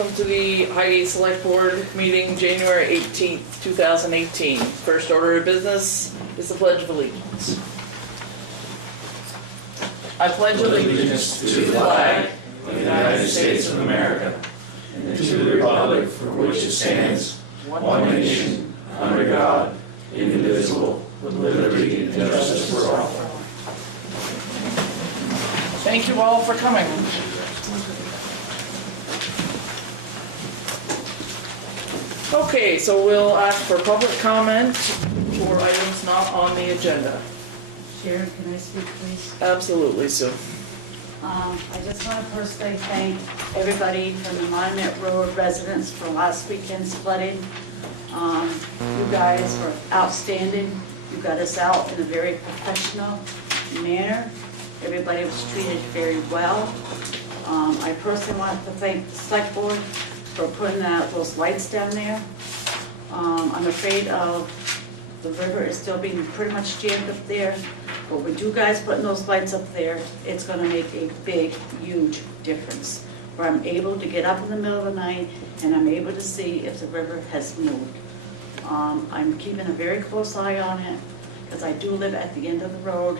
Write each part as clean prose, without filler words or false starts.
welcome to the Highgate Selectboard meeting, January 18th, 2018. First order of business is the Pledge of Allegiance. I pledge allegiance to the flag of the United States of America and to the republic for which it stands, one nation, under God, indivisible, with liberty and justice for all. Thank you all for coming. Okay, so we'll ask for public comment for items not on the agenda. Sharon, can I speak, please? Absolutely, Sue. I just want to personally thank everybody from the Monument Road residents for last weekend's flooding. You guys were outstanding. You got us out in a very professional manner. Everybody was treated very well. I personally want to thank the select board for putting those lights down there. I'm afraid of the river is still being pretty much jammed up there, but with you guys putting those lights up there, it's gonna make a big, huge difference. Where I'm able to get up in the middle of the night and I'm able to see if the river has moved. I'm keeping a very close eye on it, because I do live at the end of the road.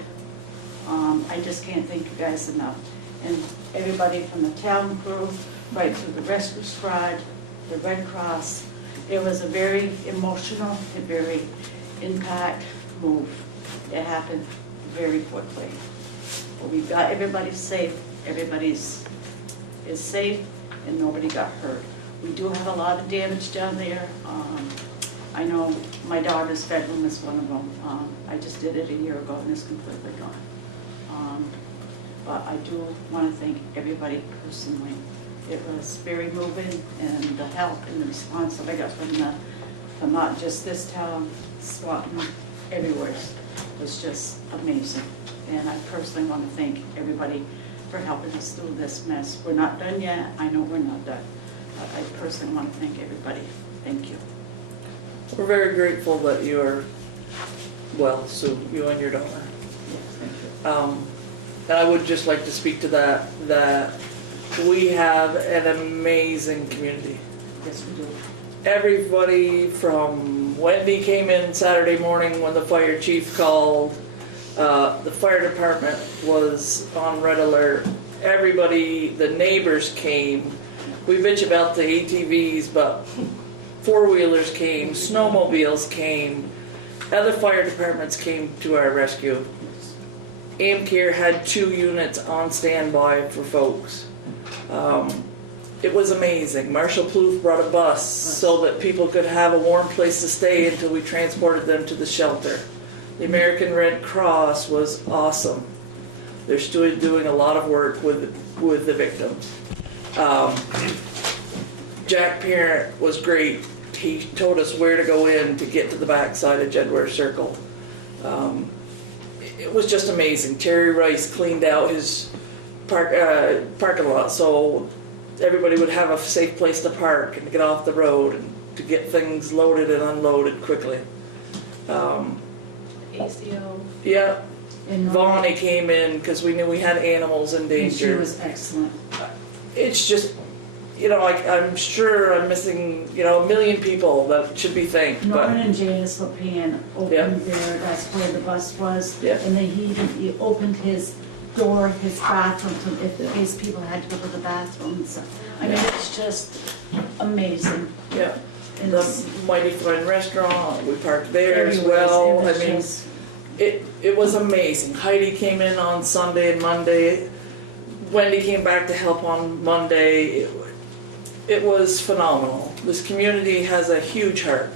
I just can't thank you guys enough. And everybody from the town crew, right through the rescue squad, the Red Cross. It was a very emotional and very impact move. It happened very quickly. But we've got everybody safe. Everybody's is safe and nobody got hurt. We do have a lot of damage down there. I know my daughter's bedroom is one of them. I just did it a year ago and it's completely gone. But I do want to thank everybody personally. It was very moving, and the help and the response that I got from not just this town, Swanton, everywhere, was just amazing. And I personally want to thank everybody for helping us through this mess. We're not done yet. I know we're not done. But I personally want to thank everybody. Thank you. We're very grateful that you're well, Sue, you and your daughter. Yes, thank you. And I would just like to speak to that we have an amazing community. Yes, we do. Everybody from Wendy came in Saturday morning when the fire chief called. The fire department was on red alert. Everybody, the neighbors came. We bitch about the ATVs, but four-wheelers came, snowmobiles came, other fire departments came to our rescue. AmCare had 2 units on standby for folks. It was amazing. Marshall Plouffe brought a bus so that people could have a warm place to stay until we transported them to the shelter. The American Red Cross was awesome. They're still doing a lot of work with the victims. Jack Parent was great. He told us where to go in to get to the backside of Jedware Circle. It was just amazing. Terry Rice cleaned out his parking lot so everybody would have a safe place to park and to get off the road and to get things loaded and unloaded quickly. ACO. Yeah. And Vonnie came in because we knew we had animals in danger. she was excellent. It's just, I'm sure I'm missing, a million people that should be thanked. Norman But and Janice Lapine opened that's where the bus was. Yeah. And then he opened his door, his bathroom, so if in case people had to go to the bathroom and stuff. I mean, it's just amazing. yeah, And the Mighty Fine Restaurant, we parked there as well. I mean, just, it was amazing. Heidi came in on Sunday and Monday. Wendy came back to help on Monday. It was phenomenal. This community has a huge heart.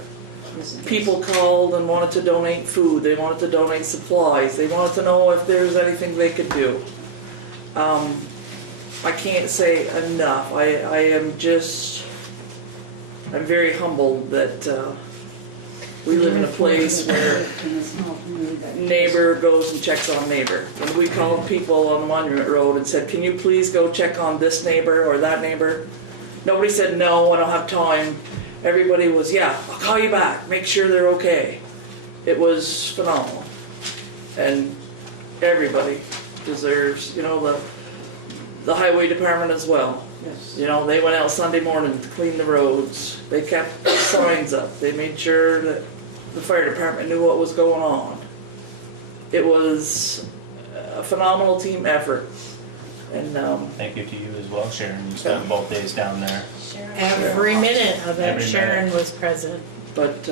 People called and wanted to donate food. They wanted to donate supplies. They wanted to know if there was anything they could do. I can't say enough. I'm very humbled that we live in a place where neighbor goes and checks on neighbor. When we called people on the Monument Road and said, can you please go check on this neighbor or that neighbor? Nobody said, no, I don't have time. Everybody was, yeah, I'll call you back. Make sure they're okay. It was phenomenal. And everybody deserves, the highway department as well. Yes. You know, they went out Sunday morning to clean the roads. They kept signs up. They made sure that the fire department knew what was going on. It was a phenomenal team effort. And Thank you to you as well, Sharon. You spent both days down there. Every minute of it, Every Sharon minute. was present. but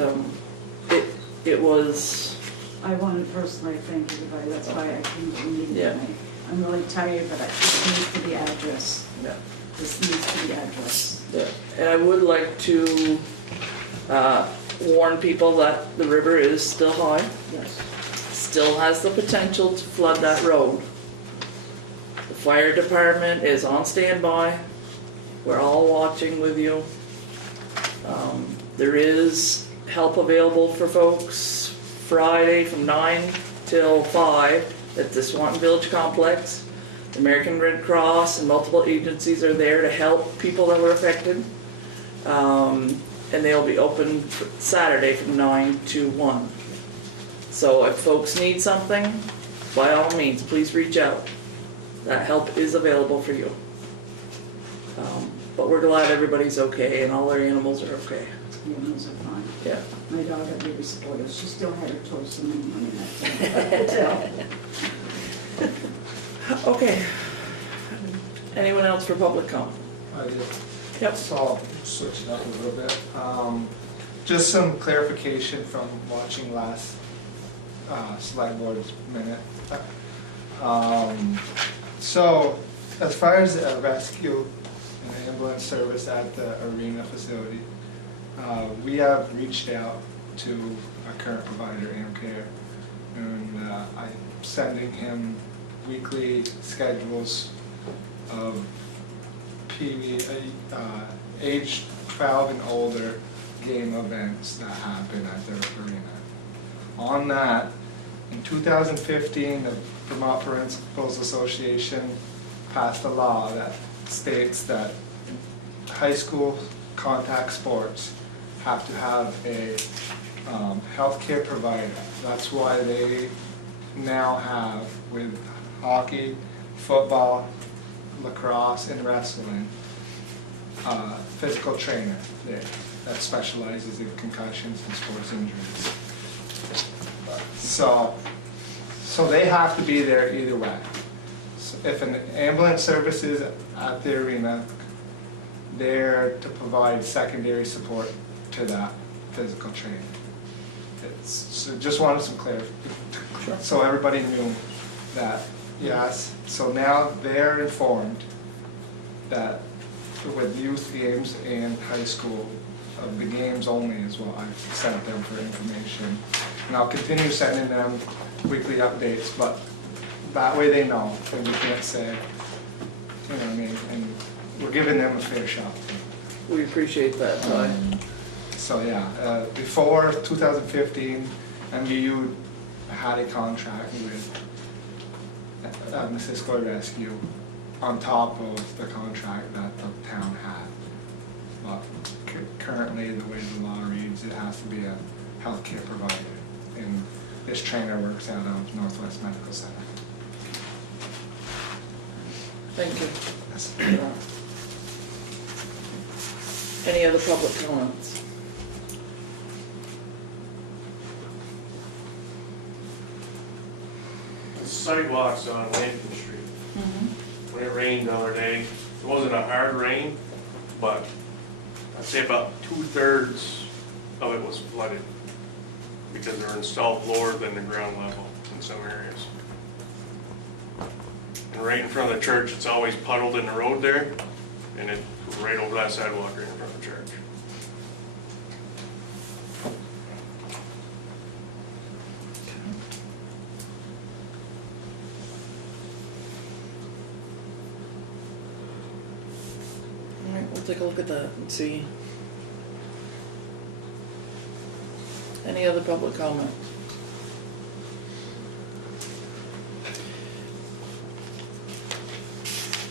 it was, I want to personally thank everybody, that's why I came to the meeting Yeah. tonight. I'm really tired, but this needs to be addressed. yeah. This needs to be addressed. Yeah, and I would like to warn people that the river is still high, Yes. still has the potential to flood that road. The fire department is on standby. We're all watching with you. There is help available for folks Friday from 9 till 5 at the Swanton Village Complex. The American Red Cross and multiple agencies are there to help people that were affected. And they'll be open Saturday from 9 to 1. So if folks need something, by all means, please reach out. That help is available for you. But we're glad everybody's okay and all their animals are okay. The animals are fine. Yeah. My daughter really supportive, she still had her toast in the morning. I tell. Okay. Anyone else for public comment? I did. Yep. So I'll switch it up a little bit. Just some clarification from watching last select board's minute. So as far as a rescue and ambulance service at the arena facility, we have reached out to our current provider, AmCare, and I'm sending him weekly schedules of age 12 and older game events that happen at their arena. On that, in 2015, the Vermont Principals Association passed a law that states that high school contact sports have to have a healthcare provider. That's why they now have, with hockey, football, lacrosse, and wrestling, physical trainer there that specializes in concussions and sports injuries. So they have to be there either way. So if an ambulance service is at the arena, they're to provide secondary support to that physical training. So just wanted some clarity, so everybody knew that, yes. So now they're informed that with youth games and high school, of the games only is what I've sent them for information. And I'll continue sending them weekly updates, but that way they know, and we can't say, you know what I mean, and we're giving them a fair shot. We appreciate that, Ty. So yeah, before 2015, MVU had a contract with the fiscal rescue on top of the contract that the town had. But currently, the way the law reads, it has to be a healthcare provider. And this trainer works out of Northwest Medical Center. Thank you. Any other public comments? The sidewalks on Lincoln Street. When it rained the other day, it wasn't a hard rain, but I'd say about 2/3 of it was flooded because they're installed lower than the ground level in some areas. And right in front of the church, it's always puddled in the road there, and it goes right over that sidewalk right in front of the church. All right, we'll take a look at that and see. Any other public comment?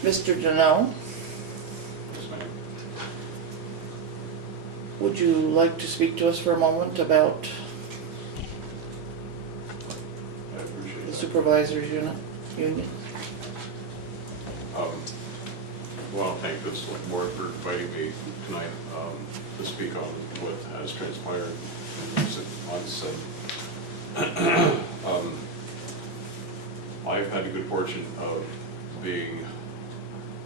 Mr. Deneau, would you like to speak to us for a moment about I appreciate the that. supervisors union? Um, want to thank the select board for inviting me tonight to speak on what has transpired in recent months. And I've had the good fortune of being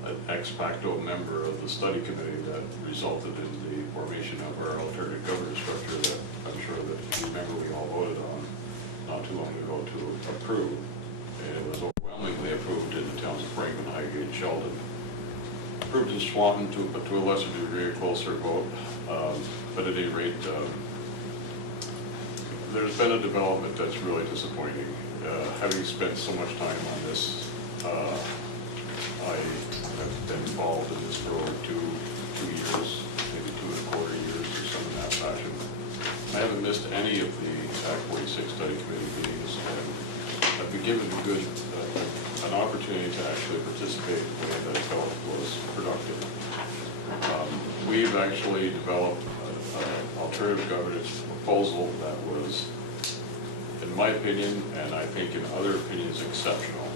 an ex facto member of the study committee that resulted in the formation of our alternative governance structure that I'm sure that if you remember we all voted on not too long ago to approve. And it was overwhelmingly approved in the towns of Franklin, Highgate, Sheldon. Approved in Swanton but to a lesser degree, a closer vote. But at any rate, there's been a development that's really disappointing. Having spent so much time on this, I have been involved in this for over two years, maybe 2.25 years or something in that fashion. I haven't missed any of the Act 46 study committee meetings, and I've been given an opportunity to actually participate in a way that I felt was productive. We've actually developed an alternative governance proposal that was, in my opinion, and I think in other opinions, exceptional.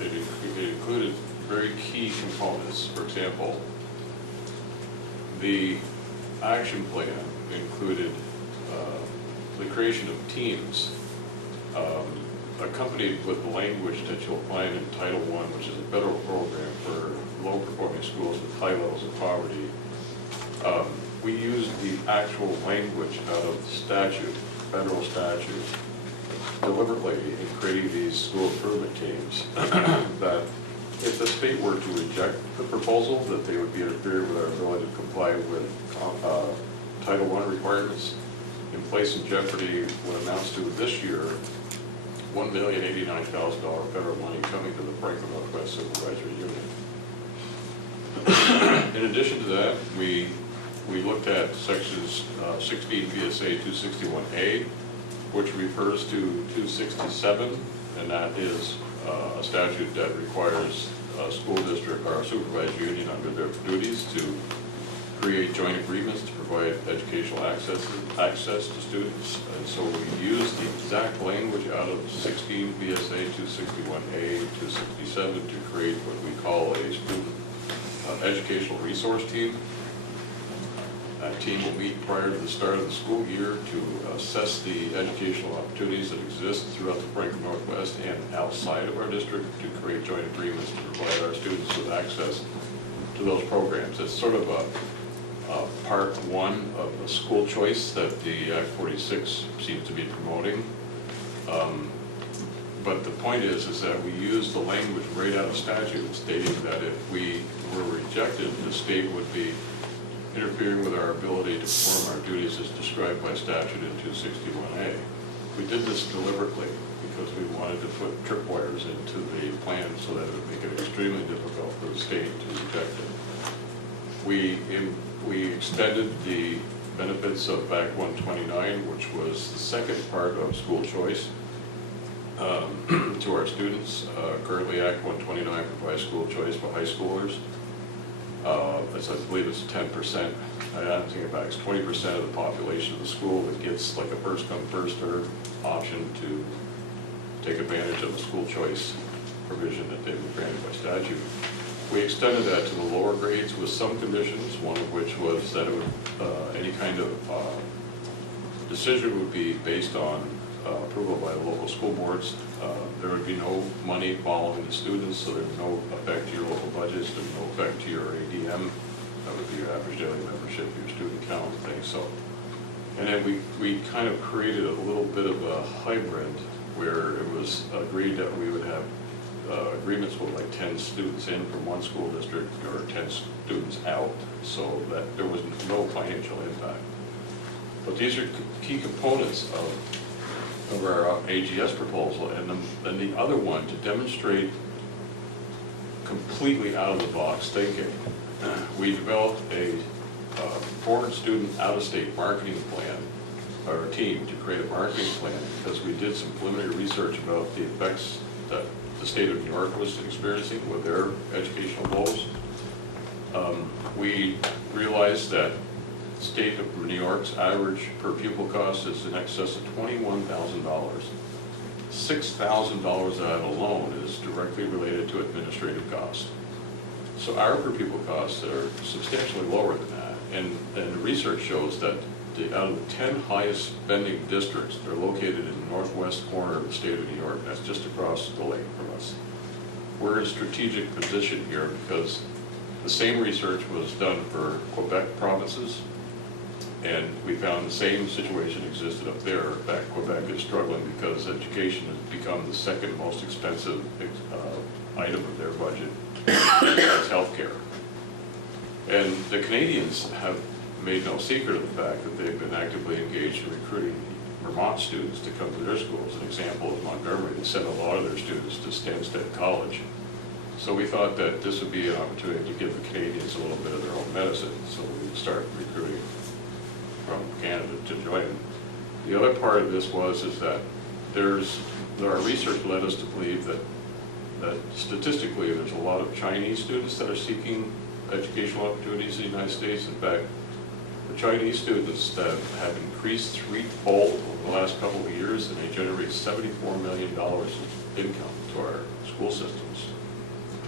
It included very key components. For example, the action plan included the creation of teams accompanied with the language that you'll find in Title I, which is a federal program for low-performing schools with high levels of poverty. We used the actual language out of statute, federal statute, deliberately in creating these school improvement teams that if the state were to reject the proposal, that they would be interfering with our ability to comply with Title I requirements, in place in jeopardy what amounts to this year $1,089,000 federal money coming to the Franklin Northwest Supervisory Union. In addition to that, we looked at sections 16 VSA 261A, which refers to 267, and that is a statute that requires a school district or a supervised union under their duties to create joint agreements to provide educational access to students. And so we used the exact language out of 16 VSA 261A, 267 to create what we call a student educational resource team. That team will meet prior to the start of the school year to assess the educational opportunities that exist throughout the Franklin Northwest and outside of our district to create joint agreements to provide our students with access to those programs. It's sort of a part one of the school choice that the Act 46 seems to be promoting. But the point is that we use the language right out of statute stating that if we were rejected, the state would be interfering with our ability to perform our duties as described by statute in 261A. We did this deliberately because we wanted to put tripwires into the plan so that it would make it extremely difficult for the state to reject it. We extended the benefits of Act 129, which was the second part of school choice, to our students. Currently, Act 129 provides school choice for high schoolers. I believe it's 10%. I don't think it backs 20% of the population of the school that gets like a first come first served option to take advantage of the school choice provision that they were granted by statute. We extended that to the lower grades with some conditions, one of which was that it would, any kind of decision would be based on approval by the local school boards. There would be no money following the students, so there's no effect to your local budgets, there's no effect to your ADM. That would be your average daily membership, your student count and things. So, and then we kind of created a little bit of a hybrid where it was agreed that we would have agreements with like 10 students in from one school district or 10 students out, so that there was no financial impact. But these are key components of our AGS proposal, and then the other one to demonstrate completely out of the box thinking. We developed a foreign student out-of-state marketing plan, or a team to create a marketing plan, because we did some preliminary research about the effects that the state of New York was experiencing with their educational goals. We realized that the state of New York's average per pupil cost is in excess of $21,000. $6,000 of that alone is directly related to administrative costs. So our per pupil costs are substantially lower than that. And the research shows that out of the 10 highest spending districts, they're located in the northwest corner of the state of New York. That's just across the lake from us. We're in a strategic position here because the same research was done for Quebec provinces, and we found the same situation existed up there. In fact, Quebec is struggling because education has become the second most expensive item of their budget. It's healthcare. And the Canadians have made no secret of the fact that they've been actively engaged in recruiting Vermont students to come to their schools. An example is Montgomery. They sent a lot of their students to Stansted College. So we thought that this would be an opportunity to give the Canadians a little bit of their own medicine, so we would start recruiting from Canada to join. The other part of this is that our research led us to believe that statistically there's a lot of Chinese students that are seeking educational opportunities in the United States. In fact, the Chinese students that have increased threefold over the last couple of years, and they generate $74 million of income to our school systems.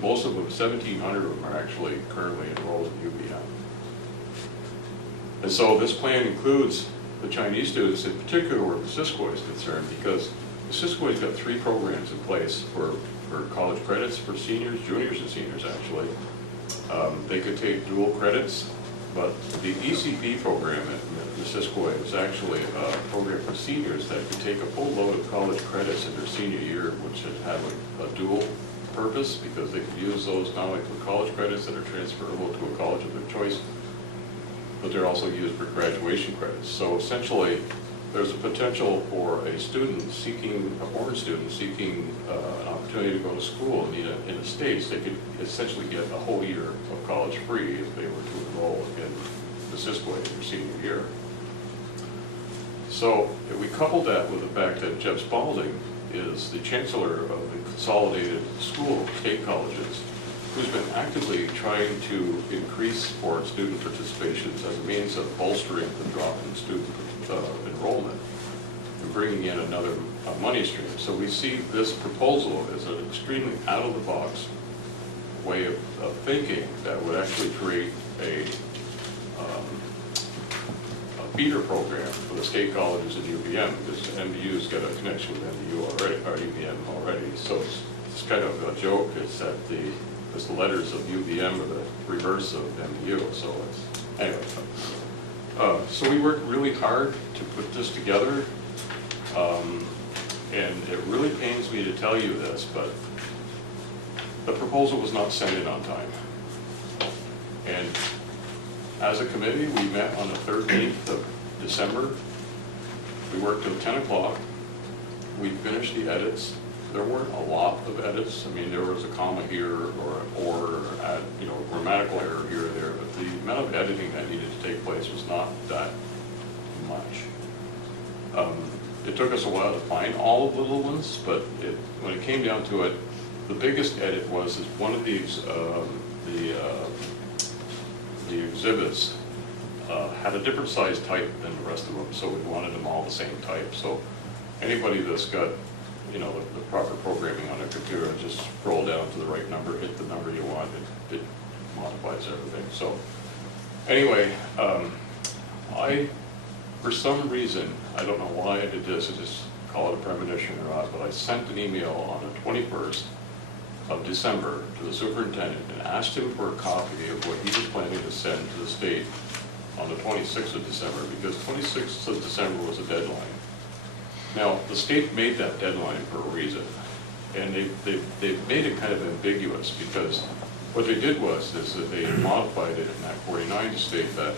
Most of them, 1,700 of them, are actually currently enrolled in UVM. And so this plan includes the Chinese students, in particular where Missisquoi is concerned, because Missisquoi's got 3 programs in place for college credits for seniors, juniors and seniors actually. They could take dual credits, but the ECP program at Missisquoi is actually a program for seniors that could take a full load of college credits in their senior year, which would have a dual purpose, because they could use those not only for college credits that are transferable to a college of their choice, but they're also used for graduation credits. So essentially, there's a potential for a student seeking, a foreign student seeking an opportunity to go to school in the States. They could essentially get a whole year of college free if they were to enroll in Missisquoi in their senior year. So if we couple that with the fact that Jeff Spalding is the chancellor of the consolidated school state colleges, who's been actively trying to increase foreign student participations as a means of bolstering the drop in student enrollment and bringing in another money stream. So we see this proposal as an extremely out-of-the-box way of thinking that would actually create a feeder program for the state colleges in UVM, because MDU's got a connection with MDU already, or UVM already. So it's kind of a joke. It's that the letters of UVM are the reverse of MDU. So it's, anyway. So we worked really hard to put this together, and it really pains me to tell you this, but the proposal was not sent in on time. And as a committee, we met on the 13th of December. We worked till 10 o'clock. We finished the edits. There weren't a lot of edits. I mean, there was a comma here or grammatical error here or there, but the amount of editing that needed to take place was not that much. It took us a while to find all of the little ones, but when it came down to it, the biggest edit is one of these, the exhibits had a different size type than the rest of them, so we wanted them all the same type. So anybody that's got the proper programming on a computer, just scroll down to the right number, hit the number you want, it modifies everything. So anyway, for some reason, I don't know why I did this, I just call it a premonition or not, but I sent an email on the 21st of December to the superintendent and asked him for a copy of what he was planning to send to the state on the 26th of December, because 26th of December was a deadline. Now, the state made that deadline for a reason, and they made it kind of ambiguous, because what they did is that they modified it in Act 49 to state that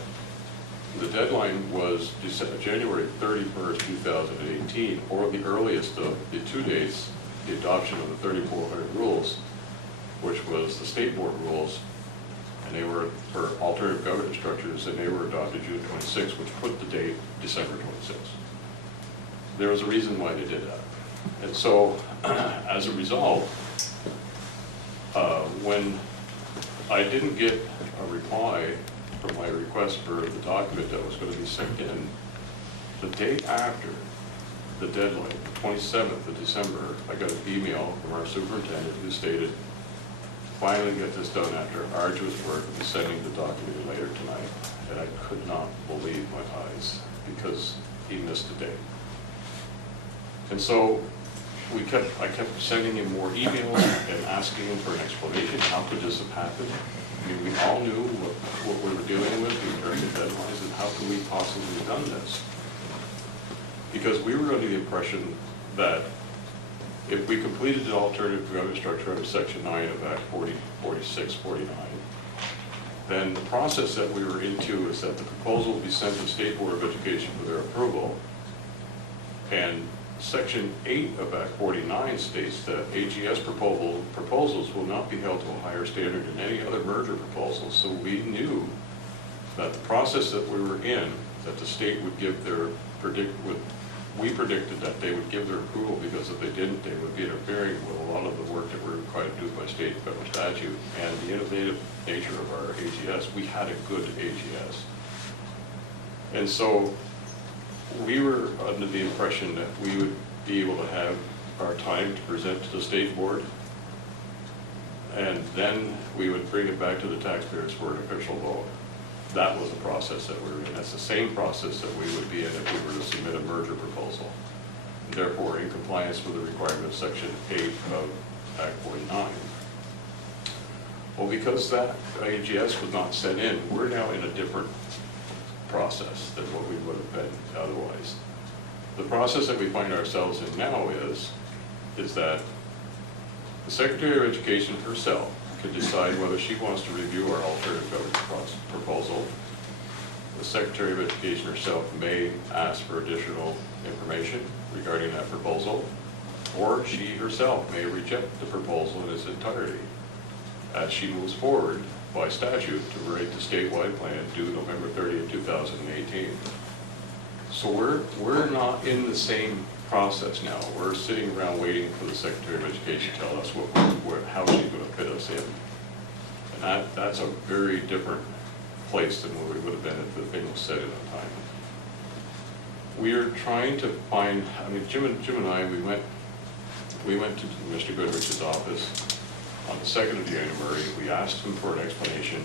the deadline was January 31st, 2018, or the earliest of the 2 dates, the adoption of the 3400 rules, which was the state board rules, and they were for alternative governance structures, and they were adopted June 26th, which put the date December 26th. There was a reason why they did that. And so, as a result, when I didn't get a reply from my request for the document that was going to be sent in, the day after the deadline, the 27th of December, I got an email from our superintendent who stated, finally get this done after arduous work of sending the document later tonight. And I could not believe my eyes because he missed a day. And so I kept sending him more emails and asking him for an explanation. How could this have happened? I mean, we all knew what we were dealing with in terms of deadlines, and how could we possibly have done this? Because we were under the impression that if we completed the alternative revenue structure under Section 9 of Act 46, 49, then the process that we were into is that the proposal will be sent to the State Board of Education for their approval. And Section 8 of Act 49 states that AGS proposals will not be held to a higher standard than any other merger proposals. So we knew that the process that we were in, that the state would give their we predicted that they would give their approval, because if they didn't, they would be interfering with a lot of the work that we're required to do by state and federal statute. And the innovative nature of our AGS, we had a good AGS. And so we were under the impression that we would be able to have our time to present to the state board, and then we would bring it back to the taxpayers for an official vote. That was the process that we were in. That's the same process that we would be in if we were to submit a merger proposal. And therefore, in compliance with the requirement of Section 8 of Act 49. Well, because that AGS was not sent in, we're now in a different process than what we would have been otherwise. The process that we find ourselves in now is that the Secretary of Education herself can decide whether she wants to review our alternative governance proposal. The Secretary of Education herself may ask for additional information regarding that proposal, or she herself may reject the proposal in its entirety as she moves forward by statute to write the statewide plan due November 30th, 2018. So we're not in the same process now. We're sitting around waiting for the Secretary of Education to tell us how she's going to fit us in. And that's a very different place than where we would have been if the thing was set in on time. We are trying to find, I mean, Jim and I, we went to Mr. Goodrich's office on the 2nd of January. We asked him for an explanation.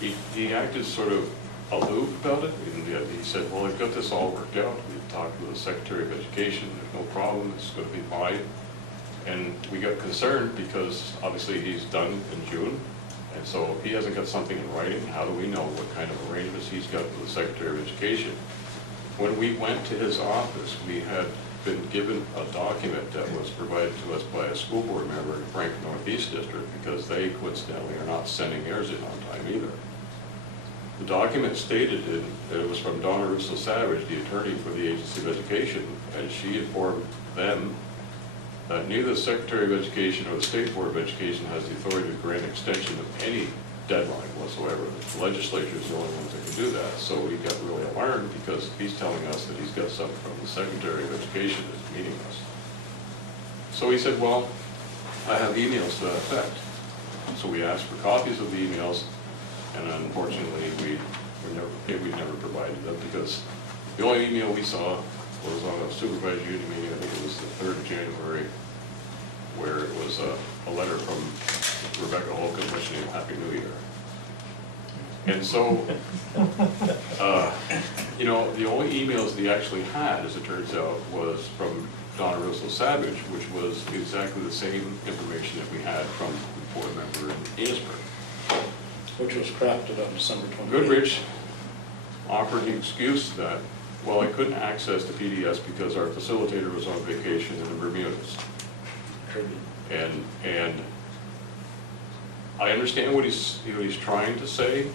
He acted sort of aloof about it, and he said, well, I've got this all worked out. We've talked with the Secretary of Education, there's no problem, it's going to be fine. And we got concerned because obviously he's done in June, and so if he hasn't got something in writing, how do we know what kind of arrangements he's got with the Secretary of Education? When we went to his office, we had been given a document that was provided to us by a school board member in Franklin Northeast District, because they coincidentally are not sending theirs in on time either. The document stated that it was from Donna Russo Savage, the attorney for the Agency of Education, and she informed them that neither the Secretary of Education or the State Board of Education has the authority to grant extension of any deadline whatsoever. The legislature is the only ones that can do that. So we got really alarmed because he's telling us that he's got something from the Secretary of Education that's meeting us. So he said, well, I have emails to that effect. So we asked for copies of the emails, and unfortunately we never provided them, because the only email we saw was on a supervisor union meeting, I think it was the 3rd of January, where it was a letter from Rebecca Holcomb wishing him Happy New Year. And so, you know, the only emails that he actually had, as it turns out, was from Donna Russo Savage, which was exactly the same information that we had from the board member in Amesburg. Which was crafted on December 28th. Goodrich offered the excuse that, well, I couldn't access the PDS because our facilitator was on vacation in the Bermudas. And I understand what he's trying to say,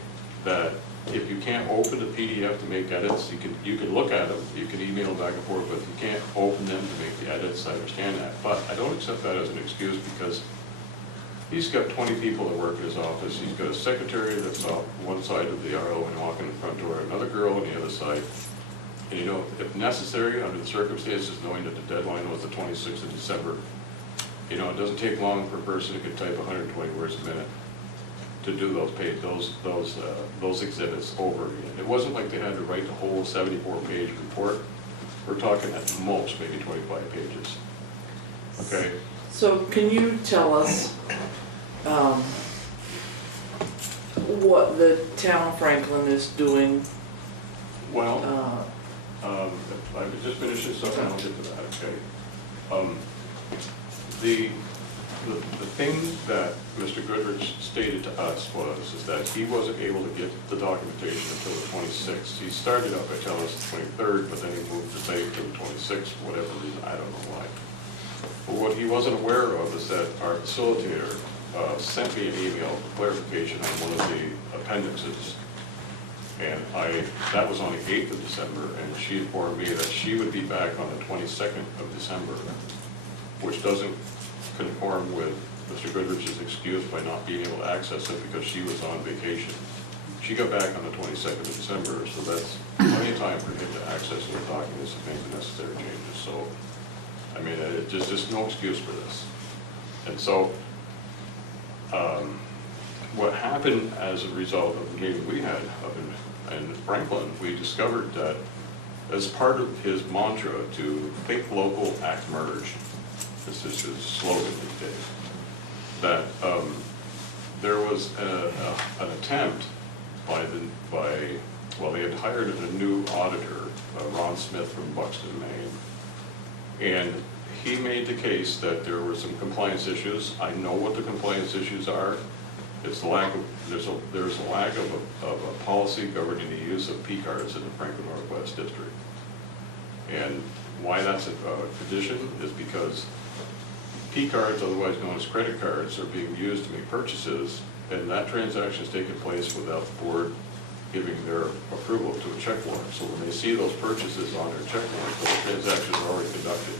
that if you can't open the PDF to make edits, you can look at them, you can email back and forth, but if you can't open them to make the edits, I understand that. But I don't accept that as an excuse, because he's got 20 people that work in his office. He's got a secretary that's on one side of the RO and walking in the front door, another girl on the other side. And you know, if necessary, under the circumstances, knowing that the deadline was the 26th of December, you know, it doesn't take long for a person who can type 120 words a minute to do those exhibits over again. It wasn't like they had to write the whole 74-page report. We're talking at most maybe 25 pages. Okay. So can you tell us what the town of Franklin is doing. Well, Uh, if I could just finish this up and I'll get to that, okay? The thing that Mr. Goodrich stated to us is that he wasn't able to get the documentation until the 26th. He started out by telling us the 23rd, but then he moved the date to the 26th for whatever reason, I don't know why. But what he wasn't aware of is that our facilitator sent me an email for clarification on one of the appendixes. And that was on the 8th of December, and she informed me that she would be back on the 22nd of December, which doesn't conform with Mr. Goodrich's excuse by not being able to access it because she was on vacation. She got back on the 22nd of December, so that's plenty of time for him to access the documents and make the necessary changes. So, I mean, just no excuse for this. And so, what happened as a result of the meeting we had up in Franklin, we discovered that as part of his mantra to think local, act merge, this is his slogan these days, that there was an attempt they had hired a new auditor, Ron Smith from Buxton, Maine, and he made the case that there were some compliance issues. I know what the compliance issues are. It's the lack of, there's a lack of a policy governing the use of P cards in the Franklin Northwest District. And why that's a condition is because P cards, otherwise known as credit cards, are being used to make purchases, and that transaction is taking place without the board giving their approval to a check warrant. So when they see those purchases on their check warrant, those transactions are already conducted.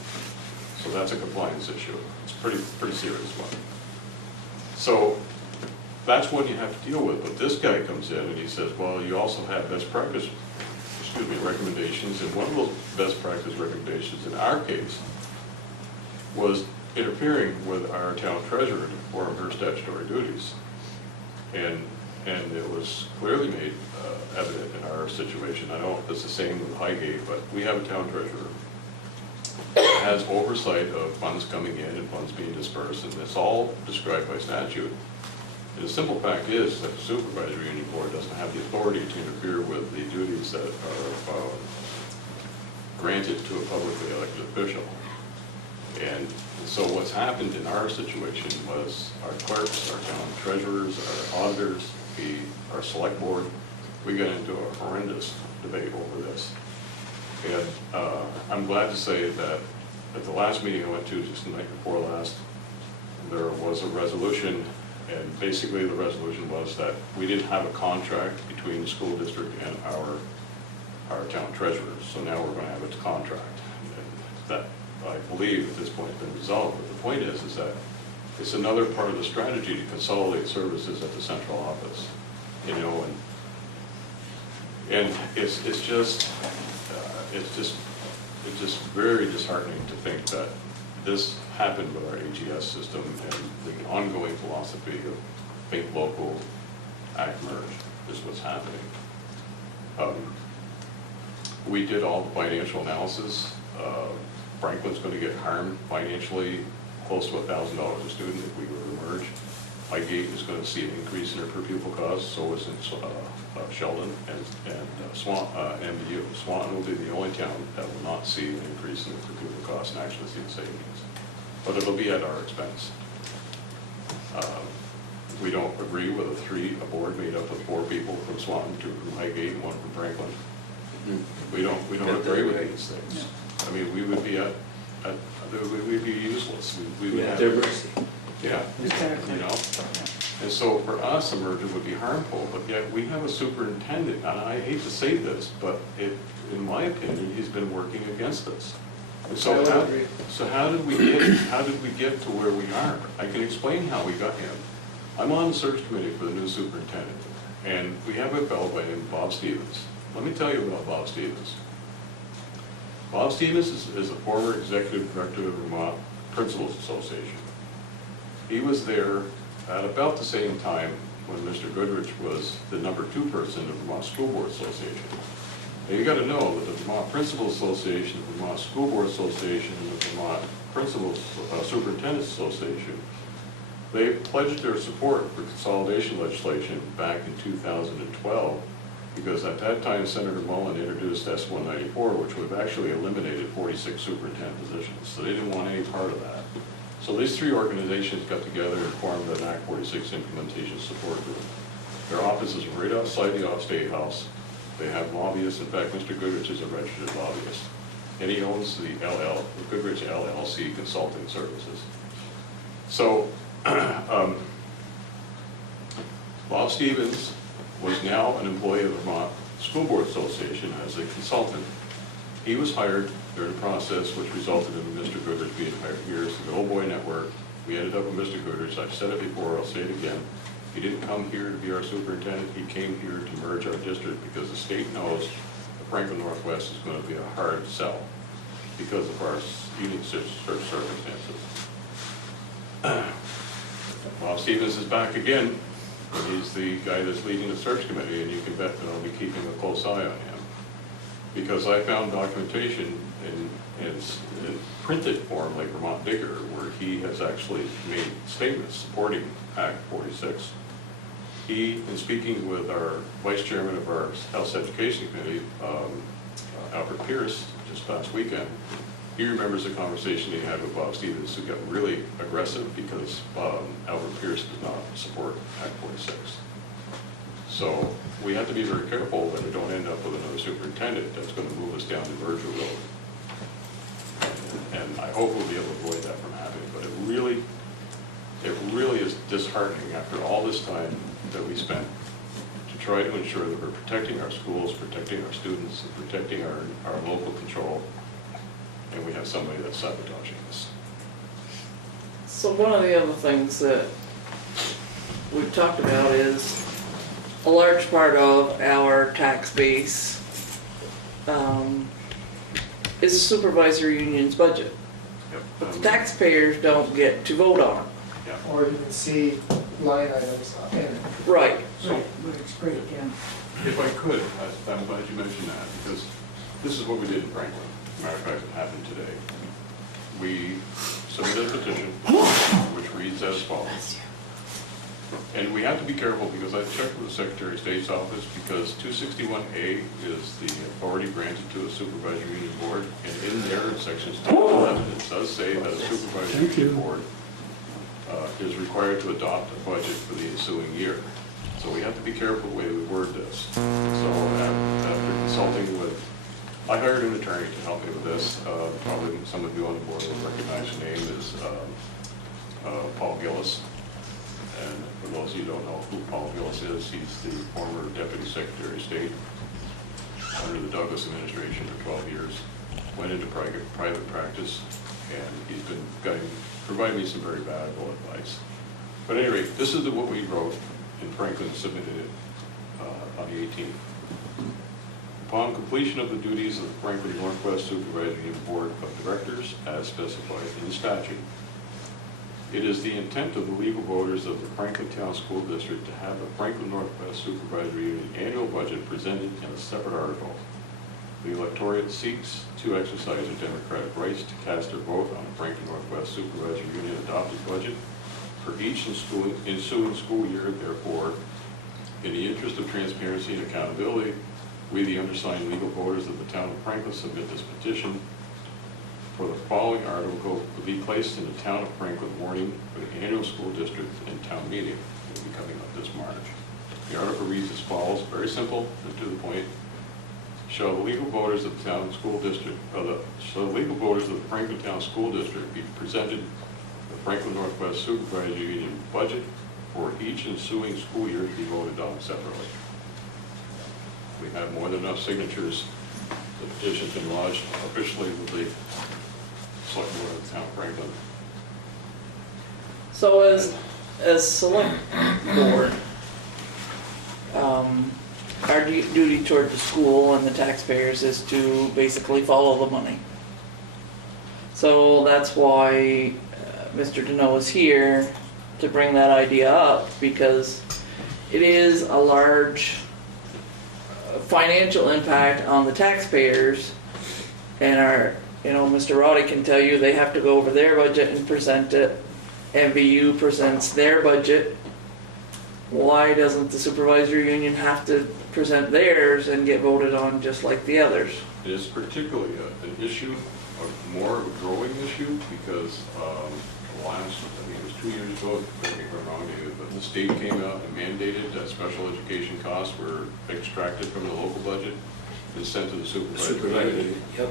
So that's a compliance issue. It's pretty serious one. So that's what you have to deal with. But this guy comes in and he says, well, you also have best practice, recommendations, and one of those best practice recommendations in our case was interfering with our town treasurer to perform her statutory duties. And it was clearly made evident in our situation. I don't know if it's the same with Highgate, but we have a town treasurer that has oversight of funds coming in and funds being dispersed, and it's all described by statute. And the simple fact is that the supervisory union board doesn't have the authority to interfere with the duties that are granted to a publicly elected official. And so what's happened in our situation was our clerks, our town treasurers, our auditors, our select board, we got into a horrendous debate over this. And I'm glad to say that at the last meeting I went to, just the night before last, there was a resolution, and basically the resolution was that we didn't have a contract between the school district and our town treasurers, so now we're going to have a contract. And that, I believe, at this point has been resolved. But the point is that it's another part of the strategy to consolidate services at the central office, you know, and it's just very disheartening to think that this happened with our AGS system and the ongoing philosophy of think local, act merge is what's happening. We did all the financial analysis. Franklin's going to get harmed financially close to $1,000 a student if we were to merge. Highgate is going to see an increase in their per pupil costs, so is Sheldon and MBU. Swanton will be the only town that will not see an increase in their per pupil costs and actually see the savings. But it'll be at our expense. We don't agree with a board made up of 4 people from Swanton, 2 from Highgate, and 1 from Franklin. We don't agree with these things. I mean, we would be we'd be useless. We would have diversity. Yeah, you know. And so for us, a merger would be harmful, but yet we have a superintendent, and I hate to say this, but in my opinion, he's been working against us. And so how did we get to where we are? I can explain how we got him. I'm on the search committee for the new superintendent, and we have a fellow by the name of Bob Stevens. Let me tell you about Bob Stevens. Bob Stevens is a former executive director of the Vermont Principals Association. He was there at about the same time when Mr. Goodrich was the number 2 person of the Vermont School Board Association. Now you got to know that the Vermont Principals Association, the Vermont School Board Association, and the Vermont Principals Superintendents Association They pledged their support for consolidation legislation back in 2012, because at that time Senator Mullen introduced S-194, which would have actually eliminated 46 superintendent positions. So they didn't want any part of that. So these three organizations got together and formed an Act 46 implementation support group. Their office is right outside the State House. They have lobbyists. In fact, Mr. Goodrich is a registered lobbyist. And he owns the Goodrich LLC Consulting Services. So, Bob Stevens was now an employee of the Vermont School Board Association as a consultant. He was hired during the process, which resulted in Mr. Goodrich being hired here. So the Old Boy Network, we ended up with Mr. Goodrich. I've said it before, I'll say it again. He didn't come here to be our superintendent. He came here to merge our district because the state knows that Franklin Northwest is going to be a hard sell because of our unique circumstances. Bob Stevens is back again, and he's the guy that's leading the search committee, and you can bet that I'll be keeping a close eye on him. Because I found documentation in printed form, like Vermont Digger, where he has actually made statements supporting Act 46. He, in speaking with our vice chairman of our Health Education Committee, Albert Pierce, just last weekend, he remembers a conversation he had with Bob Stevens, who got really aggressive because Albert Pierce does not support Act 46. So we have to be very careful that we don't end up with another superintendent that's going to move us down the merger road. And I hope we'll be able to avoid that from happening. But it really is disheartening after all this time that we spent to try to ensure that we're protecting our schools, protecting our students, and protecting our local control. And we have somebody that's sabotaging us. So one of the other things that we've talked about is a large part of our tax base is the supervisor union's budget. Yep. But the taxpayers don't get to vote on it. Or even see line items in it. Right. So It's great, yeah. if I could, I'm glad you mentioned that, because this is what we did in Franklin. Matter of fact, it happened today. We submitted a petition which reads as follows. And we have to be careful because I checked with the Secretary of State's office because 261A is the authority granted to a supervisory union board. And in there, in sections 2 and 11, it does say that a supervisory union board is required to adopt a budget for the ensuing year. So we have to be careful the way we word this. So after consulting with, I hired an attorney to help me with this. Probably some of you on the board will recognize the name is Paul Gillis. And for those of you who don't know who Paul Gillis is, he's the former Deputy Secretary of State under the Douglas administration for 12 years. Went into private practice, and he's been providing me some very valuable advice. But at any rate, this is what we wrote, and Franklin submitted it on the 18th. Upon completion of the duties of the Franklin Northwest Supervisory Union Board of Directors as specified in statute, it is the intent of the legal voters of the Franklin Town School District to have the Franklin Northwest Supervisory Union annual budget presented in a separate article. The electorate seeks to exercise their democratic rights to cast their vote on the Franklin Northwest Supervisory Union adopted budget for each ensuing school year. Therefore, in the interest of transparency and accountability, we, the undersigned legal voters of the town of Franklin, submit this petition for the following article to be placed in the town of Franklin warning for the annual school district and town meeting that will be coming up this March. The article reads as follows, very simple and to the point. Shall the legal voters of the town school district, shall the legal voters of the Franklin Town School District be presented the Franklin Northwest Supervisory Union budget for each ensuing school year to be voted on separately. We have more than enough signatures. The petition's been lodged officially with the Select Board of the Town of Franklin. So as select board, our duty toward the school and the taxpayers is to basically follow the money. So that's why Mr. Deneau is here to bring that idea up, because it is a large financial impact on the taxpayers, and Mr. Roddy can tell you they have to go over their budget and present it, MVU presents their budget, why doesn't the supervisory union have to present theirs and get voted on just like the others? It is particularly an issue, more of a growing issue, because last, I think it was 2 years ago, correct me if I'm wrong, David, but the state came out and mandated that special education costs were extracted from the local budget and sent to the supervisory. Yep.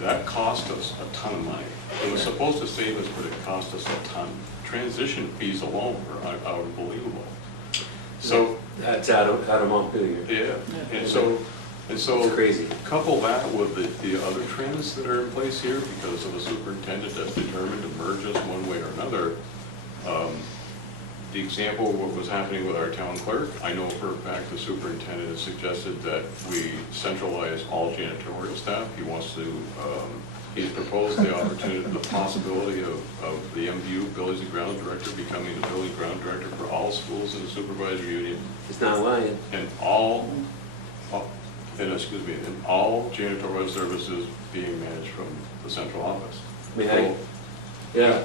That cost us a ton of money. It was supposed to save us, but it cost us a ton. Transition fees alone were unbelievable. So, That's out of Montpelier. yeah, and so It's crazy. couple that with the other trends that are in place here because of a superintendent that's determined to merge us one way or another. The example of what was happening with our town clerk, I know for a fact the superintendent has suggested that we centralize all janitorial staff. He wants to, he's proposed the opportunity, the possibility of the MVU, buildings and ground director, becoming the building ground director for all schools in the supervisory union. It's not lying. And all janitorial services being managed from the central office. Yeah,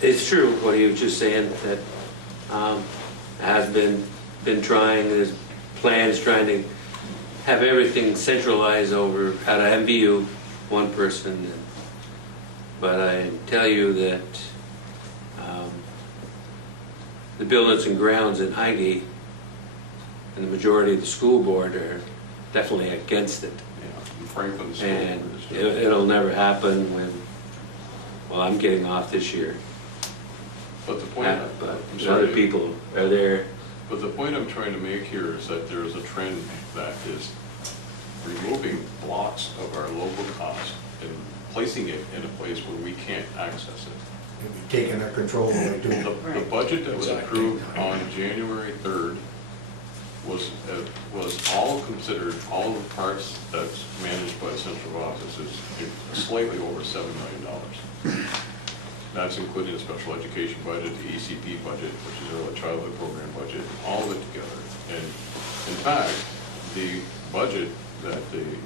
it's true what he was just saying, that has been trying, there's plans trying to have everything centralized over at a MVU, one person. But I tell you that the buildings and grounds in Highgate and the majority of the school board are definitely against it. Yeah, Franklin School. And it'll never happen when, well, I'm getting off this year. But the point, But I'm sorry, other people are there. but the point I'm trying to make here is that there is a trend that is removing blocks of our local cost and placing it in a place where we can't access it. Taking our control away too. The budget that was approved on January 3rd was all considered, all the parts that's managed by the central office is slightly over $7 million. That's including the special education budget, the ECP budget, which is early childhood program budget, all of it together. And in fact, the budget that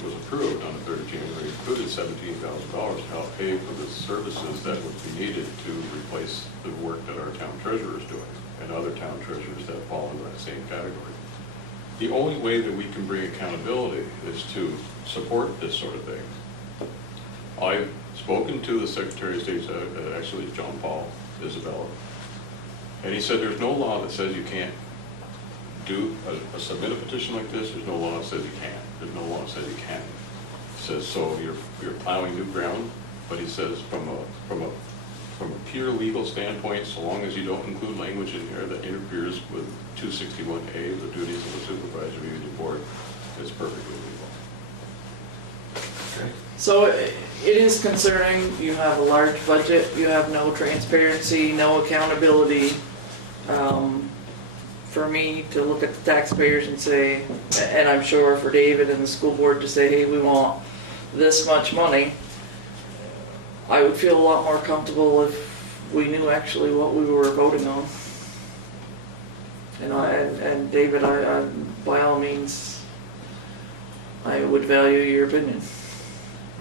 was approved on the 3rd of January included $17,000 to help pay for the services that would be needed to replace the work that our town treasurer is doing and other town treasurers that fall into that same category. The only way that we can bring accountability is to support this sort of thing. I've spoken to the Secretary of State, actually John Paul, Isabella, and he said there's no law that says you can't submit a petition like this. There's no law that says you can't. There's no law that says you can. He says, so you're plowing new ground, but he says from a pure legal standpoint, so long as you don't include language in here that interferes with 261A, the duties of the supervisory union board, it's perfectly legal. So it is concerning, you have a large budget, you have no transparency, no accountability. For me to look at the taxpayers and say, and I'm sure for David and the school board to say, hey, we want this much money, I would feel a lot more comfortable if we knew actually what we were voting on. And David, I by all means, I would value your opinion.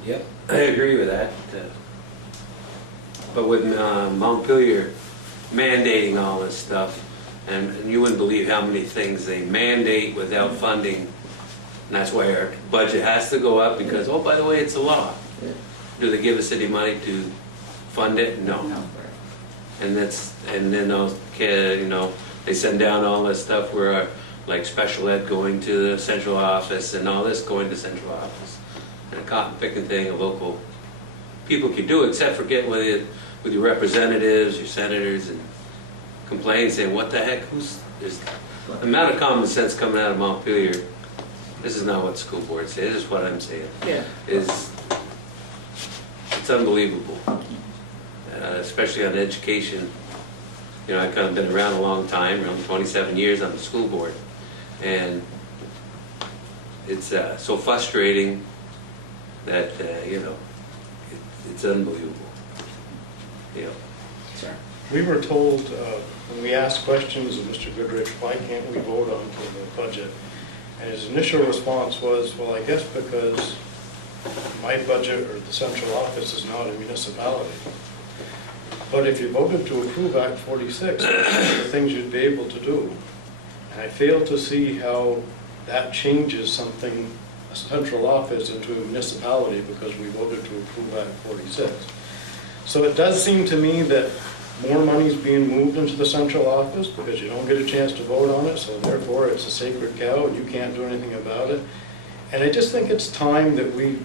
Yep, I agree with that. But with Montpelier mandating all this stuff, and you wouldn't believe how many things they mandate without funding, and that's why our budget has to go up, because, oh, by the way, it's a law. Yeah. Do they give us any money to fund it? No. And then those kids, they send down all this stuff where, like special ed going to the central office and all this going to central office. And a cotton picking thing a local people can do, except for getting with your representatives, your senators, and complain, saying, what the heck, there's the amount of common sense coming out of Montpelier. This is not what school board says, this is what I'm saying. Yeah. It's unbelievable, especially on education. I've kind of been around a long time, around 27 years on the school board, and it's so frustrating that, it's unbelievable. Sure. We were told, when we asked questions of Mr. Goodrich, why can't we vote on the budget? And his initial response was, well, I guess because my budget or the central office is not a municipality. But if you voted to approve Act 46, the things you'd be able to do. And I fail to see how that changes something, a central office into a municipality because we voted to approve Act 46. So it does seem to me that more money is being moved into the central office because you don't get a chance to vote on it, so therefore it's a sacred cow and you can't do anything about it. And I just think it's time that we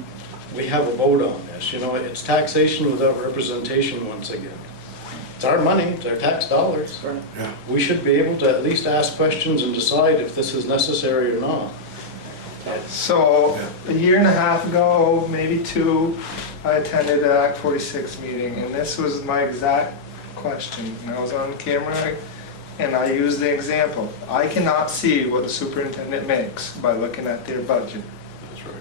have a vote on this. You know, it's taxation without representation once again. It's our money, it's our tax dollars. Yeah. We should be able to at least ask questions and decide if this is necessary or not. So, a year and a half ago, maybe two, I attended an Act 46 meeting, and this was my exact question. And I was on camera, and I used the example. I cannot see what the superintendent makes by looking at their budget. That's right.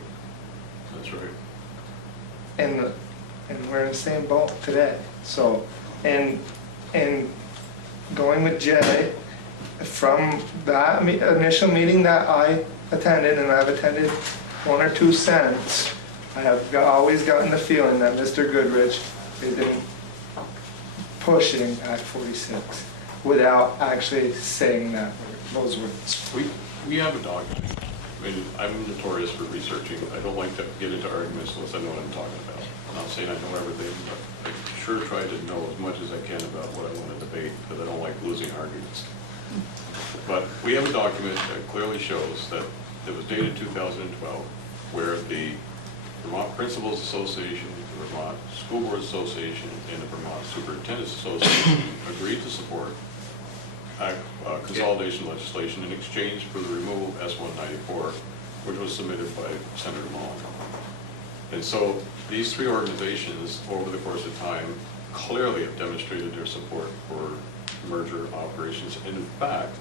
That's right. And we're in the same boat today. So, and going with Jay, from that initial meeting that I attended, and I've attended one or two since, I have always gotten the feeling that Mr. Goodrich has been pushing Act 46 without actually saying those words. We have a document. I mean, I'm notorious for researching. I don't like to get into arguments unless I know what I'm talking about. I'm not saying I know everything, but I sure try to know as much as I can about what I want to debate because I don't like losing arguments. But we have a document that clearly shows that it was dated 2012, where the Vermont Principals Association, the Vermont School Board Association, and the Vermont Superintendent's Association agreed to support consolidation legislation in exchange for the removal of S-194, which was submitted by Senator Long. And so these three organizations, over the course of time, clearly have demonstrated their support for merger operations. And in fact,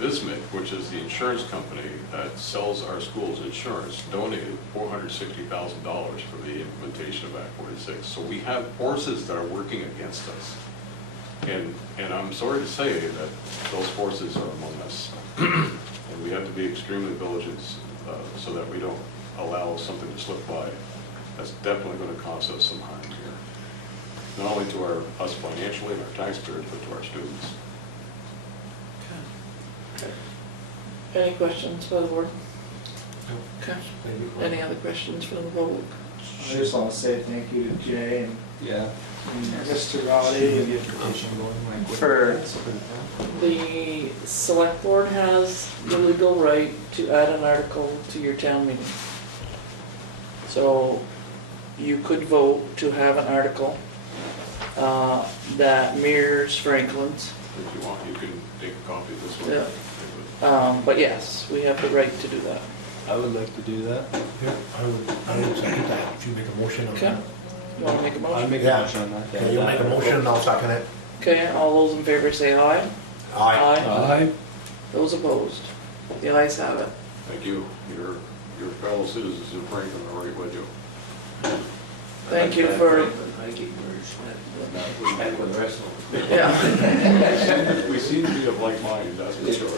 Vismic, which is the insurance company that sells our schools insurance, donated $460,000 for the implementation of Act 46. So we have forces that are working against us. And I'm sorry to say that those forces are among us. And we have to be extremely vigilant so that we don't allow something to slip by. That's definitely going to cost us some harm here. Not only to us financially and our taxpayers, but to our students. Any questions by the board? Okay. Any other questions for the vote? I just want to say thank you to Jay and Yeah. Mr. Rowley for The select board has the legal right to add an article to your town meeting. So you could vote to have an article that mirrors Franklin's. If you want, you can take a copy of this one. Yeah. But yes, we have the right to do that. I would like to do that. Yeah, I would second that, if you make a motion on Okay. that. You wanna make a I'll motion? make a Yeah. motion on that. Yeah, you make a motion and I'll second it. Okay, all those in favor say aye. Aye. Aye. Those opposed? The ayes have it. Thank you. Your fellow citizens in Franklin are right with you. Thank you for, Back with the rest of them. yeah. We seem to be of like mind, that's for sure.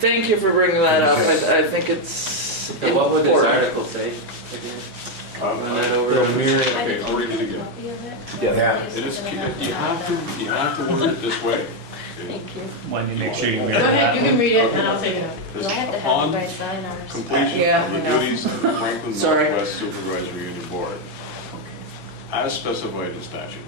Thank you for bringing that up. I think it's And what would this important. article say again? Run that It'll over. mirror, okay, I'll read it again. Yeah. It is, you have to word it this way. Thank you. When you make sure you Go read ahead, you can read it Okay. and I'll take it up. This Do I have to have upon you guys sign ours? completion Yeah, of I the know. duties of the Franklin Sorry. Northwest Supervisory Union Board, as specified in statute.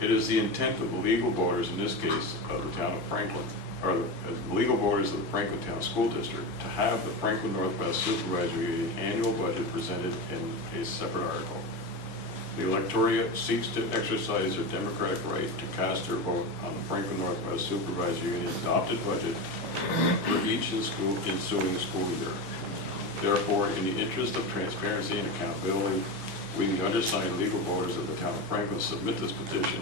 It is the intent of the legal borders, in this case, of the town of Franklin, or the legal borders of the Franklin Town School District, to have the Franklin Northwest Supervisory Union annual budget presented in a separate article. The electorate seeks to exercise their democratic right to cast their vote on the Franklin Northwest Supervisory Union adopted budget for each ensuing school year. Therefore, in the interest of transparency and accountability, we, the undersigned legal voters of the town of Franklin, submit this petition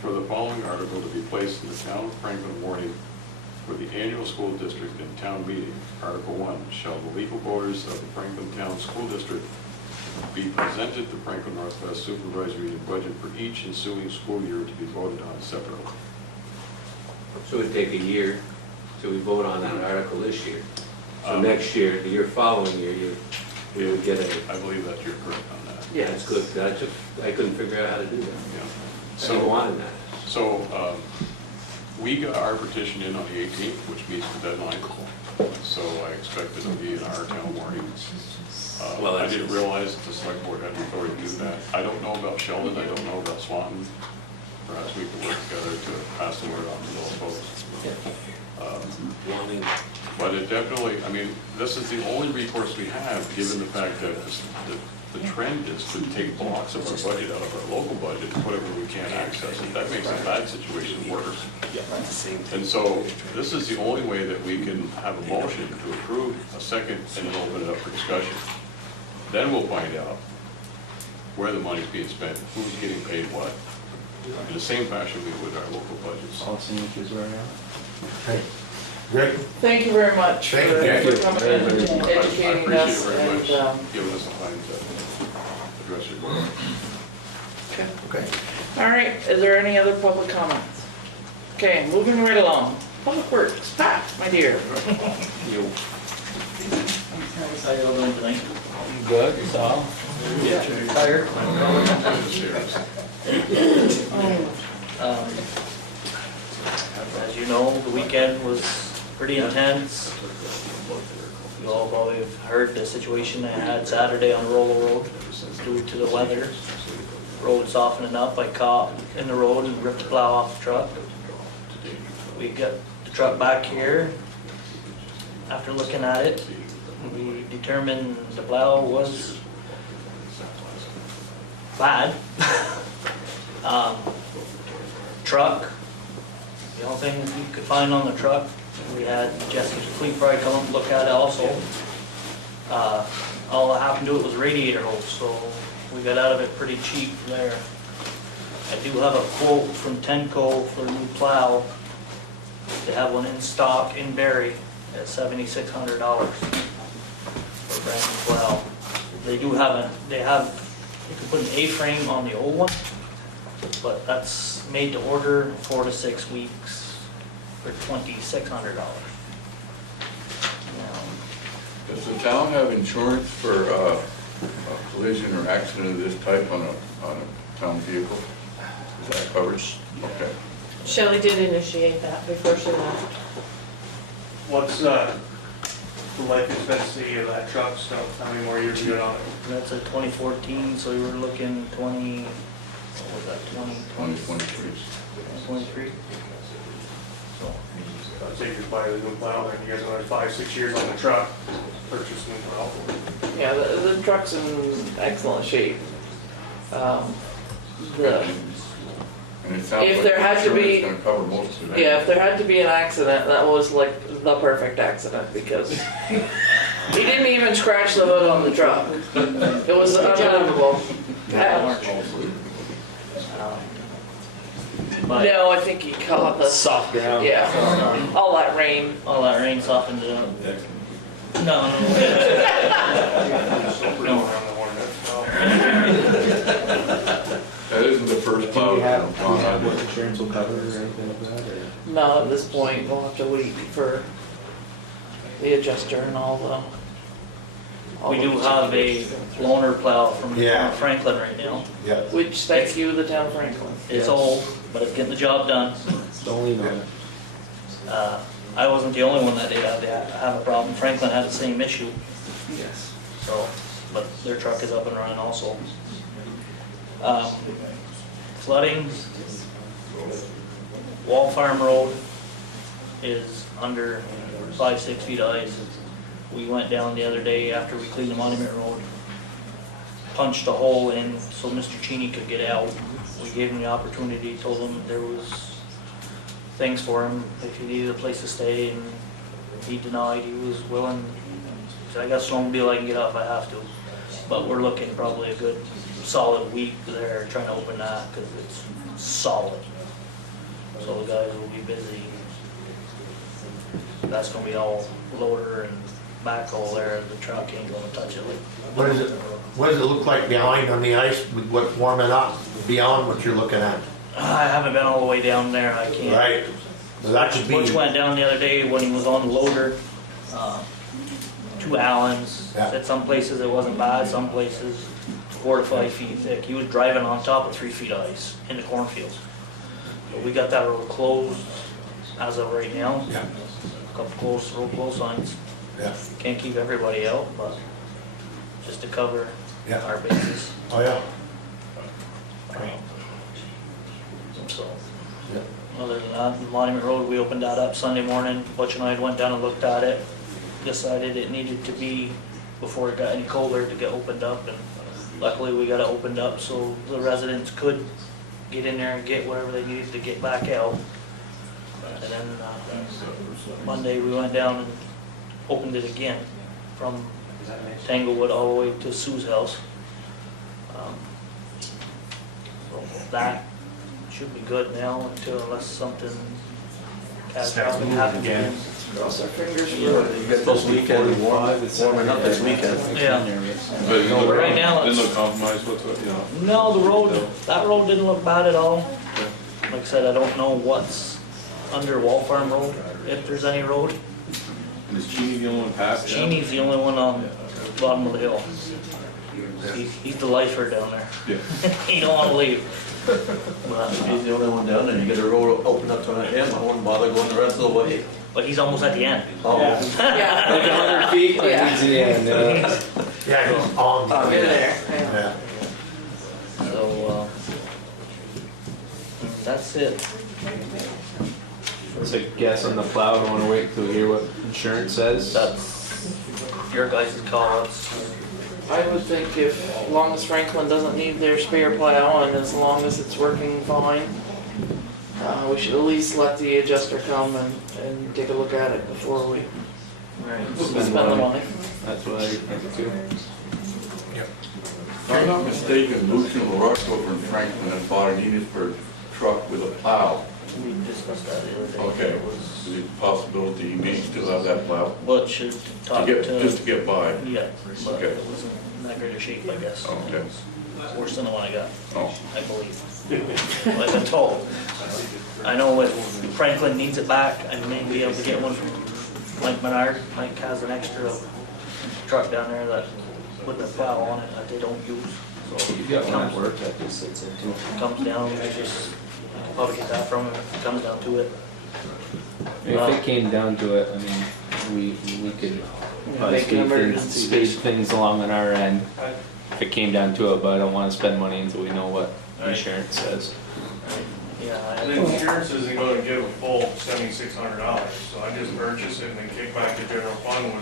for the following article to be placed in the town of Franklin warning for the annual school district and town meeting. Article 1, shall the legal voters of the Franklin Town School District be presented the Franklin Northwest Supervisory Union budget for each ensuing school year to be voted on separately. So it would take a year, so we vote on that article this year. So Um, next year, the year following year, we would get a, I believe that you're correct on that. Yeah, that's good, that's I couldn't figure out how to do that. Yeah. So I wanted that. So, we got our petition in on the 18th, which meets the deadline. So I expect it'll be in our town warning. Well, I that's- didn't realize that the select board had the authority to do that. I don't know about Sheldon, I don't know about Swanton. Perhaps we could work together to pass the word on to those folks. Wanting, But it definitely, I mean, this is the only recourse we have, given the fact that the trend is to take blocks of our budget out of our local budget and put it where we can't access it. That makes a bad situation worse. at the same time. And so this is the only way that we can have a motion to approve a second and then open it up for discussion. Then we'll find out where the money's being spent, who's getting paid what, in the same fashion we would our local budgets. Okay. Great. Thank you very much for Thank you. for coming in and I educating appreciate us it very much, and, giving us the time to address your question. okay. Okay. All right, is there any other public comments? Okay, moving right along. Public Works, Pat, my dear. How y'all doing tonight? Good, you saw? Tired? As you know, the weekend was pretty intense. You all probably have heard the situation I had Saturday on Rollo Road due to the weather. Road softening up, I caught in the road and ripped the plow off the truck. We got the truck back here. After looking at it, we determined the plow was bad. Truck, the only thing we could find on the truck, we had Jesse's Fleet Pride come up and look at it also. All I happened to it was radiator hose, so we got out of it pretty cheap there. I do have a quote from Tenco for a new plow. They have one in stock in Barry at $7,600 for a brand new plow. They do have you can put an A-frame on the old one, but that's made to order 4 to 6 weeks for $2,600. Does the town have insurance for a collision or accident of this type on a town vehicle? Is that covered? Okay. Shelley did initiate that before she left. What's the life expectancy of that truck, so how many more years you got on it? That's a 2014, so we were looking 20, what was that, 2023. 23? So, I'd say just buy a new plow, and you guys another 5-6 years on the truck, purchase a new plow. Yeah, the truck's in excellent shape. The, And it sounds If like there had to insurance be- is gonna cover most of it. yeah, if there had to be an accident, that was like the perfect accident because he didn't even scratch the hood on the truck. It was unbelievable. but No, I think he caught the, Soft ground. yeah, all that rain. all that rain softened it up. No, no. No, around the horn, That isn't the first plow. what insurance will cover or anything like that, or? No, at this point, we'll have to wait for the adjuster and all the. We do have a loaner plow from Yeah. Franklin right now. Yeah. Which, thank you, the town of Franklin. It's old, but it's getting the job done. Don't lean on it. I wasn't the only one that did have a problem. Franklin had the same issue, Yes. so, but their truck is up and running also. Flooding, Wall Farm Road is under 5-6 feet of ice. We went down the other day after we cleaned the Monument Road, punched a hole in so Mr. Cheney could get out. We gave him the opportunity, told him there was things for him if he needed a place to stay, and he denied. He was willing. He said, I got a snowmobile, I can get out if I have to. But we're looking probably a good solid week there trying to open that because it's solid. So the guys will be busy. That's gonna be all loader and backhoe there. The truck ain't gonna touch it. What does it look like behind on the ice with what's warming up beyond what you're looking at? I haven't been all the way down there. I can't. Right? Well, that should be, Butch went down the other day when he was on the loader, to Allen's. Yeah. Said some places it wasn't bad, some places 4 to 5 feet thick. He was driving on top of 3 feet of ice in the cornfields. But we got that road closed as of right now. Yeah. Couple road close signs. Yeah. Can't keep everybody out, but just to cover Yeah. our bases. Oh, yeah. So, Yeah. other than that, Monument Road, we opened that up Sunday morning. Butch and I went down and looked at it. Decided it needed to be, before it got any colder, to get opened up. And luckily we got it opened up so the residents could get in there and get whatever they needed to get back out. And then Monday we went down and opened it again from Tanglewood all the way to Sue's house. So that should be good now unless something catastrophic happens again. Cross our fingers You get those weekends warming up this weekend. Yeah. But No, but right now Didn't it's- look compromised whatsoever, you know? No, the road, that road didn't look bad at all. Like I said, I don't know what's under Wall Farm Road, if there's any road. And is Cheney the only one passed? Cheney's the only one on the bottom of the hill. He's the lifer down there. Yeah. He don't wanna leave. He's the only one down there, you get a road open up to him, I wouldn't bother going the rest of the way. But he's almost at the end. Oh. Yeah. Like 100 feet, like Yeah. he's in the end, Yeah, he's on. Get there. Yeah. Yeah. So, that's it. So guess on the plow, I wanna wait till we hear what insurance says. That's your guys' call. I would think as long as Franklin doesn't need their spare plow and as long as it's working fine, we should at least let the adjuster come and take a look at it before we spend the money. That's what I think too. If I'm not mistaken, Lucian LaRoche over in Franklin and bought an Enosburg truck with a plow. We discussed that the other day. Okay, It was, is it a possibility you may still have that plow? Butch should talk To get, to. just to get by? Yeah, but Okay. it wasn't in that great a shape, I guess. Okay. Worse than the one I got, Oh, I believe. I've been told. I know if Franklin needs it back, I may be able to get one from Mike Menard. Mike has an extra truck down there that with a plow on it that they don't use. So You got one at work that just sits in too. comes down, I just, I can probably get that from him if it comes down to it. If it came down to it, I mean, we could probably Make an emergency. speed things along on our end. If it came down to it, but I don't wanna spend money until we know what Right. insurance says. Yeah, The insurance isn't gonna give a full $7,600, so I just purchased it and then kick back the general fund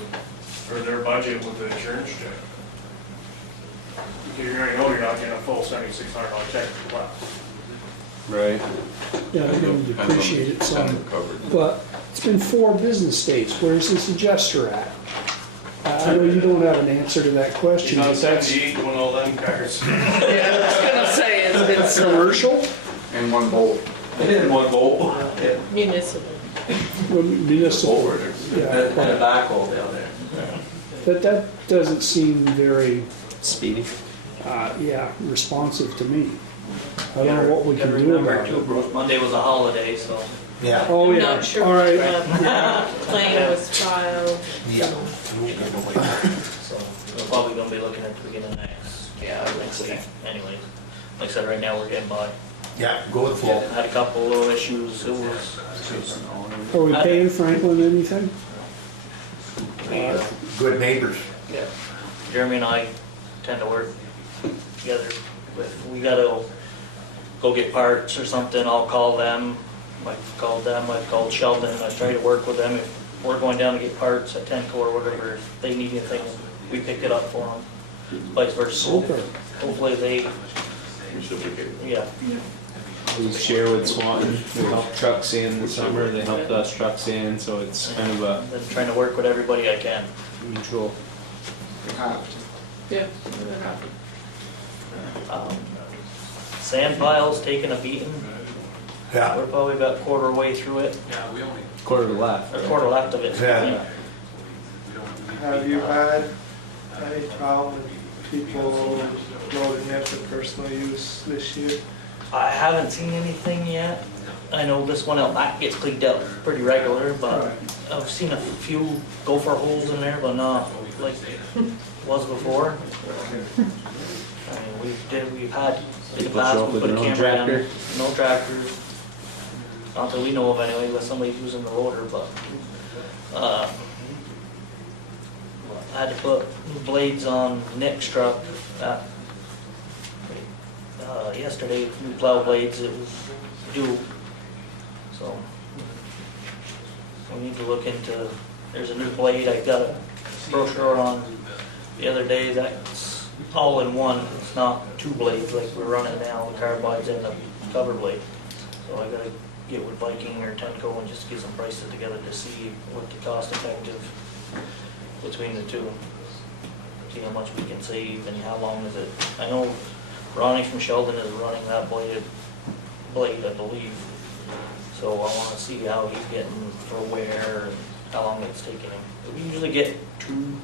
for their budget with the insurance check. Because you already know you're not getting a full $7,600 check for the class. Right. Yeah, I don't depreciate it some, covered. but it's been 4 business days. Where's this adjuster at? I know you don't have an answer to that He's question, on but that's 78 doing all them cars. Yeah, I was gonna say, it's commercial, And one bolt. In one bolt. Municipal. municipal. Yeah, And a but backhoe down there. that doesn't seem very, Speedy. yeah, responsive to me. I don't know what we can Gotta do remember about too, it. Bruce, Monday was a holiday, so. Yeah. Oh, I'm yeah, not sure all right. if the claim was filed. Yeah. So we're probably gonna be looking at the beginning of next. Yeah, I think so. week. Anyways, like I said, right now we're getting by. Yeah, go with flow. Had a couple little issues. It was, Are we paying Franklin anything? Good neighbors. yeah, Jeremy and I tend to work together. If we gotta go get parts or something, I'll call them. I've called them, I've called Sheldon, I try to work with them. If we're going down to get parts at Tenco or whatever, if they need anything, we pick it up for them. Vice versa. Super. Hopefully they, Reciprocate. yeah, We share with Swanton, we help trucks in the summer, they helped us trucks in, so it's kind of a been trying to work with everybody I can. mutual. You have to. Yeah. Sand piles taking a beating. Yeah. We're probably about quarter way through it, Quarter left. or quarter left of it. Yeah. Have you had any problem with people loading it for personal use this year? I haven't seen anything yet. I know this one out back gets cleaned up pretty regular, but I've seen a few gopher holes in there, but not like was before. I mean, we've had, in the People show past, up we with put a their own camera tractor. in, no tractors. Not that we know of anyway, unless somebody's using the loader, but, I had to put new blades on Nick's truck, yesterday, new plow blades, it was due. So, we need to look into, there's a new blade I got a brochure on the other day that's all in one. It's not two blades like we're running now, the carbides and the cover blade. So I gotta get with Viking or Tenco and just get some prices together to see what the cost effective between the two. See how much we can save and how long is it. I know Ronnie from Sheldon is running that blade, I believe. So I wanna see how he's getting for wear and how long it's taking him. We usually get two,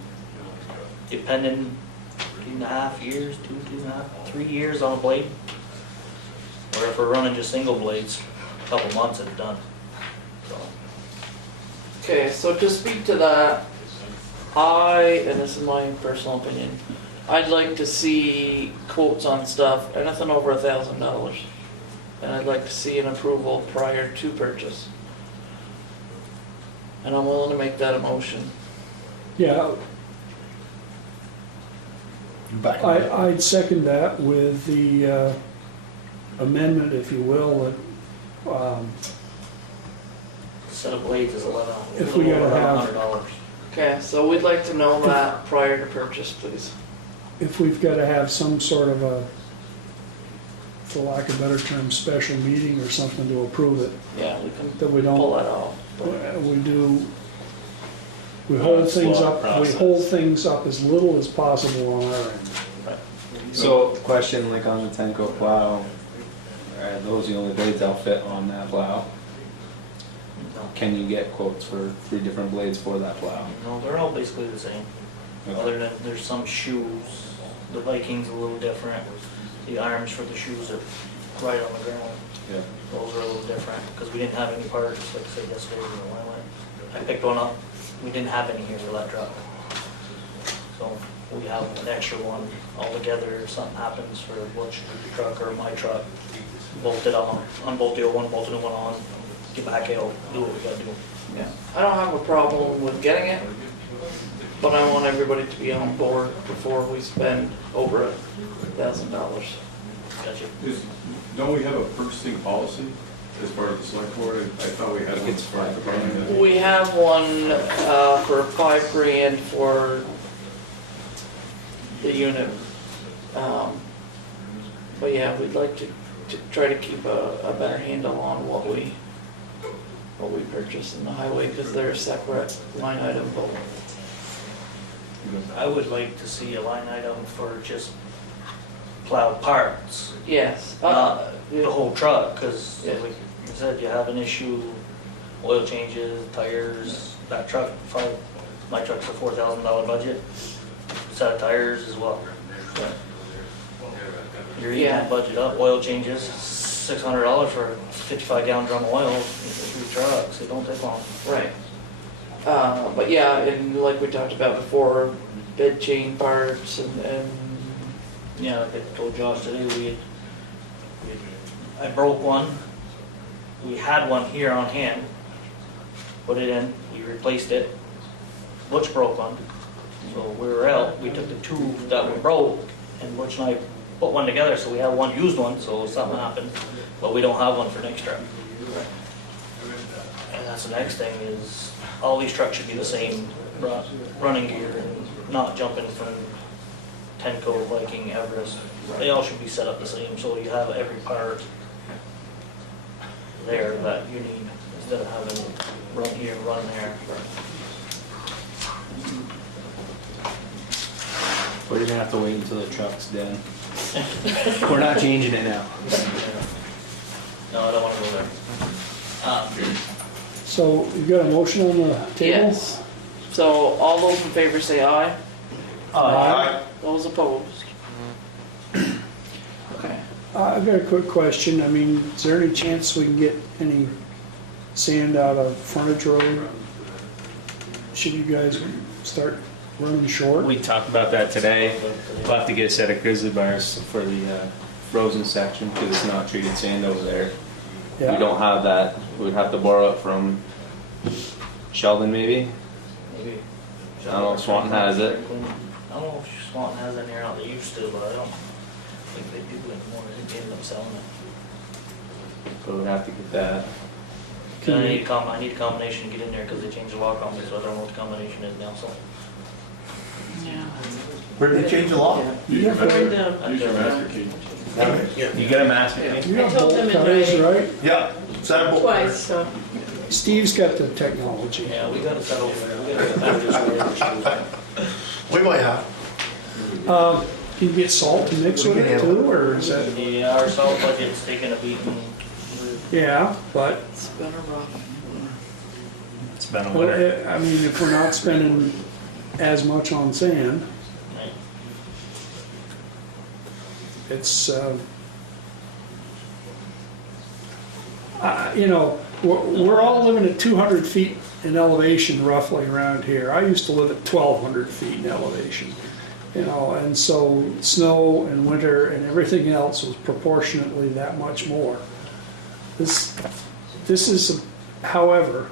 depending, 2.5 years, 2.5, 3 years on a blade. Or if we're running just single blades, a couple months it's done. So, Okay, so to speak to that, and this is my personal opinion, I'd like to see quotes on stuff, anything over $1,000. And I'd like to see an approval prior to purchase. And I'm willing to make that a motion. Yeah, Back. I'd second that with the amendment, if you will, that set of blades is If we gotta have- $1,100. Okay, so we'd like to know that prior to purchase, please. if we've got to have some sort of a, for lack of a better term, special meeting or something to approve it, Yeah, we can that we pull don't, that off. but- we hold things Swap up, we process. hold things up as little as possible on our end. So, question like on the Tenco plow, are those the only blades that'll fit on that plow? Can you get quotes for 3 different blades for that plow? No, they're all basically the same. Okay. Other than there's some shoes, the Viking's a little different. The arms for the shoes are right on the ground. Yeah. Those are a little different, because we didn't have any parts, like I said yesterday when I went. I picked one up, we didn't have any here for that truck. So we have an extra one altogether if something happens for Butch's truck or my truck. Bolt it on, unbolt the old one, bolt the new one on, get back out, do what we gotta do. Yeah, I don't have a problem with getting it, but I want everybody to be on board before we spend over $1,000. Gotcha. Don't we have a purchasing policy as part of the select board? I thought we had one as part of the department. We have one for $5 grand for the unit. But yeah, we'd like to try to keep a better handle on what we purchase in the highway, because they're a separate line item. But I would like to see a line item for just plow parts, yes, not the yeah. whole truck, because Yeah. like you said, you have an issue, oil changes, tires, that truck, my truck's a $4,000 budget, set of tires as well. You're eating that budget up, oil changes, $600 for a 55-gallon drum of oil, 3 trucks, it don't take long. Right. But yeah, and like we talked about before, bed chain parts and Yeah, like I told Josh today, I broke one. We had one here on hand, put it in, we replaced it. Butch broke one, so we were out. We took the 2 that were broke, and Butch and I put one together, so we have one used one, so if something happened, but we don't have one for next truck. And that's the next thing is, all these trucks should be the same running gear, and not jumping from Tenco, Viking, Everest. They all should be set up the same, so you have every part there that you need, instead of having run here, run there. We're gonna have to wait until the truck's done. We're not changing it now. No, I don't wanna go there. So you got a motion on the table? yes. So all those in favor say aye. Aye. Those opposed? Okay. I've got a quick question. I mean, is there any chance we can get any sand out of frontage road? Should you guys start running short? We talked about that today. We'll have to get a set of grizzly bars for the frozen section because it's not treated sand over there. We Yeah, don't have that. We'd have to borrow it from Sheldon maybe. Maybe. I don't know if Swanton has it. I don't know if Swanton has it near out, they used to, but I don't think they do anymore, I think they ended up selling it. So we'd have to get that. And I need a combination to get in there, because they changed the lock on me, so I don't know what the combination is now, so. Where did they change the law? you have, Or to- the- Use your master key. You got a master key? you I have told both them in guys, writing. right? Yeah. Saddle- Twice, so. Steve's got the technology. Yeah, we gotta settle, we gotta settle. We might have. Can you get salt to mix with it too, or is that? Yeah, our salt budget's taking a beating. Yeah, but, It's been a rough. It's been a well, winter. I mean, if we're not spending as much on sand, it's, you know, we're all living at 200 feet in elevation roughly around here. I used to live at 1,200 feet in elevation, you know, and so snow and winter and everything else was proportionately that much more. This is, however,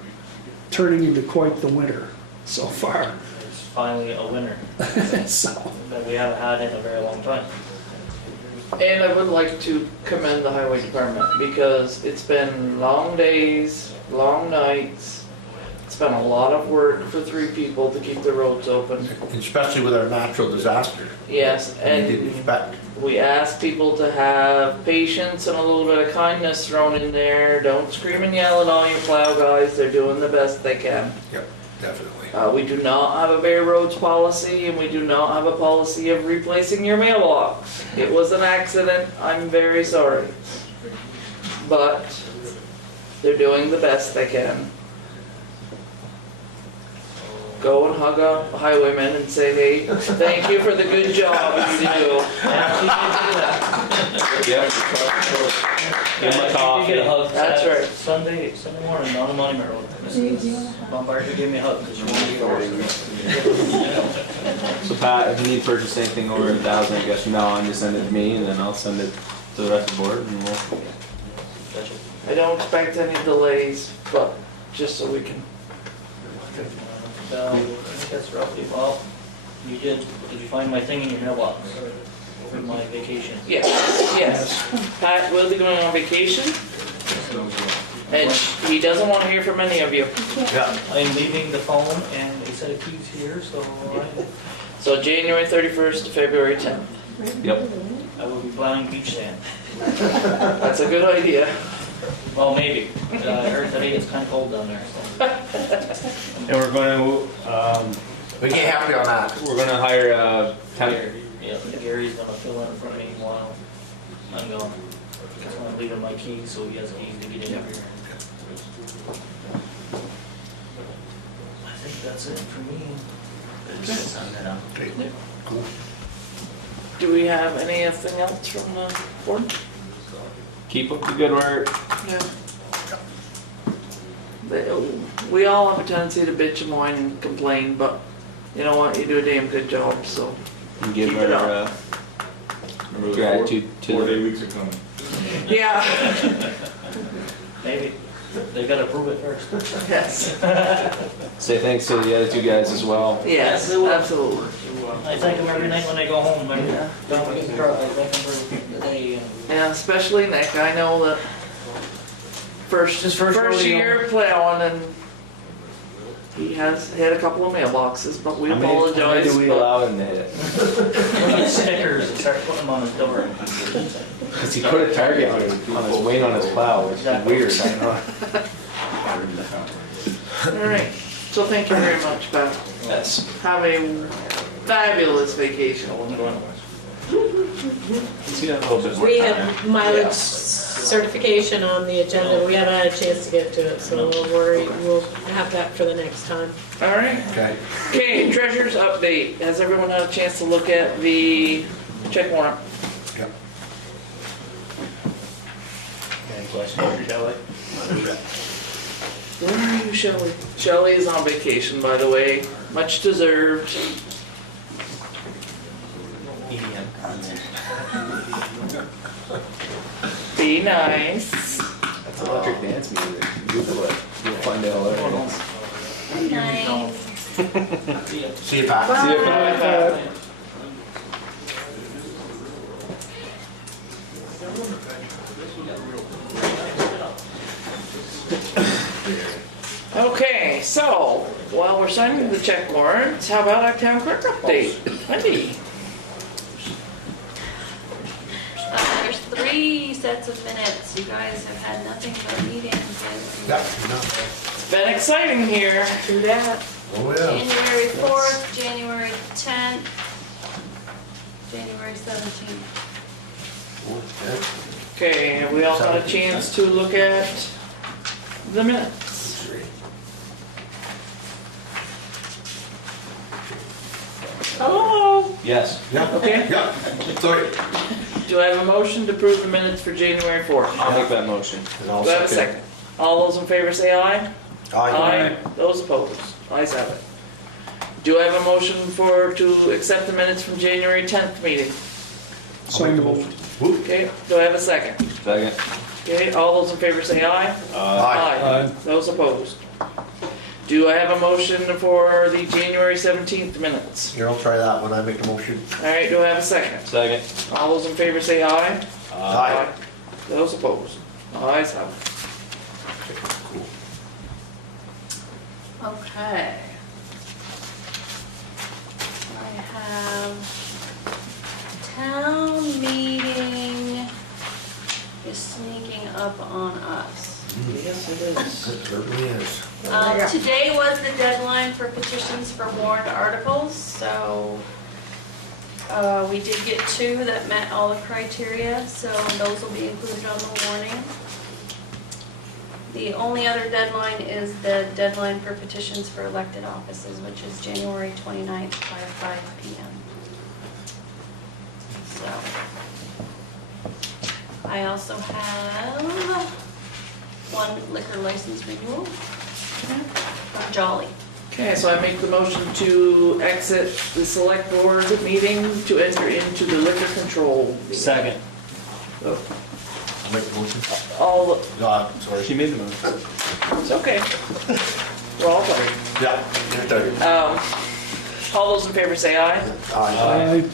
turning into quite the winter so far. It's finally a winter So, that we haven't had in a very long time. And I would like to commend the highway department because it's been long days, long nights. It's been a lot of work for 3 people to keep the roads open. Especially with our natural disaster. Yes, We didn't and expect. we ask people to have patience and a little bit of kindness thrown in there. Don't scream and yell at all your plow guys. They're doing the best they can. Yep, definitely. We do not have a Bay Roads policy, and we do not have a policy of replacing your mailbox. It was an accident, I'm very sorry. But they're doing the best they can. Go and hug a highwayman and say, hey, thank you for the good job you do. Give him a coffee. Get a hug. That's right. Sunday morning on the Monument Road. Mrs. Baumgartner gave me a hug because she wanted to So Pat, if you need to purchase anything over 1,000, I guess from now on, just send it to me and then I'll send it to the rest of the board and we'll. Gotcha. I don't expect any delays, but just so we can. I think that's roughly, well, did you find my thing in your mailbox for my vacation? Yes, yes. Pat will be going on vacation, and he doesn't want to hear from any of you. Yeah. I'm leaving the phone and a set of keys here, so So January 31st to February 10th. Yep. I will be plowing beach sand. That's a good idea. Well, maybe. I heard today it's kind of cold down there, so. And we're gonna, We can't help you on that. we're gonna hire a temp. Yeah, Gary's gonna fill in for me while I'm gone. I'm leaving my keys, so he has keys to get in here. I think that's it for me. Okay, cool. Do we have anything else from the board? Keep up the good work. Yeah. We all have a tendency to bitch and whine and complain, but you know what? You do a damn good job, so. And give Keep it our gratitude to 4 day the. weeks are coming. Yeah. Maybe. They gotta prove it first. Yes. Say thanks to the other 2 guys as well. Yes, they will. absolutely. I thank them every night when they go home. Don't forget the truck. I thank them for the day. Yeah, especially Nick. I know that His first rodeo. year plowing, and he has hit a couple of mailboxes, but we How many apologize. do we but- allow him to hit? We get stickers and start putting them on his door. Because he put a target on his wing on his plow, which is weird, I know. All right. So thank you very much, Pat. Yes. Have a fabulous vacation. See that a little bit more We time. have mileage certification on the agenda. We haven't had a chance to get to it, so we'll have that for the next time. All right. Okay. Okay, treasurer's update. Has everyone had a chance to look at the check warrant? Yep. Any questions for Shelley? Where are you, Shelley? Shelley is on vacation, by the way. Much deserved. Very nice. That's electric dance music. Google it. You'll find out what it is. See you, Pat. See you, Pat. Okay, so, while we're signing the check warrants, how about our town clerk update? Wendy? There's 3 sets of minutes. You guys have had nothing but meetings. Yeah, no. It's been exciting here. Do that. Oh, yeah. January 4th, January 10th, January 17th. Okay, have we all got a chance to look at the minutes? Hello? Yes. Yeah, Okay. yeah, sorry. Do I have a motion to approve the minutes for January 4th? I'll make that motion. And I'll Do I have a second? All those in favor say aye. Aye. Those opposed? Ayes have it. Do I have a motion to accept the minutes from January 10th meeting? So moved. Okay, do I have a second? Second. Okay, all those in favor say aye. Aye. Those opposed? Do I have a motion for the January 17th minutes? Here, I'll try that one, I make a motion. Alright, do I have a second? Second. All those in favor say aye. Aye. Those opposed? Ayes have it. Okay. I have town meeting is sneaking up on us. Yes, it is. It certainly is. Today was the deadline for petitions for warrant articles, so we did get 2 that met all the criteria, so those will be included on the warning. The only other deadline is the deadline for petitions for elected offices, which is January 29th by 5 p.m. So I also have 1 liquor license renewal from Jolly. Okay, so I make the motion to exit the select board meeting to enter into the liquor control. Second. I'll make the motion. All, Sorry. She made the motion. it's okay. We're all done. Yeah, you're done. All those in favor say aye. Aye.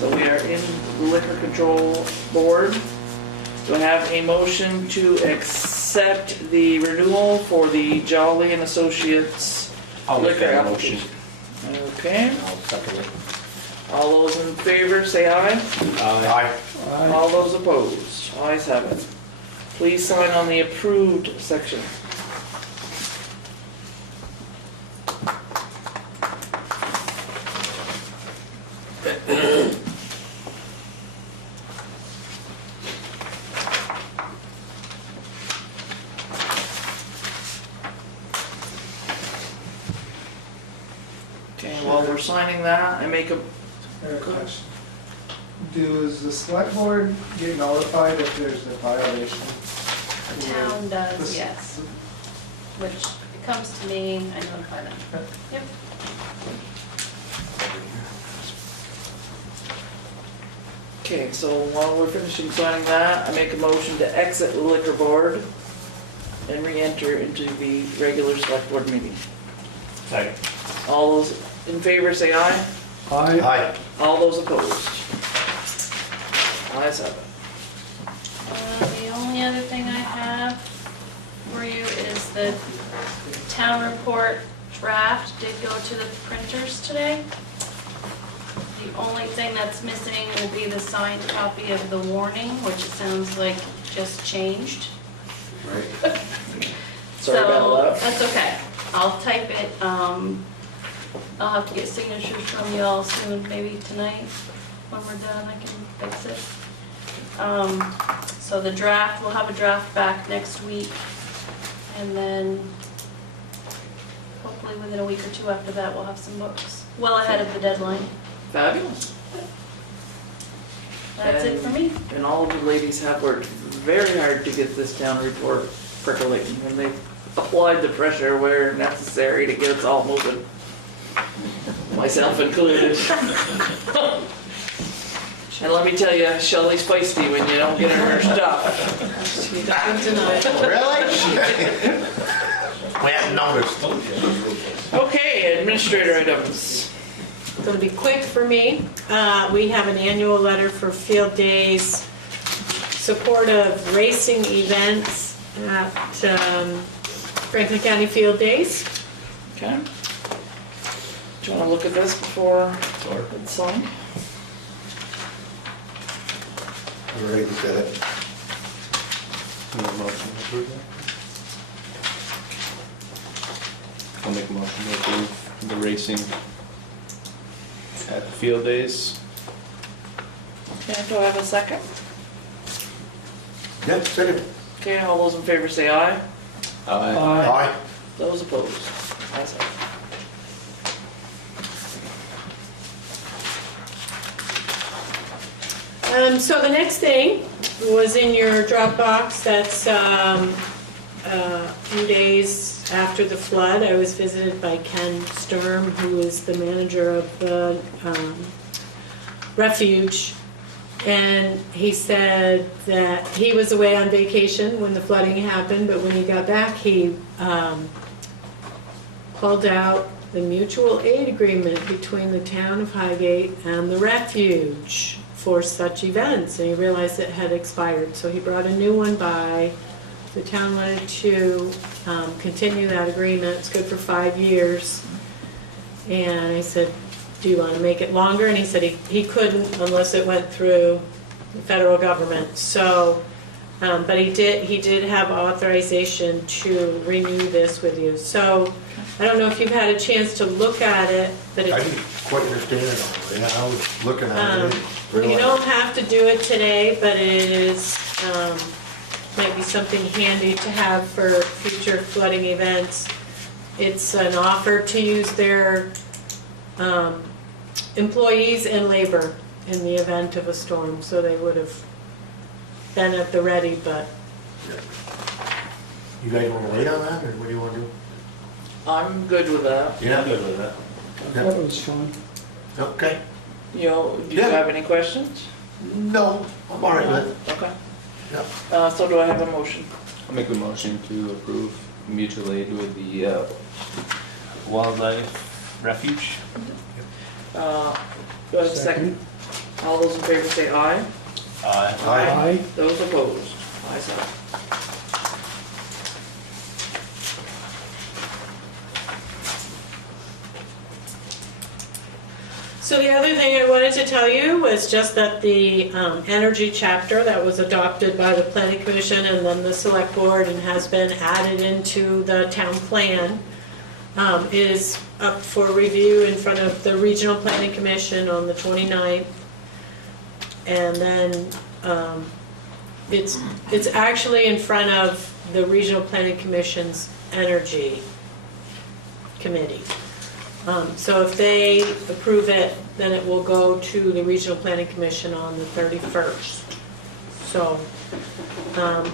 So we are in the liquor control board. Do I have a motion to accept the renewal for the Jolly and Associates I'll make liquor that application? motion. Okay, I'll second it. all those in favor say aye. Aye. All those opposed? Ayes have it. Please sign on the approved section. Okay, while we're signing that, I make a, Question. Does the select board get notified if there's a violation? The town does, yes. Which, it comes to me, I notify them. Yep. okay, so while we're finishing signing that, I make a motion to exit the liquor board and re-enter into the regular select board meeting. Second. All those in favor say aye. Aye. Aye. All those opposed? Ayes have it. The only other thing I have for you is the town report draft did go to the printers today. The only thing that's missing will be the signed copy of the warning, which it sounds like just changed. Right. Sorry about that. So, that's okay. I'll type it, I'll have to get signatures from you all soon, maybe tonight. When we're done, I can fix it. So the draft, we'll have a draft back next week. And then hopefully within a week or 2 after that, we'll have some books, well ahead of the deadline. Fabulous. That's it for me. And all of the ladies have worked very hard to get this town report percolating, and they've applied the pressure where necessary to get us all moving. Myself included. And let me tell you, Shelley's feisty when you don't get her stuff. She doesn't deny it. Really? We hadn't noticed. Okay, administrator items. It's gonna be quick for me. We have an annual letter for field days, support of racing events at Franklin County Field Days. Okay. Do you want to look at this before it's signed? You ready to look at it? Need a motion to approve that? I'll make a motion to approve the racing at the field days. Okay, do I have a second? Yep, second. Okay, all those in favor say aye. Aye. Those opposed? Ayes have it. So the next thing was in your Dropbox. That's a few days after the flood. I was visited by Ken Sturm, who is the manager of the refuge. And he said that he was away on vacation when the flooding happened, but when he got back, he pulled out the mutual aid agreement between the town of Highgate and the refuge for such events, and he realized it had expired, so he brought a new one by. The town wanted to continue that agreement. It's good for 5 years. And I said, do you want to make it longer? And he said he couldn't unless it went through the federal government. So, but he did have authorization to renew this with you. So I don't know if you've had a chance to look at it, but I didn't quite understand it all. Yeah, I was looking at it. you don't have to do it today, but it is, might be something handy to have for future flooding events. It's an offer to use their employees and labor in the event of a storm, so they would have been at the ready, but You guys want to wait on that, or what do you want to do? I'm good with that. You're not good with that? That was fun. Okay. You know, do you Yeah. have any questions? No, I'm all right with it. Okay. Yeah. So do I have a motion? I'll make the motion to approve mutual aid with the wildlife refuge. Do I have a second? All those in favor say aye. Aye. Those opposed? Ayes have it. So the other thing I wanted to tell you was just that the energy chapter that was adopted by the planning commission and then the select board and has been added into the town plan is up for review in front of the regional planning commission on the 29th. And then it's actually in front of the regional planning commission's energy committee. So if they approve it, then it will go to the Regional Planning Commission on the 31st. So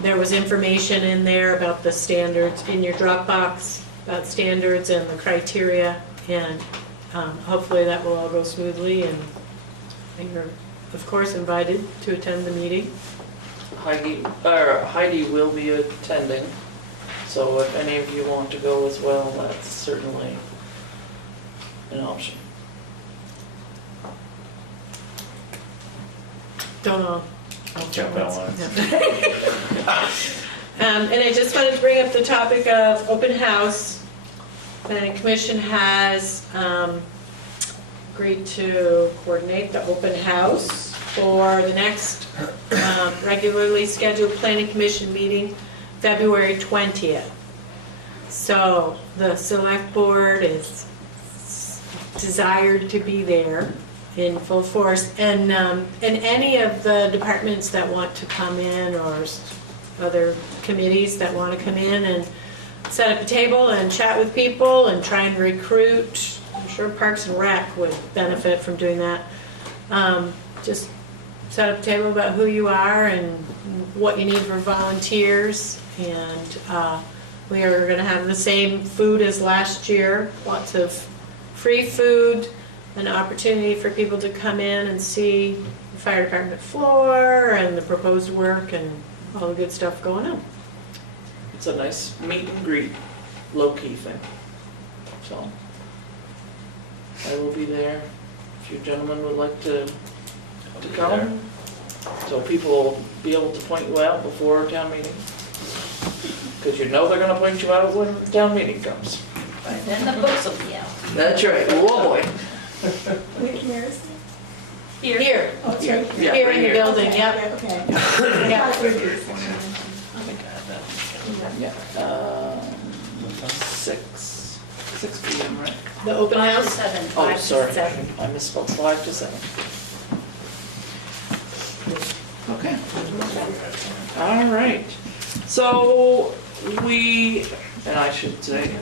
there was information in there about the standards in your Dropbox, about standards and the criteria, and hopefully that will all go smoothly, and you're, of course, invited to attend the meeting. Heidi will be attending, so if any of you want to go as well, that's certainly an option. Don't know. I'll check that one. And I just wanted to bring up the topic of open house. Planning Commission has agreed to coordinate the open house for the next regularly scheduled Planning Commission meeting, February 20th. So the select board is desired to be there in full force, and any of the departments that want to come in, or other committees that want to come in and set up a table and chat with people and try and recruit. I'm sure Parks and Rec would benefit from doing that. Just set up a table about who you are and what you need for volunteers, and we are going to have the same food as last year, lots of free food, an opportunity for people to come in and see the fire department floor and the proposed work, and all the good stuff going on. It's a nice meet and greet, low-key thing. So, I will be there. If you gentlemen would like to come, so people will be able to point you out before town meeting. Because you know they're gonna point you out when town meeting comes. Right, then the books will be out. That's right, oh boy. Here. Here, Oh, it's right Yeah, here right in the here. building, yep. Okay. Yep. I think I had that. Yeah, 6 PM, right? The open 5 to house? 7. Oh, 5 to sorry, 7. I misspoke, 5 to 7. Okay. All right. So we, and I should say,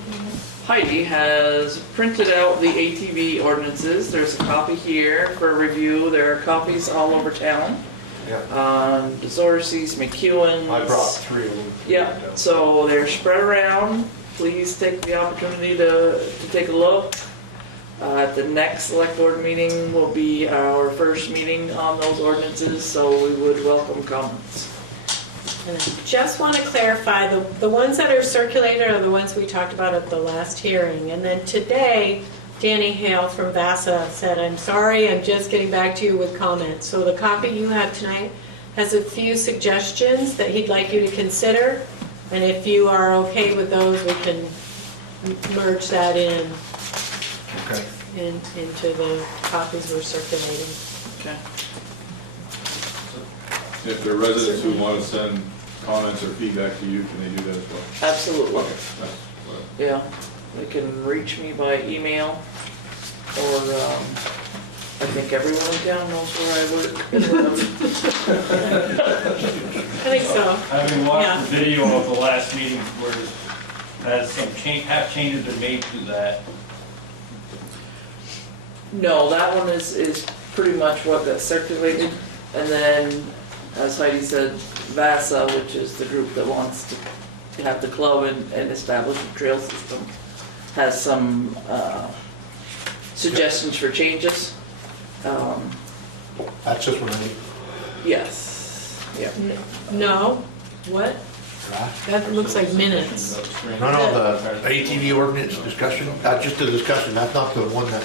Heidi has printed out the ATV ordinances. There's a copy here for review. There are copies all over town. Yeah. Dorsey's, McEwen's. I brought 3 of them. Yeah, so they're spread around. Please take the opportunity to take a look. At the next select board meeting will be our first meeting on those ordinances, so we would welcome comments. And I just want to clarify, the ones that are circulated are the ones we talked about at the last hearing. And then today, Danny Hale from VASA said, I'm sorry, I'm just getting back to you with comments. So the copy you have tonight has a few suggestions that he'd like you to consider. And if you are okay with those, we can merge that in. Okay. Into the copies we're circulating. Okay. If there are residents who want to send comments or feedback to you, can they do that as well? Absolutely. Okay, that's what Yeah, they can reach me by email, or I think everyone in town knows where I work and live. I think so. Having watched Yeah. the video of the last meeting where has some changes been made to that? No, that one is pretty much what got circulated, and then, as Heidi said, VASA, which is the group that wants to have the club and establish a trail system, has some suggestions for changes. That's just what I need. Yes, yeah. No, what? That looks like minutes. No, the ATV ordinance discussion, that's just a discussion, that's not the one that,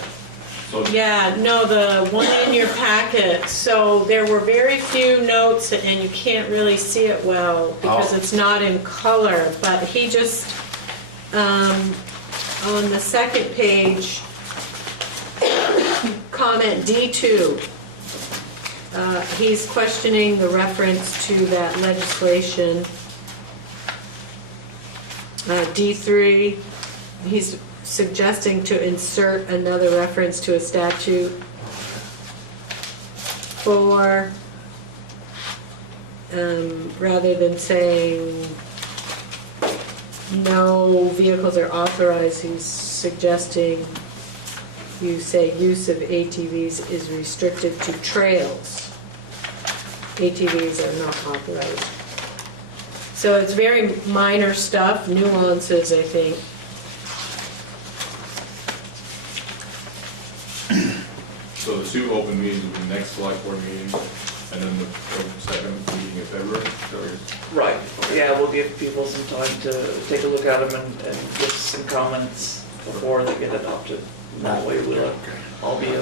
Yeah, no, the one in your packet, so there were very few notes and you can't really see it well because Oh. it's not in color, but he just, on the second page, comment D2, he's questioning the reference to that legislation. D3, he's suggesting to insert another reference to a statute. 4, rather than saying no vehicles are authorized, he's suggesting you say use of ATVs is restricted to trails. ATVs are not authorized. So it's very minor stuff, nuances, I think. So the 2 open meetings will be next select board meeting, and then the second meeting in February? Right, yeah, we'll give people some time to take a look at them and give some comments before they get adopted. That way we'll all be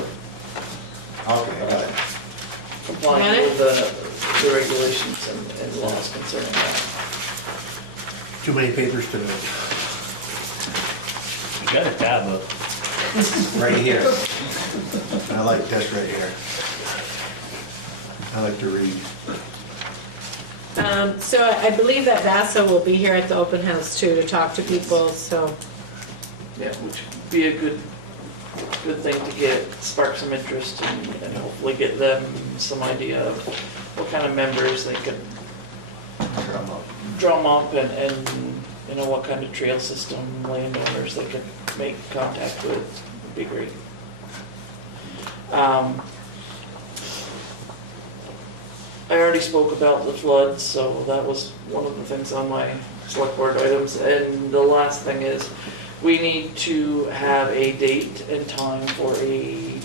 complying with the regulations and laws concerning that. too many papers to read. You got a tablet. Right here. I like this right here. I like to read. So I believe that VASA will be here at the open house too to talk to people, so. Yeah, which would be a good thing to spark some interest and hopefully get them some idea of what kind of members they could drum up and you know, what kind of trail system landowners they could make contact with would be great. I already spoke about the floods, so that was one of the things on my select board items. And the last thing is, we need to have a date and time for a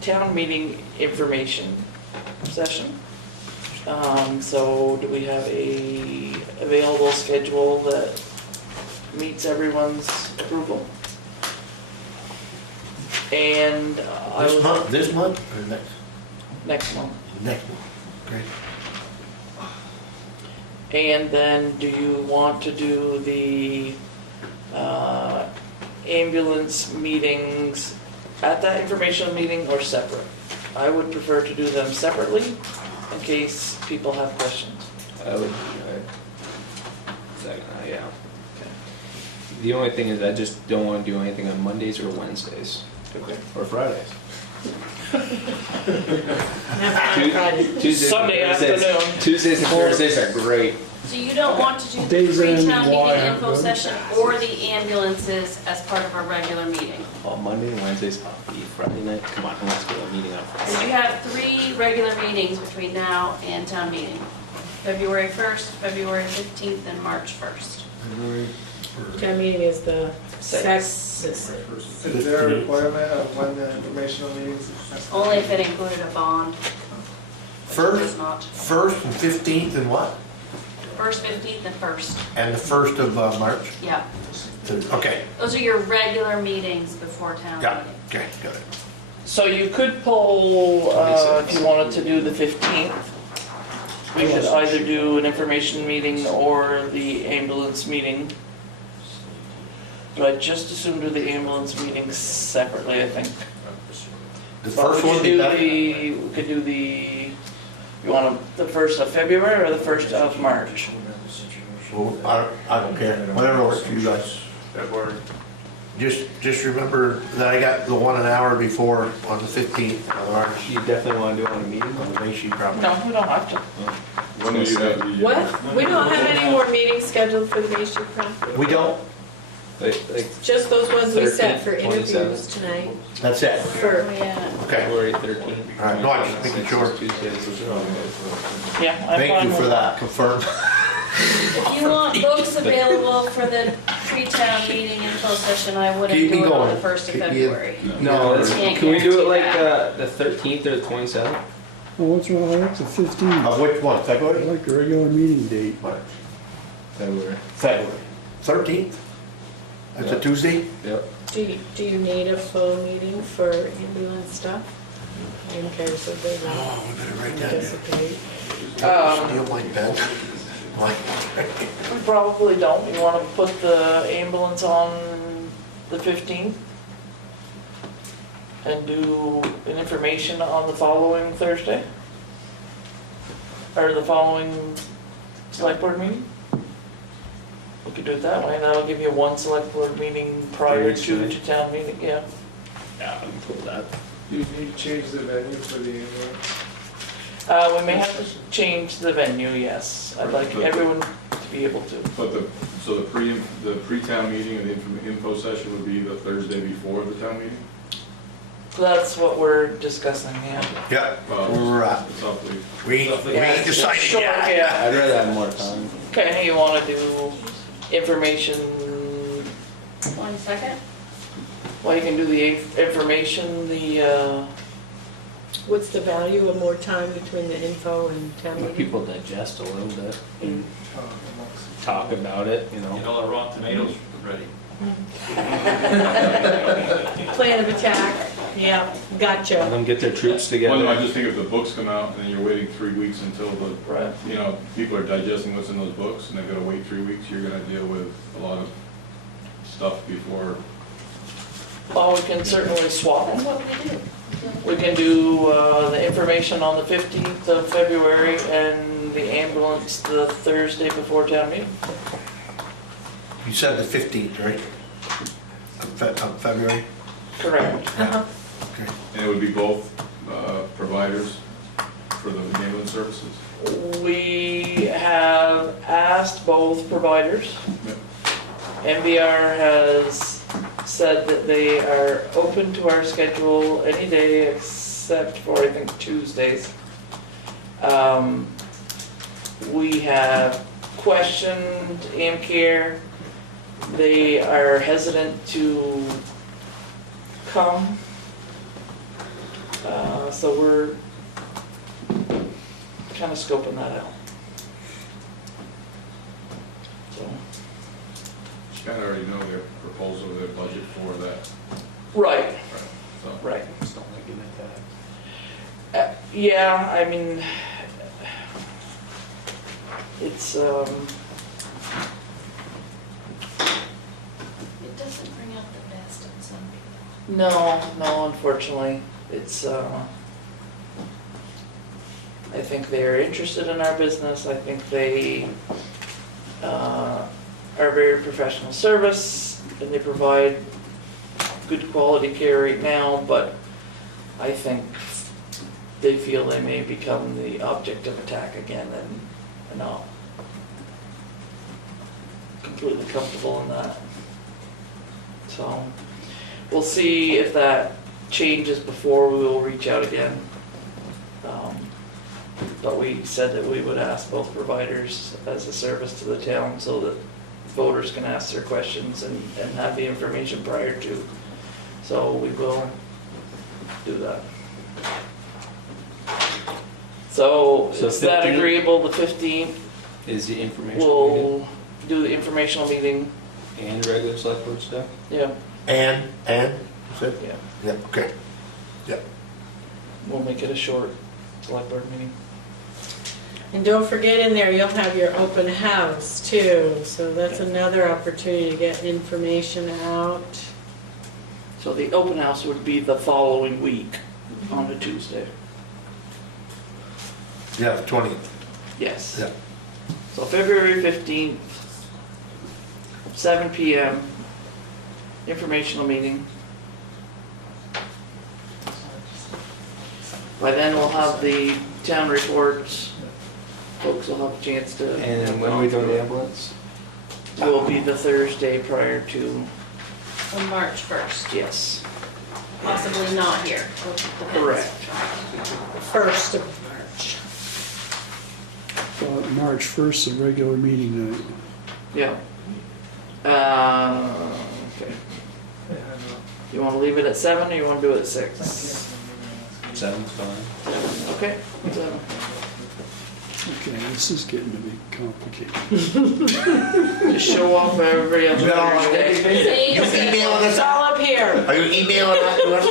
town meeting information session. So do we have a available schedule that meets everyone's approval? And I This was, month, or next? next month. Next month, okay. And then do you want to do the ambulance meetings at that informational meeting or separate? I would prefer to do them separately in case people have questions. I would, second, yeah. The only thing is I just don't wanna do anything on Mondays or Wednesdays. Okay. Or Fridays. Never on Friday. Tuesdays Sunday and Thursdays- afternoon. Tuesdays and Thursdays are great. So you don't want to do the Days in pre-town meeting wire, info good. session or the ambulances as part of our regular meeting? Well, Monday and Wednesdays, Friday night, come on, let's get a meeting on So Friday. you have 3 regular meetings between now and town meeting. February 1st, February 15th, and March 1st. Town meeting is the Sixth. Is there a requirement of when the informational meetings? Only if it included a bond. which it First? does not. 1st and 15th and what? 1st, 15th, and 1st. And the 1st of March? Yeah. Okay, Those are your regular meetings before town yeah, meeting. okay, got it. So you could pull, if you wanted to do the 15th, we could either do an information meeting or the ambulance meeting. But I'd just as soon do the ambulance meeting separately, I think. The But first one, we could do the, you want the 1st of February or the 1st of March? well, I don't care, whatever works for you guys. February. Just remember that I got the 1 hour before on the 15th of March. You definitely wanna do it on a meeting? Maybe probably. No, we don't have to. When do you have the? What? We don't have any more meetings scheduled for the Bay Street Prom? We don't, Like Just those ones we set 13th, for interviews tonight. that's it, For, Yeah. okay. February 13th. All right, no, I'm just making sure. Tuesdays. Yeah, I'm Thank fine you with for that, confirm. If you want books available for the pre-town meeting info session, I wouldn't Keep me do it on going. the 1st of Keep me in. February. No, let's- Can't can we do it like guarantee the 13th or the 27th? Well, what's wrong, I like the 15th. Of which one, I February? like the regular meeting date. February. February. 13th? That's a Tuesday? Yep. do you need a phone meeting for ambulance stuff? In case of they Oh, don't we better write that down. anticipate. Steal my pen. We probably don't. You want to put the ambulance on the 15th? And do an information on the following Thursday? Or the following select board meeting? We could do it that way. That'll give you 1 select board meeting prior each to night. town meeting, yeah. Yeah, I can pull that. Do you need to change the venue for the ambulance? We may have to change the venue, yes. I'd like everyone to be able to. But so the pre-town meeting and the info session would be the Thursday before the town meeting? That's what we're discussing, yeah. Yeah, where we're at. It's awfully. We ain't decided Sure, yet. yeah. I'd rather have more time. Okay, you wanna do information, 1 second? well, you can do the information, What's the value of more time between the info and town Let meeting? people digest a little bit, Amongst- talk about it, you know. all the raw tomatoes ready. Plan of attack, yeah, Let gotcha. them get their troops Well, no, I together. just think if the books come out and then you're waiting 3 weeks until Right. people are digesting what's in those books and they've got to wait 3 weeks, you're gonna deal with a lot of stuff before. well, we can certainly swap them. What we do. We can do, the information on the 15th of February and the ambulance the Thursday before town meeting. You said the 15th, right? Of February? Correct. Uh-huh. Okay. And it would be both providers for the ambulance services? We have asked both providers. Yep. MBR has said that they are open to our schedule any day except for, I think, Tuesdays. We have questioned AmCare. They are hesitant to come. So we're kind of scoping that out. So, You kind of already know their proposal, their budget for that. right, So right. Just don't like it like that. Yeah, I mean, it's, It doesn't bring out the best in some people. no, unfortunately, it's, I think they're interested in our business, I think they, are very professional service, and they provide good quality care right now, but I think they feel they may become the object of attack again, and I'm not completely comfortable in that. So, we'll see if that changes before we will reach out again. But we said that we would ask both providers as a service to the town so that voters can ask their questions and have the information prior to. So we will do that. So So is that 15th? agreeable, the 15th? Is the informational meeting We'll do the informational meeting, and regular select board stuff? yeah, And, you said? yeah. Yeah, okay. We'll make it a short select board meeting. And don't forget in there, you'll have your open house too, so that's another opportunity to get information out. So the open house would be the following week on a Tuesday. Yeah, the 20th. Yes. Yeah. So February 15th, 7 PM, informational meeting. By then we'll have the town reports. Folks will have a chance to. And when are we doing the ambulance? Will be the Thursday prior to, On March 1st, yes, possibly not here. So it depends. correct. First of March. March 1st, a regular meeting night. Yeah. Okay. You wanna leave it at 7 or you wanna do it at 6? 7's fine. 7, okay. 7. Okay, this is getting to be complicated. Just show off every other Thursday. You emailing It's us? all up here. Are you emailing that to us?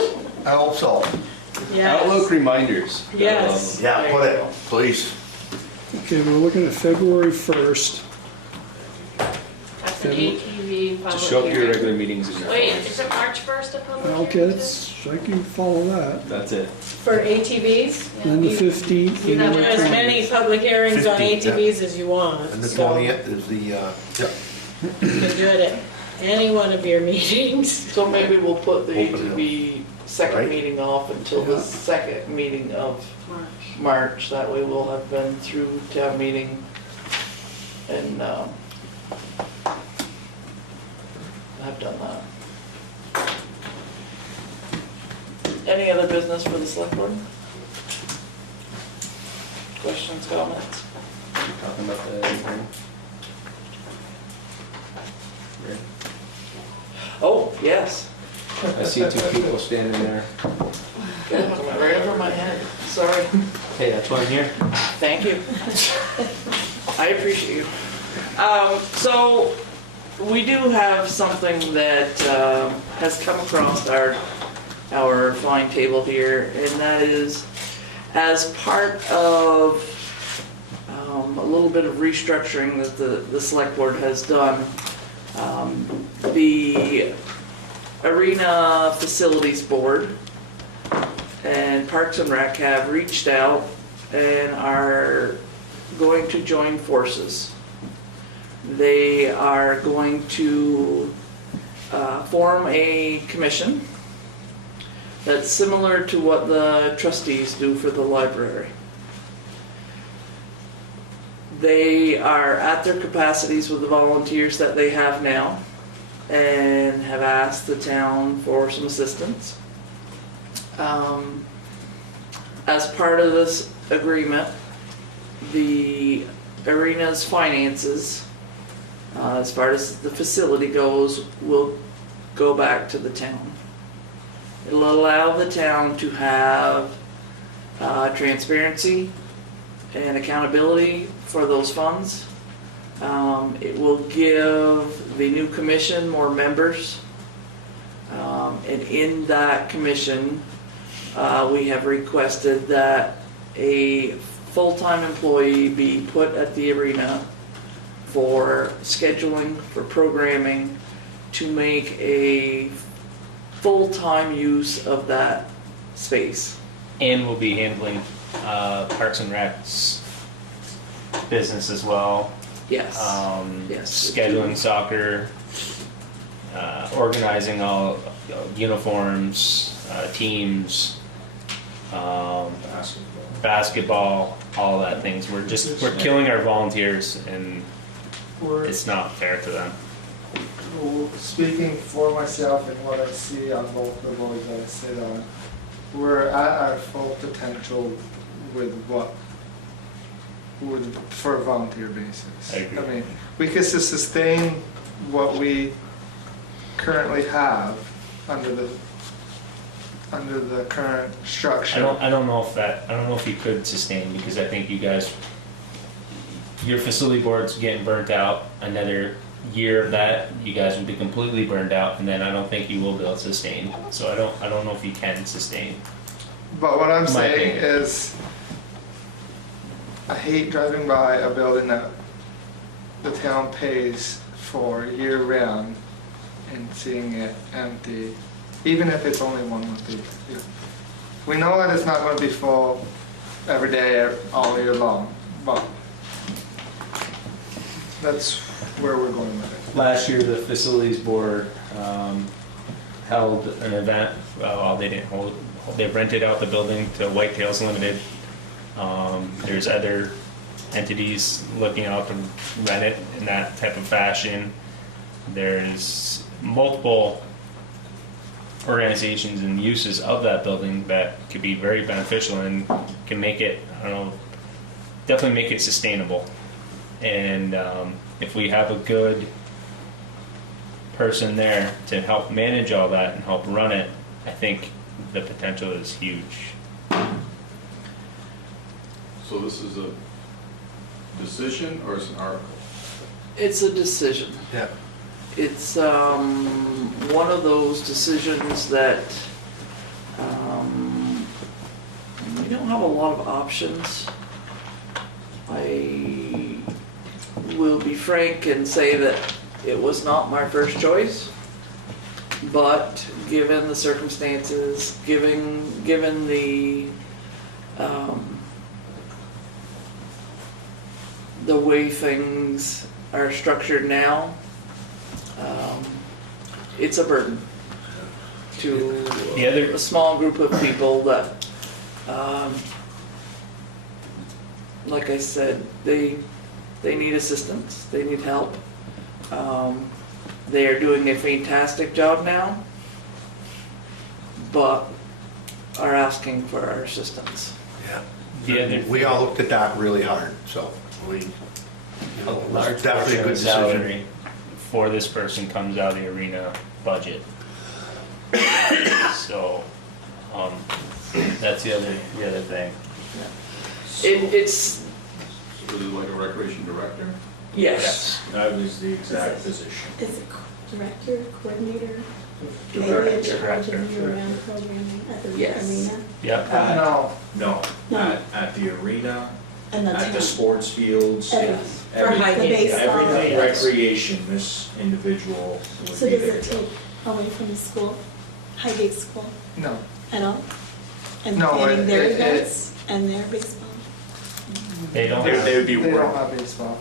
I hope so. Outlook Yes. reminders. Yes. Yeah, put it, please. Okay, we're looking at February 1st. That's an ATV public Just show up your hearing. regular meetings in your Wait, phones. is it March 1st a public hearing? Okay, that's, I can follow that. That's it. For ATVs? Then the 15th. You and can then do the as 20th. many public hearings on 15th, yeah. ATVs as you want. And the so 20th is the, yeah. You can do it at any one of your meetings. So maybe we'll put the Open it up. ATV second Right. meeting off until the Yeah. second meeting of March. March. That way we'll have been through town meeting and, I've done that. Any other business for the select board? Questions, comments? Talking about the hearing. Right. Oh, yes. I see 2 people standing there. Good, went right over my head. Sorry. Hey, that's why I'm here. Thank you. I appreciate you. So, we do have something that has come across our flying table here, and that is as part of a little bit of restructuring that the select board has done. The Arena Facilities Board and Parks and Rec have reached out and are going to join forces. They are going to form a commission that's similar to what the trustees do for the library. They are at their capacities with the volunteers that they have now and have asked the town for some assistance. As part of this agreement, the arena's finances, as far as the facility goes, will go back to the town. It'll allow the town to have transparency and accountability for those funds. It will give the new commission more members. And in that commission, we have requested that a full-time employee be put at the arena for scheduling, for programming, to make a full-time use of that space. And we'll be handling Parks and Rec's business as well. Yes. Yes. Scheduling soccer, organizing all uniforms, teams, basketball, all that things. We're killing our volunteers, and it's not fair to them. Well, speaking for myself and what I see on both the boards that I sit on, we're at our full potential for a volunteer basis. I agree. mean, we could sustain what we currently have under the current structure. I don't know if you could sustain, because I think you guys, your facility board's getting burnt out. Another year of that, you guys would be completely burned out, and then I don't think you will be able to sustain. So I don't know if you can sustain. But what I'm My saying opinion. is, I hate driving by a building that the town pays for year round and seeing it empty, even if it's only 1 month. We know that it's not going to be full every day, all year long, but that's where we're going with it. Last year, the facilities board held an event. Well, they didn't hold. They rented out the building to Whitetails Limited. There's other entities looking out to rent it in that type of fashion. There's multiple organizations and uses of that building that could be very beneficial and can make it, definitely make it sustainable. And if we have a good person there to help manage all that and help run it, I think the potential is huge. So this is a decision or it's an article? It's a decision. Yeah. It's one of those decisions that we don't have a lot of options. I will be frank and say that it was not my first choice, but given the circumstances, given the way things are structured now, it's a burden to a small group of people that, like I said, they need assistance, they need help. They are doing a fantastic job now, but are asking for our assistance. Yeah. We all looked at that really hard, so A large definitely a portion good of salary for this person comes out of the arena budget. So, that's the other thing. It's Was it like a recreation director? yes. That was the exact position. Is it director, coordinator, maybe Director. in charge of year-round programming at the Yes. arena? Yep. No, No. At the arena, And the at the town. sports fields, Every- For every- Highgate. The baseball. everything recreation, this individual would So be does there. it take away from the school, Highgate School no. at all? And No, planning their it- events and their baseball? They don't They have, would be They work. don't have baseball.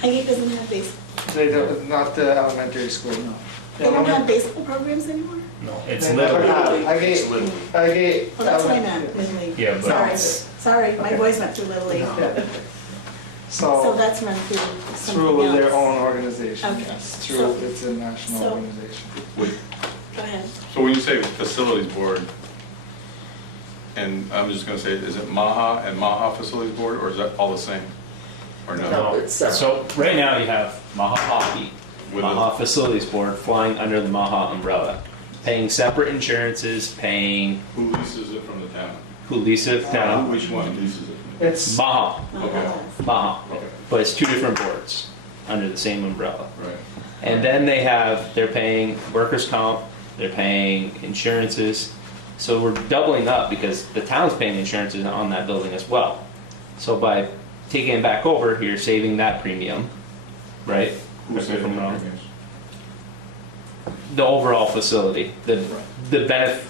Highgate doesn't have baseball. They don't, not the elementary school, no. They don't have baseball programs anymore? no, it's They never little. have. I It's get, little. I get. Well, that's what I meant, Little League. Yeah, but Sorry, it's- sorry, my Okay. boys went through Little League. Yeah. So So, that's run through something through their else. own organization, Okay. yes, through, So- it's a national so- organization. Go ahead. So when you say facilities board, and I'm just gonna say, is it Maha and Maha Facilities Board, or is that all the same? Or no? No, it's separate. So right now you have Maha Hockey, With Maha Facilities Board flying under the Maha umbrella, paying separate insurances, paying Who leases it from the town? who leases it now. Which one leases it? It's, Maha, Okay, Maha. okay, But it's two different boards under the same umbrella. right. And then they're paying workers' comp, they're paying insurances. So we're doubling up because the town's paying insurances on that building as well. So by taking it back over, you're saving that premium, right? Who's Correct me if I'm wrong. saving? The overall facility, the benefit,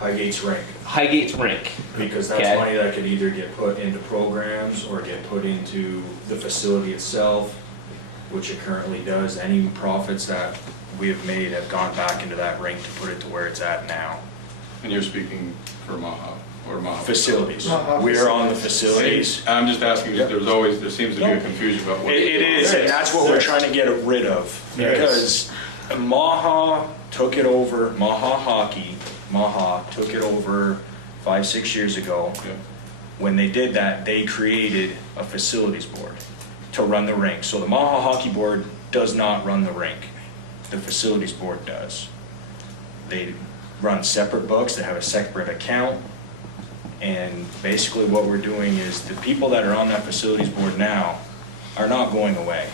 Highgate's rink, Highgate's rink. because that's Okay. money that could either get put into programs or get put into the facility itself, which it currently does. Any profits that we have made have gone back into that rink to put it to where it's at now. And you're speaking for Maha, or Maha? Facilities. Maha We are on the facilities. I'm just asking, because there seems to be a confusion about what. It is, and that's what we're trying to get rid of. There is. Because Maha took it over, Maha took it over 5-6 years ago. Yeah. When they did that, they created a facilities board to run the rink. So the Maha Hockey Board does not run the rink. The facilities board does. They run separate books, they have a separate account. And basically what we're doing is the people that are on that facilities board now are not going away.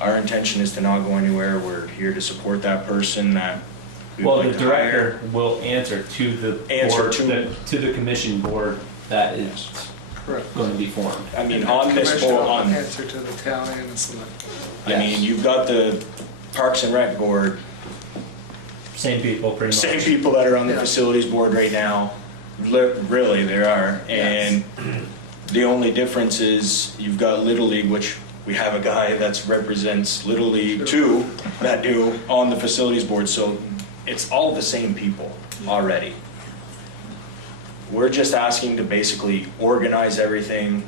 Our intention is to not go anywhere. We're here to support that person that we would Well, like the to hire. director will answer to the Answer board, to- to the commission board that is correct. going to be formed. I mean, on this Commissioner board, will on, answer to the town and the select. I mean, you've got the Parks and Rec board, Same people, pretty much. same people that are on the Yeah. facilities board right now. Really, there are. And the only difference is you've got Little League, which we have a guy that represents Little League too, that do on the facilities board. So it's all the same people already. We're just asking to basically organize everything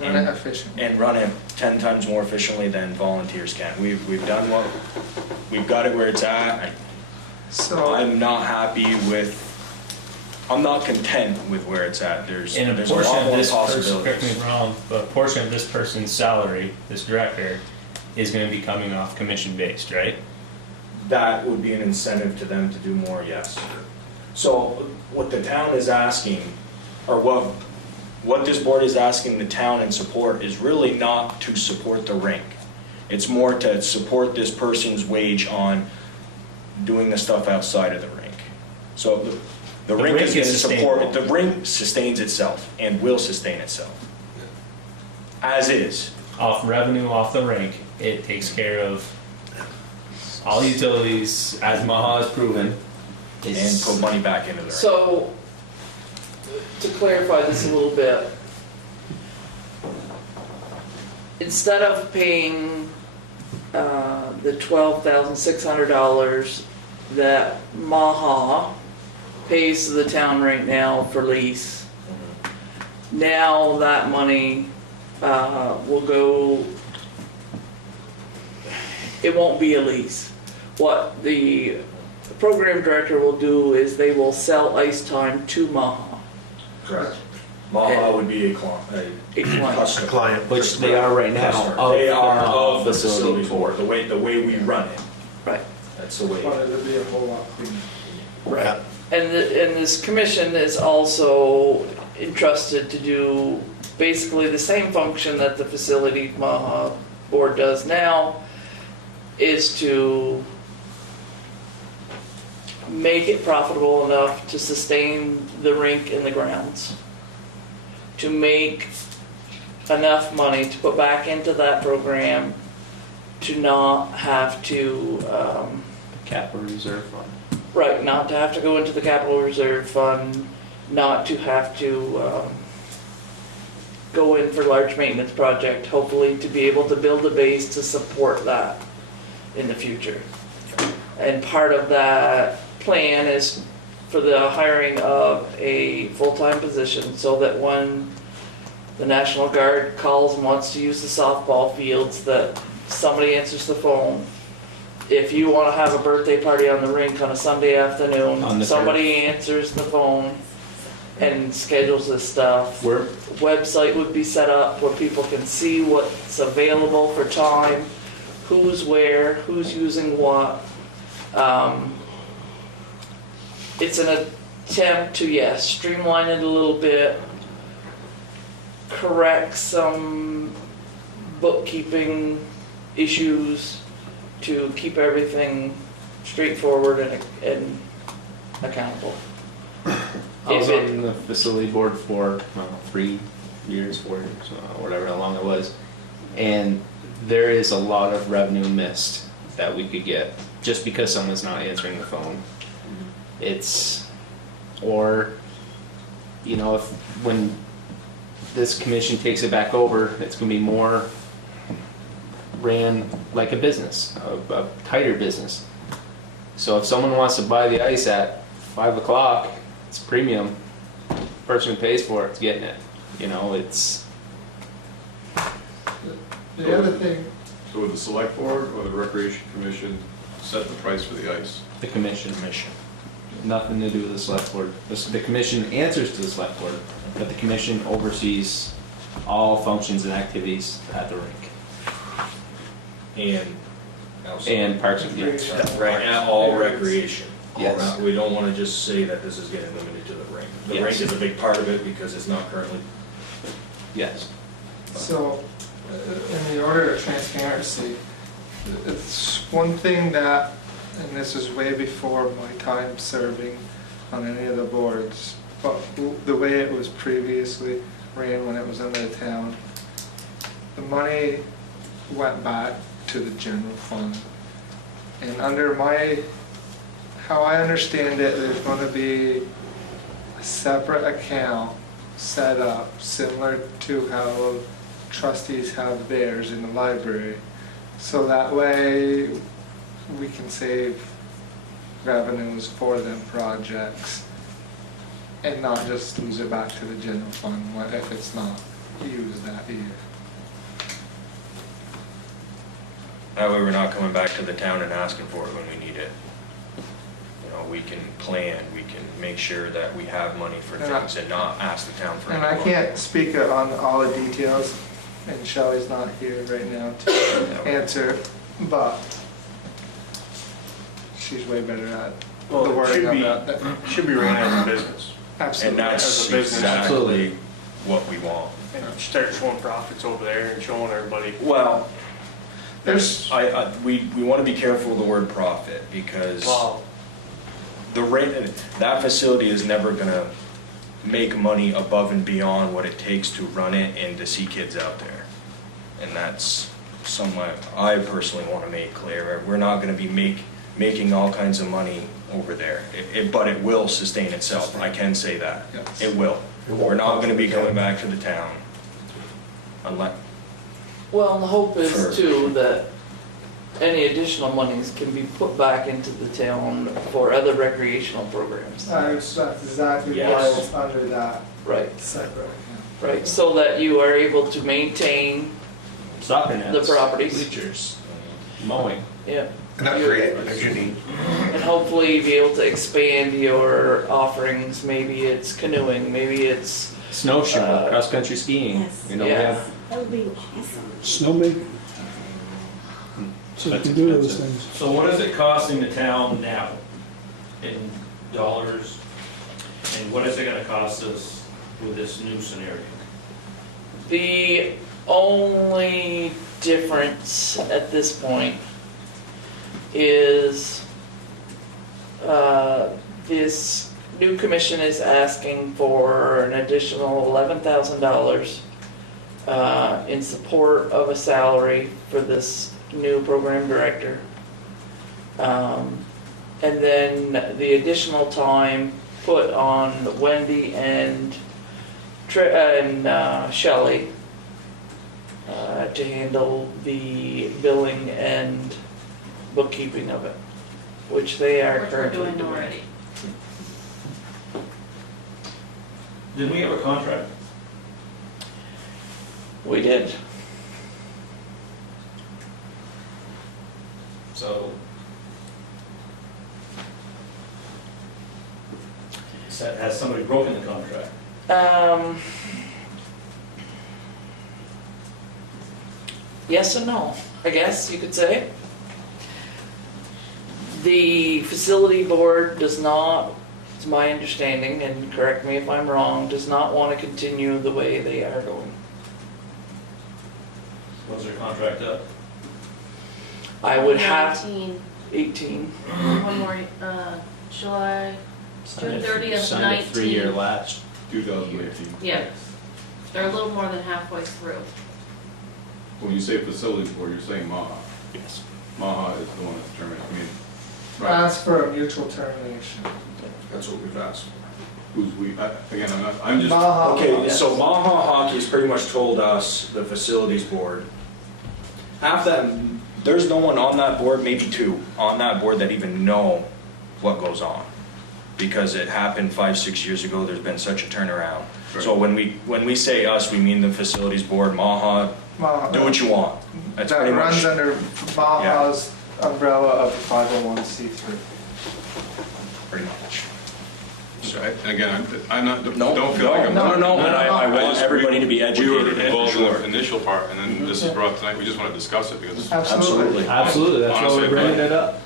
Run it efficiently. and run it 10 times more efficiently than volunteers can. We've done what, we've got it where it's at. So, I'm not happy with, I'm not content with where it's at. There's And a a portion lot of more this person, correct me possibilities. if I'm wrong, but a portion of this person's salary, this director, is gonna be coming off commission based, right? That would be an incentive to them to do more, yes. So what the town is asking, or what this board is asking the town in support is really not to support the rink. It's more to support this person's wage on doing the stuff outside of the rink. So the rink is going to support, the rink sustains itself and will sustain itself. As is. Off revenue off the rink, it takes care of all utilities, as Maha has proven. And put money back into the rink. So, to clarify this a little bit, instead of paying the $12,600 that Maha pays to the town right now for lease, now that money will go, it won't be a lease. What the program director will do is they will sell ice time to Maha. Correct. Maha would be a customer. Client. Which they are right now. Customer. of They the are Maha of the facility facilities board, the way we run it. Right. That's the way. but it'll be a whole lot cleaner. Right. And this commission is also entrusted to do basically the same function that the facility Maha board does now, is to make it profitable enough to sustain the rink and the grounds, to make enough money to put back into that program, to not have to, Capital reserve fund. right, not to have to go into the capital reserve fund, not to have to go in for large maintenance project, hopefully to be able to build a base to support that in the future. And part of that plan is for the hiring of a full-time position so that when the National Guard calls and wants to use the softball fields, that somebody answers the phone. If you want to have a birthday party on the rink on a Sunday afternoon, On the somebody answers the phone and schedules this stuff. We're, Website would be set up where people can see what's available for time, who's where, who's using what. It's attempt to, yes, streamline it a little bit, correct some bookkeeping issues to keep everything straightforward and accountable. I was on the facility board for 3 years, 4 years, whatever how long it was, and there is a lot of revenue missed that we could get just because someone's not answering the phone. It's, or, you know, if when this commission takes it back over, it's gonna be more ran like a business, a tighter business. So if someone wants to buy the ice at 5 o'clock, it's premium. Person who pays for it's getting it. You know, it's. The other thing, So would the select board or the recreation commission set the price for the ice? The commission. Nothing to do with the select board. The commission answers to the select board, but the commission oversees all functions and activities at the rink. And parks and fields. Right, and all recreation. Yes. We don't wanna just say that this is getting limited to the rink. The Yes. rink is a big part of it because it's not currently. Yes. so, in the order of transparency, it's one thing that, and this is way before my time serving on any of the boards, but the way it was previously ran when it was under the town, the money went back to the general fund. And under how I understand it, there's going to be a separate account set up similar to how trustees have theirs in the library. So that way we can save revenues for them projects and not just lose it back to the general fund if it's not used that year. That way we're not coming back to the town and asking for it when we need it. You know, we can plan, we can make sure that we have money for things and not ask the town for any And I more. can't speak on all the details, and Shelley's not here right now to answer, but she's way better at the Well, it wording should of be, that. should be ran as a business. Absolutely. And that's As a business. exactly what we want. And start showing profits over there and showing everybody. Well, There's, we want to be careful of the word profit because Wow. the rate, that facility is never gonna make money above and beyond what it takes to run it and to see kids out there. And that's something I personally want to make clear. We're not gonna be making all kinds of money over there. But it will sustain itself, I can say that. Yes. It will. We're not gonna be going back to the town unless, Well, the hope For- is too that any additional monies can be put back into the town for other recreational programs. that's exactly why Yes. it's under that Right, separate account. right, so that you are able to maintain, Soccer nets. The properties. Bleachers. Mowing. yeah, And upgrade it as you need. and hopefully be able to expand your offerings. Maybe it's canoeing, maybe it's, Snowshoeing, cross-country skiing. Yes. You know, we Yeah. have That would be awesome. Snowmaking. So you That's can do those expensive. things. So what is it costing the town now in dollars? And what is it gonna cost us with this new scenario? the only difference at this point is this new commission is asking for an additional $11,000 in support of a salary for this new program director. And then the additional time put on Wendy and Shelley to handle the billing and bookkeeping of it, which they are Which we're currently doing doing. already. Did we have a contract? We did. So. Has somebody broken the contract? Yes and no, I guess you could say. The facility board does not it's my understanding, and correct me if I'm wrong, does not want to continue the way they are going. When's their contract up? I would have 19, 18. one more, July, June 30th, Signed a 3-year 19. last. 2018. Yeah, they're a little more than halfway through. When you say facilities board, you're saying MAHA. Yes. MAHA is the one that's terminated, I mean, right, Ask for a mutual termination. That's what we've asked. who's we, again, I'm just. Maha. Okay, so Maha Hockey's pretty much told us, the facilities board, half that, there's no one on that board, maybe two, on that board that even know what goes on. Because it happened 5-6 years ago, there's been such a turnaround. So when we say us, we mean the facilities board, Maha, do what you want. That's That pretty runs much, under Maha's umbrella of 501c3. pretty much. So again, I'm not, No, don't feel like I'm. no, but I want just- everybody to be We were educated. involved in Sure. the initial part, and then this is brought tonight, we just want to discuss it because, Absolutely. Absolutely, that's why Honestly, we're bringing it up.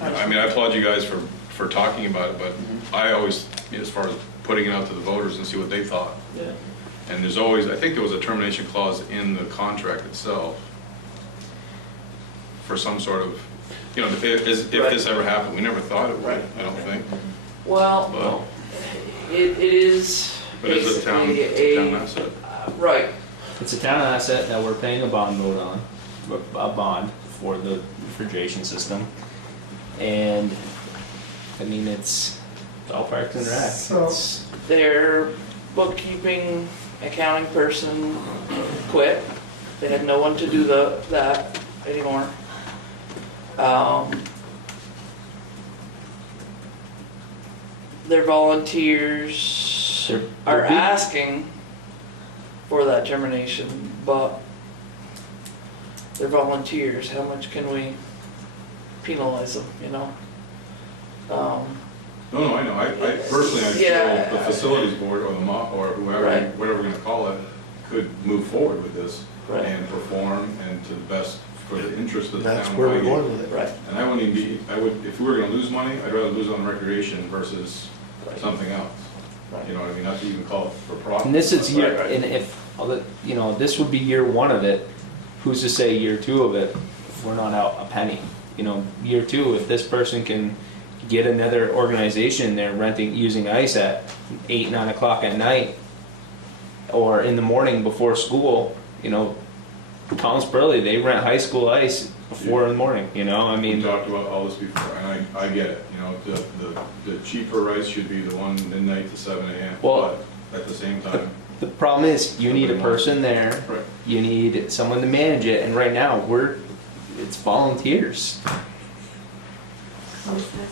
I mean, I applaud you guys for talking about it, but I always, as far as putting it out to the voters and see what they thought. Yeah. And there's always, I think there was a termination clause in the contract itself for some sort of, you know, if this ever happened, we never thought it would, I don't think. Well, But, it is but it's a town basically asset. right. It's a town asset that we're paying a bond note on, a bond for the refrigeration system. And, I mean, it's all parks and rec. So- It's- Their bookkeeping, accounting person quit. They had no one to do that anymore. Their volunteers They're- are they're big. asking for that termination, but they're volunteers. How much can we penalize them, you know? No, I know, I personally, I Yeah. feel the facilities board or the or whoever, Right. whatever we're gonna call it, could move forward with this Right. and perform and to the best for the interest of the town. That's where we're going with it. Right. And I wouldn't even be, if we were gonna lose money, I'd rather lose on recreation versus Right. something else. Right. You know what I mean, not to even call it for profit. And this is year, Right, right. and if, you know, this would be year 1 of it, who's to say year 2 of it, if we're not out a penny? You know, year 2, if this person can get another organization there renting, using ice at 8, 9 o'clock at night, or in the morning before school, you know, Tom's Burley, they rent high school ice before in the morning, you know, I We mean, talked about all this before, and I get it, you know, the cheaper rice should be the one midnight to 7 a.m. Well- But at the same time, the problem is, you need a person there, right. you need someone to manage it, and right now, it's volunteers.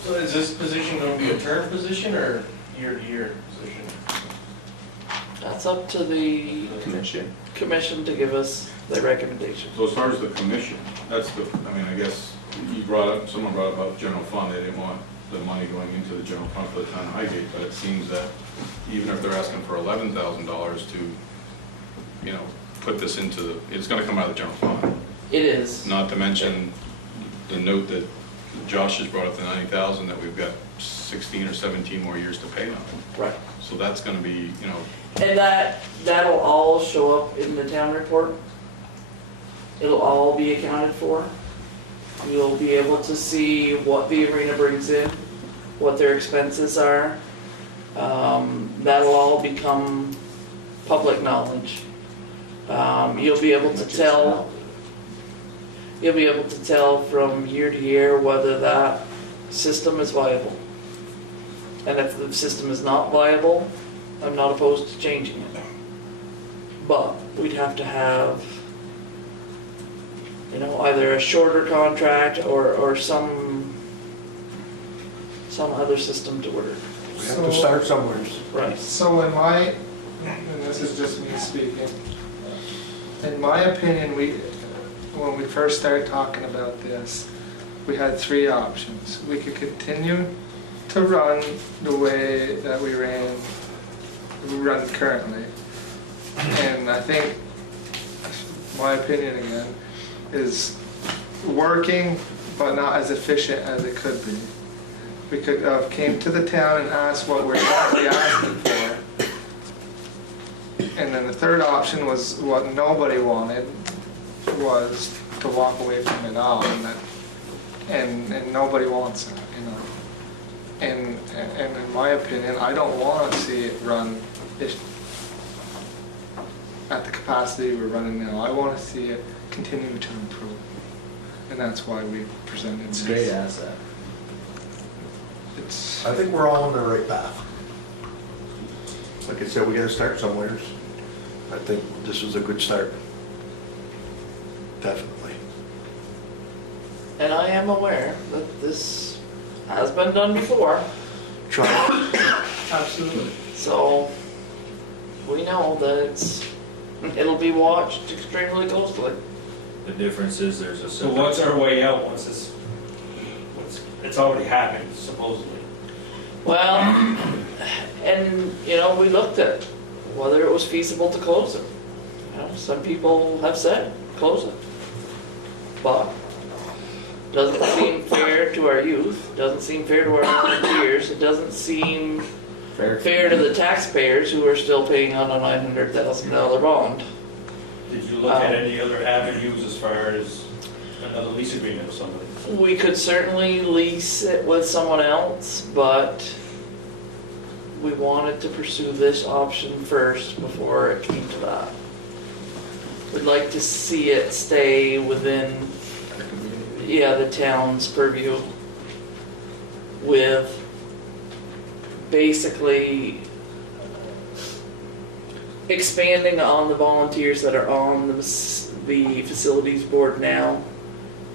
So is this position gonna be a term position or year-to-year position? That's up to the Commission. commission to give us their recommendation. So as far as the commission, that's the, I mean, I guess someone brought up about general fund, they didn't want the money going into the general fund for the town of Highgate, but it seems that even if they're asking for $11,000 to, you know, put this into it's gonna come out of the general fund. It is. Not to mention the note that Josh has brought up, the 90,000, that we've got 16 or 17 more years to pay on it. Right. So that's gonna be, you know, And that'll all show up in the town report. It'll all be accounted for. You'll be able to see what the arena brings in, what their expenses are. That'll all become public knowledge. You'll be able to tell. You'll be able to tell from year to year whether that system is viable. And if the system is not viable, I'm not opposed to changing it. But we'd have to have, you know, either a shorter contract or some other system to work. We have to start somewhere. Right. So and this is just me speaking, in my opinion, when we first started talking about this, we had 3 options. We could continue to run the way that we run currently. And I think, my opinion again, is working but not as efficient as it could be. we could have came to the town and asked what we're actually asking for. And then the third option was what nobody wanted, was to walk away from it all, and nobody wants that, you know. And in my opinion, I don't want to see it run at the capacity we're running now. I want to see it continue to improve, and that's why we presented this. It's a great asset. I think we're all on the right path. Like I said, we gotta start somewhere. I think this was a good start. Definitely. And I am aware that this has been done before, Try. Absolutely. so we know that it'll be watched extremely closely. The difference is there's a So what's our way out once it's already happened supposedly? Well, and you know, we looked at whether it was feasible to close it. You know, some people have said, close it. But doesn't seem fair to our youth, doesn't seem fair to our volunteers, it doesn't seem fair to the taxpayers who are still paying on a $900,000 bond. Did you look at any other avenues as far as another lease agreement with somebody? We could certainly lease it with someone else, but we wanted to pursue this option first before it came to that. We'd like to see it stay within, the town's purview, with basically expanding on the volunteers that are on the facilities board now,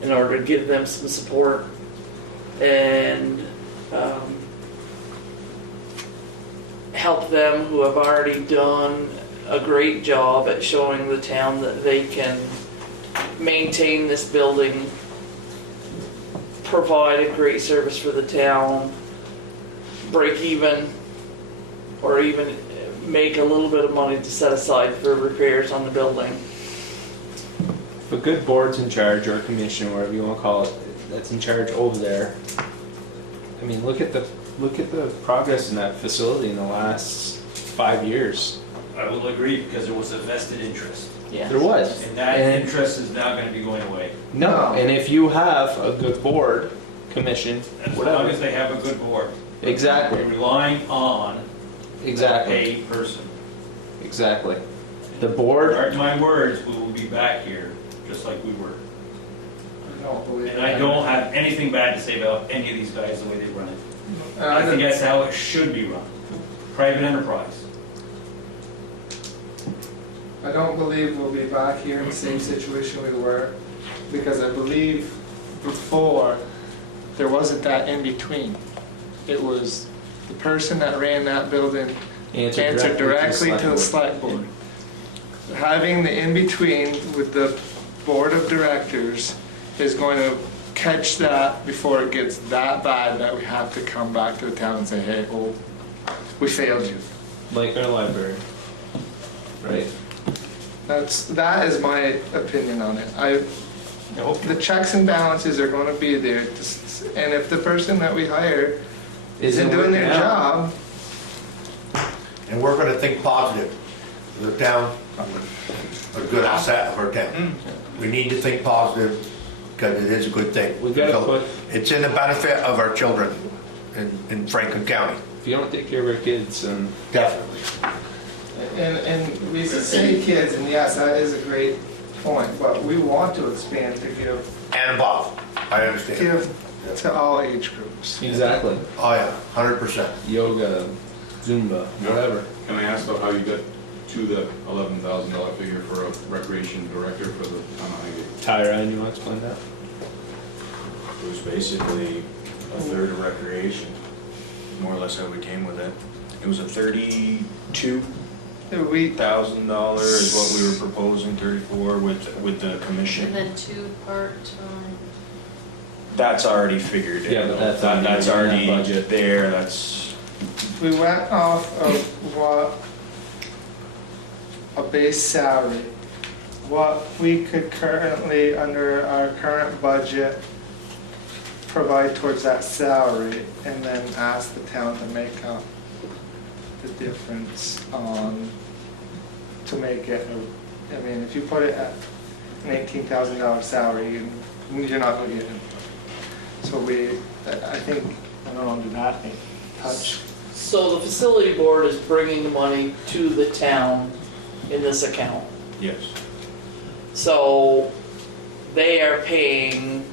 in order to give them some support and help them who have already done a great job at showing the town that they can maintain this building, provide a great service for the town, break even, or even make a little bit of money to set aside for repairs on the building. If a good board's in charge, or a commission, or whatever you want to call it, that's in charge over there, I mean, look at the progress in that facility in the last 5 years. I will agree, because there was a vested interest. Yeah. There was. And that interest is not gonna be going away. No, and if you have a good board, commission, As whatever. long as they have a good board. Exactly. We're relying on a paid person. Exactly. The board. Mark my words, we will be back here, just like we were. I don't believe And I that. don't have anything bad to say about any of these guys, the way they run it. I I think that's how it should be run. Private enterprise. I don't believe we'll be back here in the same situation we were, because I believe before, there wasn't that in-between. It was the person that ran that building answered directly to the select board. Having the in-between with the board of directors is going to catch that before it gets that bad that we have to come back to the town and say, hey, oh, we failed you. Like our library, right? That is my opinion on it. The checks and balances are going to be there, and if the person that we hire isn't doing their job, And we're gonna think positive. The town, a good asset of our town. We need to think positive, because it is a good thing. We gotta put. It's in the benefit of our children in Franklin County. If you don't take care of our kids, then Definitely. and we say kids, and yes, that is a great point, but we want to expand to give And above, I understand. to all age groups. exactly. Oh, yeah, 100%. Yoga, Zumba, whatever. Can I ask though how you got to the $11,000 figure for a recreation director for the town of Highgate? Tyra, you want to explain that? It was basically a third of recreation, more or less how we came with it. It was a $32,000 is what we were proposing, 34 with the And commission. then 2 part-time. That's already figured in. Yeah, but that's That's already in that already budget. there, that's, We went off of what a base salary, what we could currently, under our current budget, provide towards that salary and then ask the town to make up the difference to make it, I mean, if you put it at an $18,000 salary, you're not gonna get it. So I think, I don't know, did that touch? So the facility board is bringing the money to the town in this account. Yes. So they are paying,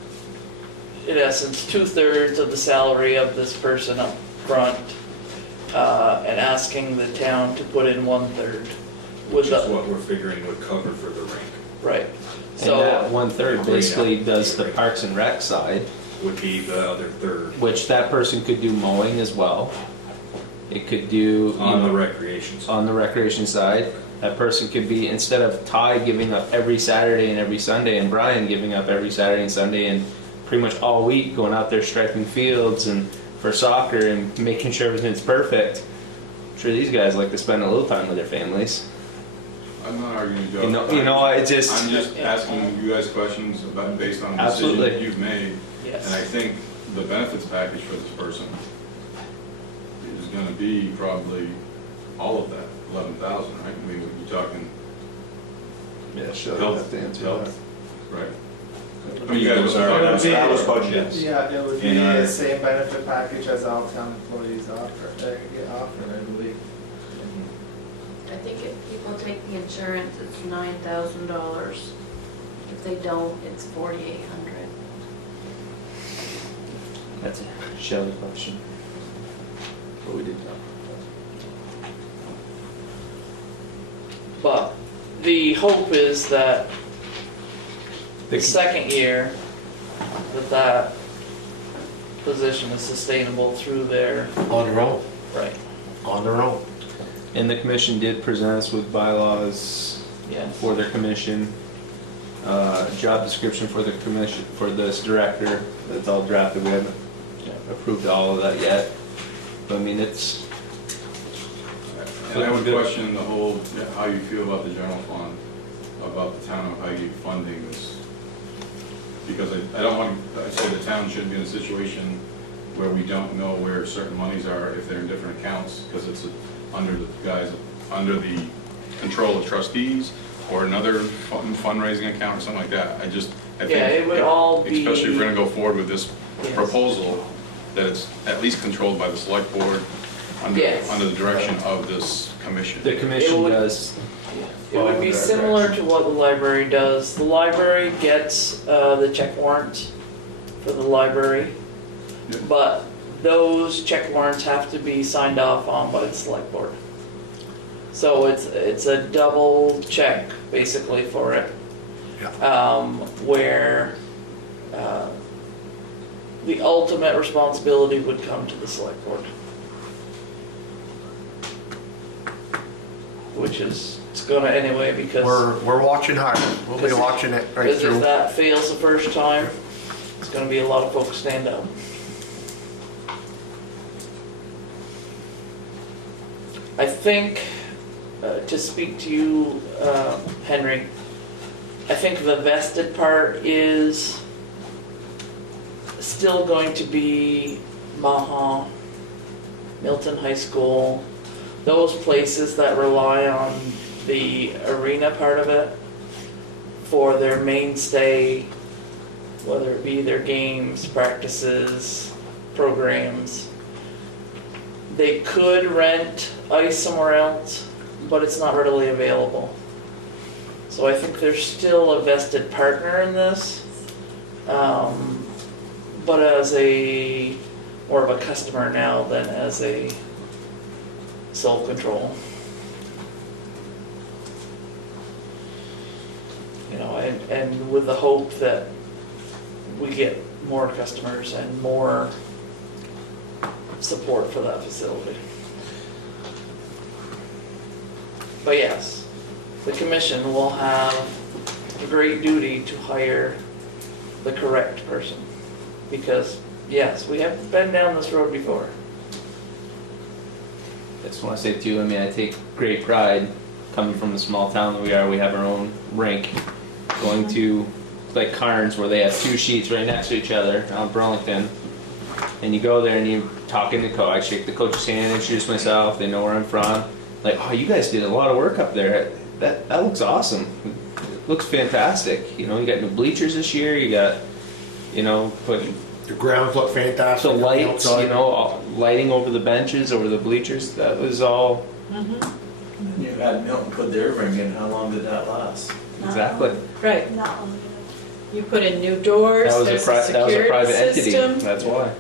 in essence, 2/3 of the salary of this person up front, and asking the town to put in 1/3. Which is what we're figuring would cover for the rink. Right. And So that 1/3 basically does the Parks and Rec side, Would be the other third which that person could do mowing as well. It could do, you on the know, recreation side. on the recreation side. That person could be, instead of Ty giving up every Saturday and every Sunday, and Brian giving up every Saturday and Sunday, and pretty much all week going out there striping fields and for soccer and making sure everything's perfect. I'm sure these guys like to spend a little time with their families. I'm not arguing, Joe. You know, I just. I'm just asking you guys questions about, based on the decision Absolutely. that you've made. yes. And I think the benefits package for this person is gonna be probably all of that, 11,000, right? I mean, we'd be talking Yeah, sure. health, right? I mean, you It guys would are, be- That was budgeted. Yeah, it would be In our- the same benefit package as all town employees get offered, I believe. I think if people take the insurance, it's $9,000. If they don't, it's $4,800. That's a Shelley question. But we did talk. But the hope is that the The- second year, that position is sustainable through their, On their own, right, on their own. And the commission did present us with bylaws yeah. for their commission, job description for the commission, for this director, that's all drafted, we haven't approved all of that yet. But I mean, it's. and I would question the whole, how you feel about the general fund, about the town of Highgate funding this. Because I don't want, I say the town shouldn't be in a situation where we don't know where certain monies are if they're in different accounts, because it's under the control of trustees, or another fundraising account or something like that. I think. Yeah, it would all be. Especially if we're gonna go forward with this Yes. proposal, that it's at least controlled by the select board Yes. under the direction of this commission. The commission would- does. It would be similar to what the library does. The library gets the check warrants for the library, Yeah. but those check warrants have to be signed off on by the select board. So it's a double check basically for it. Where the ultimate responsibility would come to the select board. Which is, it's gonna anyway, because We're watching hard. We'll be watching it right if through. that fails the first time, it's gonna be a lot of folks stand up. I think, to speak to you, Henry, I think the vested part is still going to be Maha, Milton High School, those places that rely on the arena part of it for their mainstay, whether it be their games, practices, programs. They could rent ice somewhere else, but it's not readily available. So I think there's still a vested partner in this, but as a more of a customer now than as a self-control. You know, and with the hope that we get more customers and more support for that facility. But yes, the commission will have a great duty to hire the correct person. Because, yes, we have been down this road before. I just want to say too, I mean, I take great pride coming from the small town that we are. We have our own rink, going to like Carnes where they have two sheets right next to each other on Burlington. And you go there and you talk in the coach. I shake the coach's hand, introduce myself. They know where I'm from. Like, oh, you guys did a lot of work up there. That looks awesome. It looks fantastic. You know, you got new bleachers this year. You got, you know, putting The grounds look fantastic. the lights. outside. You know, lighting over the benches, over the bleachers. That was all You had Milton put their ring in, how long did that last? exactly. Right, Not long ago. you put in new doors, That was there's a a that was a security private system. entity. That's why.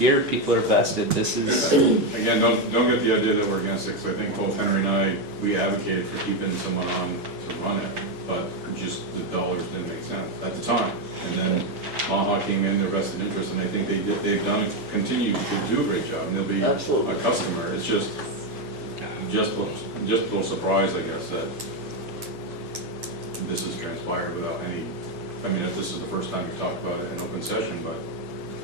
Here, people are vested. This is. Again, don't get the idea that we're against it, because I think both Henry and I, we advocated for keeping someone on to run it, but just the dollars didn't make sense at the time. And then Maha came in, their vested interest, and I think they've done, continue to do a great job, and they'll be Absolutely. a customer. It's just a little surprised, I guess, that this has transpired without any, I mean, if this is the first time you've talked about it in open session, but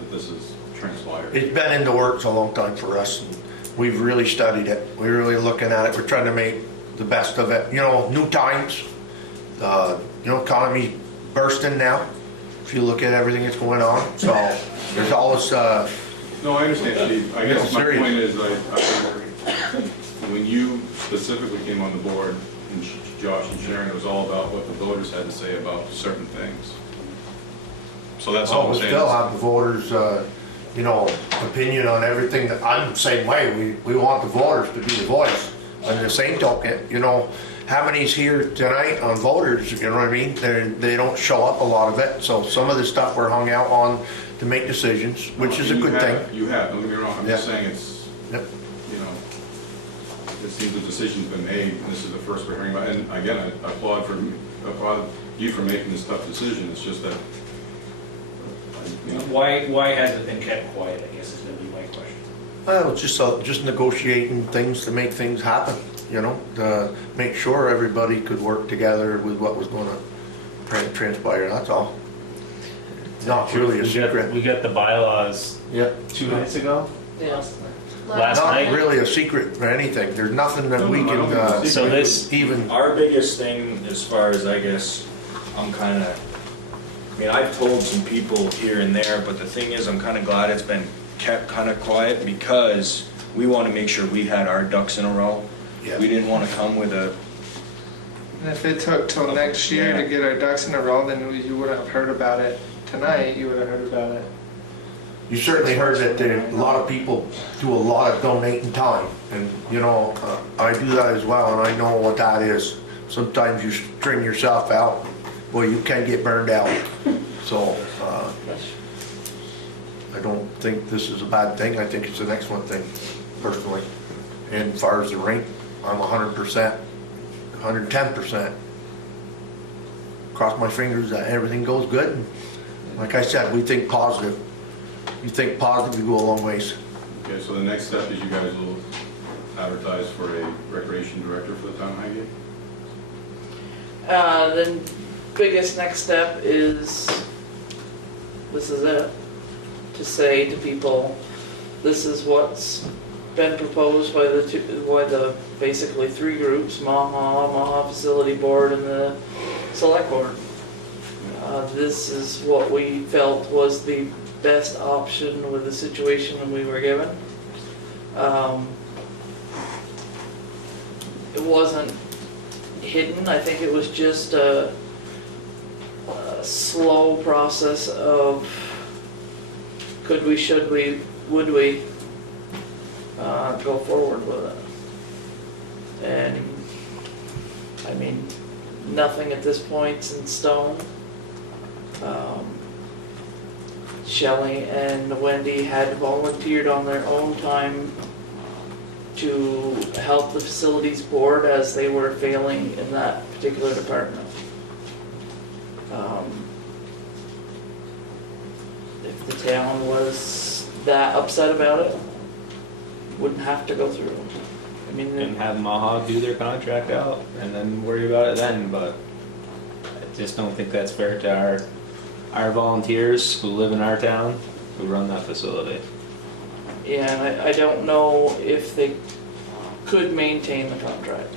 that this has transpired. It's been in the works a long time for us, and we've really studied it. We're really looking at it. We're trying to make the best of it. You know, new times, you know, economy bursting now. If you look at everything that's going on, so there's always, No, I understand, Steve. I guess No, my serious. point is, when you specifically came on the board, and Josh and Sharon, it was all about what the voters had to say about certain things. So that's all I'm we saying. still have the voters, you know, opinion on everything. That I'm the same way. We want the voters to be the voice. And the same token, you know, how many's here tonight on voters, you know what I mean? They don't show up a lot of it. So some of the stuff we're hung out on to make decisions, which is a good thing. You have, don't get me wrong. I'm just Yeah. saying it's, Yep. you know, it seems the decision's been made, and this is the first we're hearing about. And again, I applaud you for making this tough decision. It's just that, you know, Why has it been kept quiet, I guess is gonna be my question. It's just negotiating things to make things happen, you know, to make sure everybody could work together with what was gonna transpire, that's all. Not really a secret. We got the bylaws Yep. 2 nights ago. Yeah. Last Not night. really a secret or anything. There's nothing that we No, I don't think can, it's a So this. even, Our biggest thing, as far as I guess, I'm kind of, I mean, I've told some people here and there, but the thing is, I'm kind of glad it's been kept kind of quiet because we want to make sure we had our ducks in a row. Yeah. We didn't want to come with a, And if it took till next year to get our ducks in a row, then you wouldn't have heard about it tonight, you would have heard about it. you certainly heard that a lot of people do a lot of donating time. And, you know, I do that as well, and I know what that is. Sometimes you string yourself out, well, you can get burned out. So, I don't think this is a bad thing. I think it's an excellent thing, personally. And as far as the rink, I'm 100%, 110%. Cross my fingers that everything goes good. And like I said, we think positive. You think positive, you go a long ways. okay, so the next step is you guys will advertise for a recreation director for the town of Highgate? The biggest next step is, this is it, to say to people, this is what's been proposed by the basically three groups, Maha Facility Board, and the Select Board. This is what we felt was the best option with the situation we were given. It wasn't hidden. I think it was just a slow process of could we, should we, would we go forward with it. And I mean, nothing at this point's in stone. Shelley and Wendy had volunteered on their own time to help the facilities board as they were failing in that particular department. If the town was that upset about it, wouldn't have to go through. I mean, And have Maha do their contract out and then worry about it then, but I just don't think that's fair to our volunteers who live in our town, who run that facility. yeah, and I don't know if they could maintain the contract.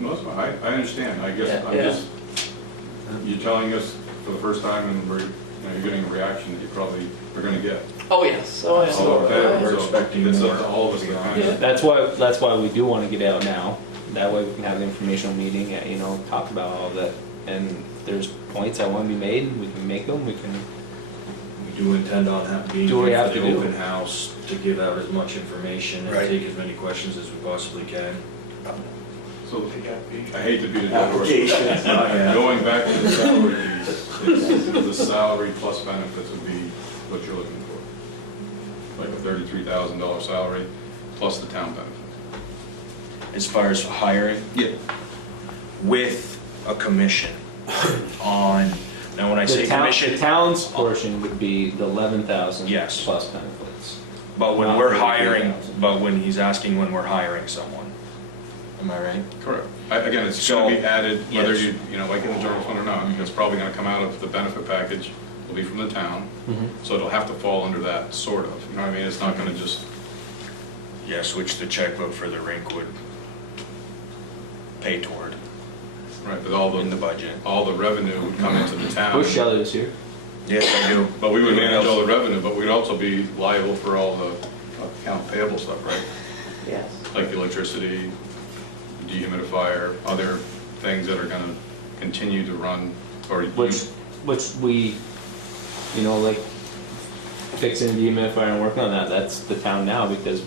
No, that's fine. I understand. I guess Yeah, I'm yeah. just, You're telling us for the first time, and you're getting a reaction that you probably are gonna get. Oh, yes, oh, yes. So, We're expecting it's more. up to all of us to kind of. That's why we do want to get out now. That way we can have an informational meeting, talk about all of that. And if there's points that want to be made, we can make them, we can. We do intend on being Do what we here have for to the do. open house to give out as much information and Right. take as many questions as we possibly can. So, I hate to beat a dead horse. Applications, yeah. Going back to the salary piece, the salary plus benefits would be what you're looking for. Like a $33,000 salary plus the town benefits. As far as hiring, Yeah. with a commission on, now when I say The commission, town's portion would be the 11,000 Yes. plus benefits. but when not we're 33,000. hiring, but when he's asking when we're hiring someone. Am I right? Correct. Again, it's So- going to be added, whether Yes. like in the general fund or not, it's probably going to come out of the benefit package, will be from the town, so it'll have to fall under that, sort of, you know what I mean? It's not going to just, Yes, which the checkbook for the rink would pay toward right, but all in the the, budget. all the revenue would come into the town. Wish Shelley was here. Yes, I do. But we would Anything manage all else? the revenue, but we'd also be liable for all the account payable stuff, right? Yes. Like the electricity, dehumidifier, other things that are gonna continue to run, or Which we, like fixing the dehumidifier and working on that, that's the town now because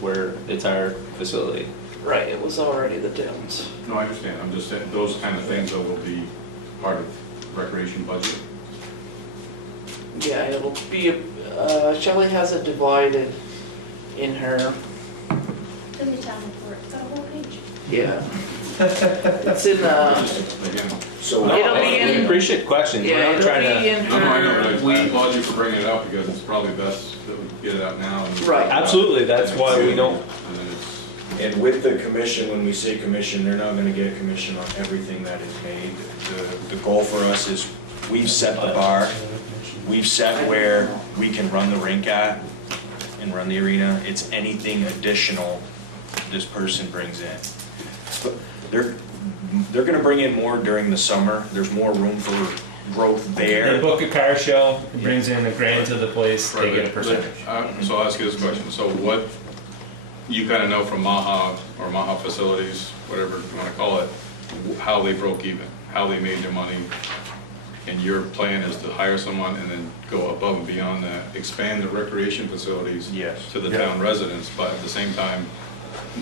it's our facility. Right, it was already the town's. No, I understand, I'm just saying, those kind of things that will be part of recreation budget. Yeah, it'll be, Shelley has it divided in her, It's in the town report, it's got a whole page. yeah. It's in, Again, So It'll be We in- appreciate questions. We're yeah, not it'll trying be to. in no, I know, her. but I applaud you for bringing it up, because it's probably best that we get it out now. And- Right. Absolutely, that's why we don't. And then it's, And with the commission, when we say commission, they're not gonna get a commission on everything that is made. The goal for us is, we've set the bar, we've set where we can run the rink at and run the arena. It's anything additional this person brings in. But they're gonna bring in more during the summer, there's more room for growth They there. book a car show, it brings in $1,000 to the place, they get a percentage. So I'll ask you this question, so what, you kind of know from Maha, or Maha Facilities, whatever you want to call it, how they broke even, how they made their money, and your plan is to hire someone and then go above and beyond that, expand the recreation facilities Yes. to the Yeah. town residents, but at the same time,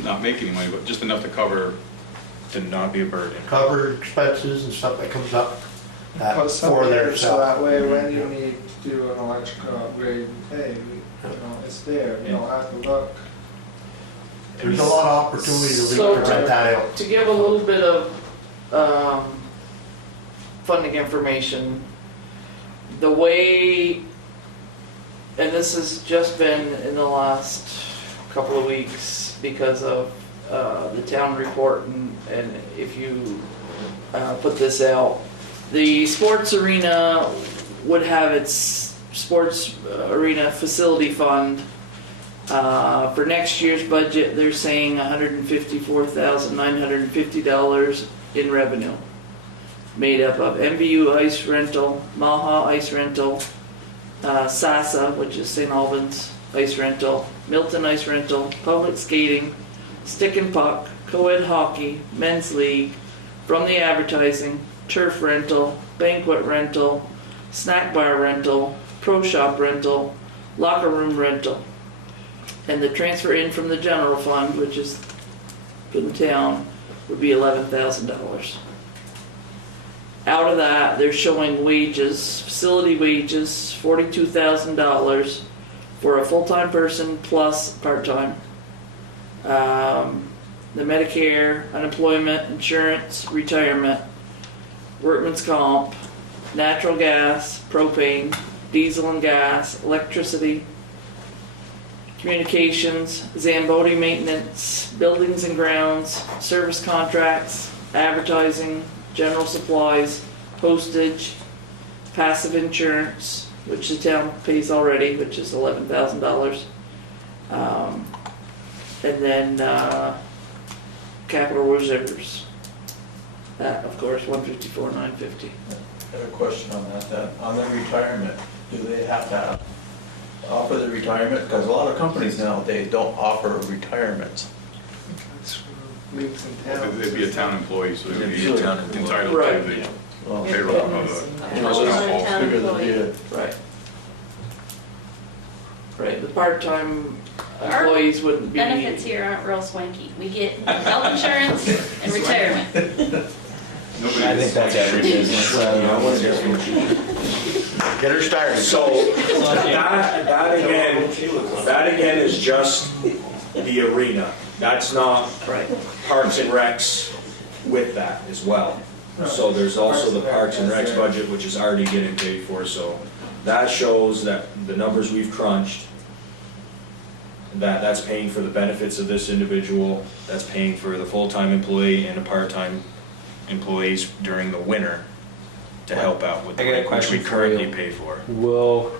not make any money, but just enough to cover. To not be a burden. Cover expenses and stuff that comes up Put some for in their so that way when you need to do an electrical upgrade, hey, it's there, you don't have to look. There's a lot of opportunity to So- rent that out. To give a little bit of funding information, the way, and this has just been in the last couple of weeks because of the town report, and if you put this out, the sports arena would have its sports arena facility fund. For next year's budget, they're saying $154,950 in revenue, made up of MVU ice rental, Maha ice rental, SASA, which is St. Albans ice rental, Milton ice rental, public skating, stick and puck, co-ed hockey, men's league, from the advertising, turf rental, banquet rental, snack bar rental, pro shop rental, locker room rental. And the transfer in from the general fund, which is for the town, would be $11,000. Out of that, they're showing wages, facility wages, $42,000 for a full-time person plus part-time. The Medicare, unemployment, insurance, retirement, workman's comp, natural gas, propane, diesel and gas, electricity, communications, Zamboni maintenance, buildings and grounds, service contracts, advertising, general supplies, postage, passive insurance, which the town pays already, which is $11,000. And then capital reserves. That, of course, $154,950. Got a question on that then. On the retirement, do they have to offer the retirement? Because a lot of companies nowadays don't offer retirement. Leagues in town. They'd be a town employee, so they'd be It'd be a town employee. entitled Right. to the Well, payroll of the personnel Town Bigger than employee. you. Right. Right, the part-time employees wouldn't be. Benefits here aren't real swanky. We get health insurance and retirement. Nobody I think that's every business. Get her started. So, that again is just the arena. That's not Parks and Recs with that as well. So there's also the Parks and Recs budget, which is already getting paid for, so that shows that the numbers we've crunched, that's paying for the benefits of this individual, that's paying for the full-time employee and the part-time employees during the winter to help out with I got a the, which question we for currently you. pay for. Will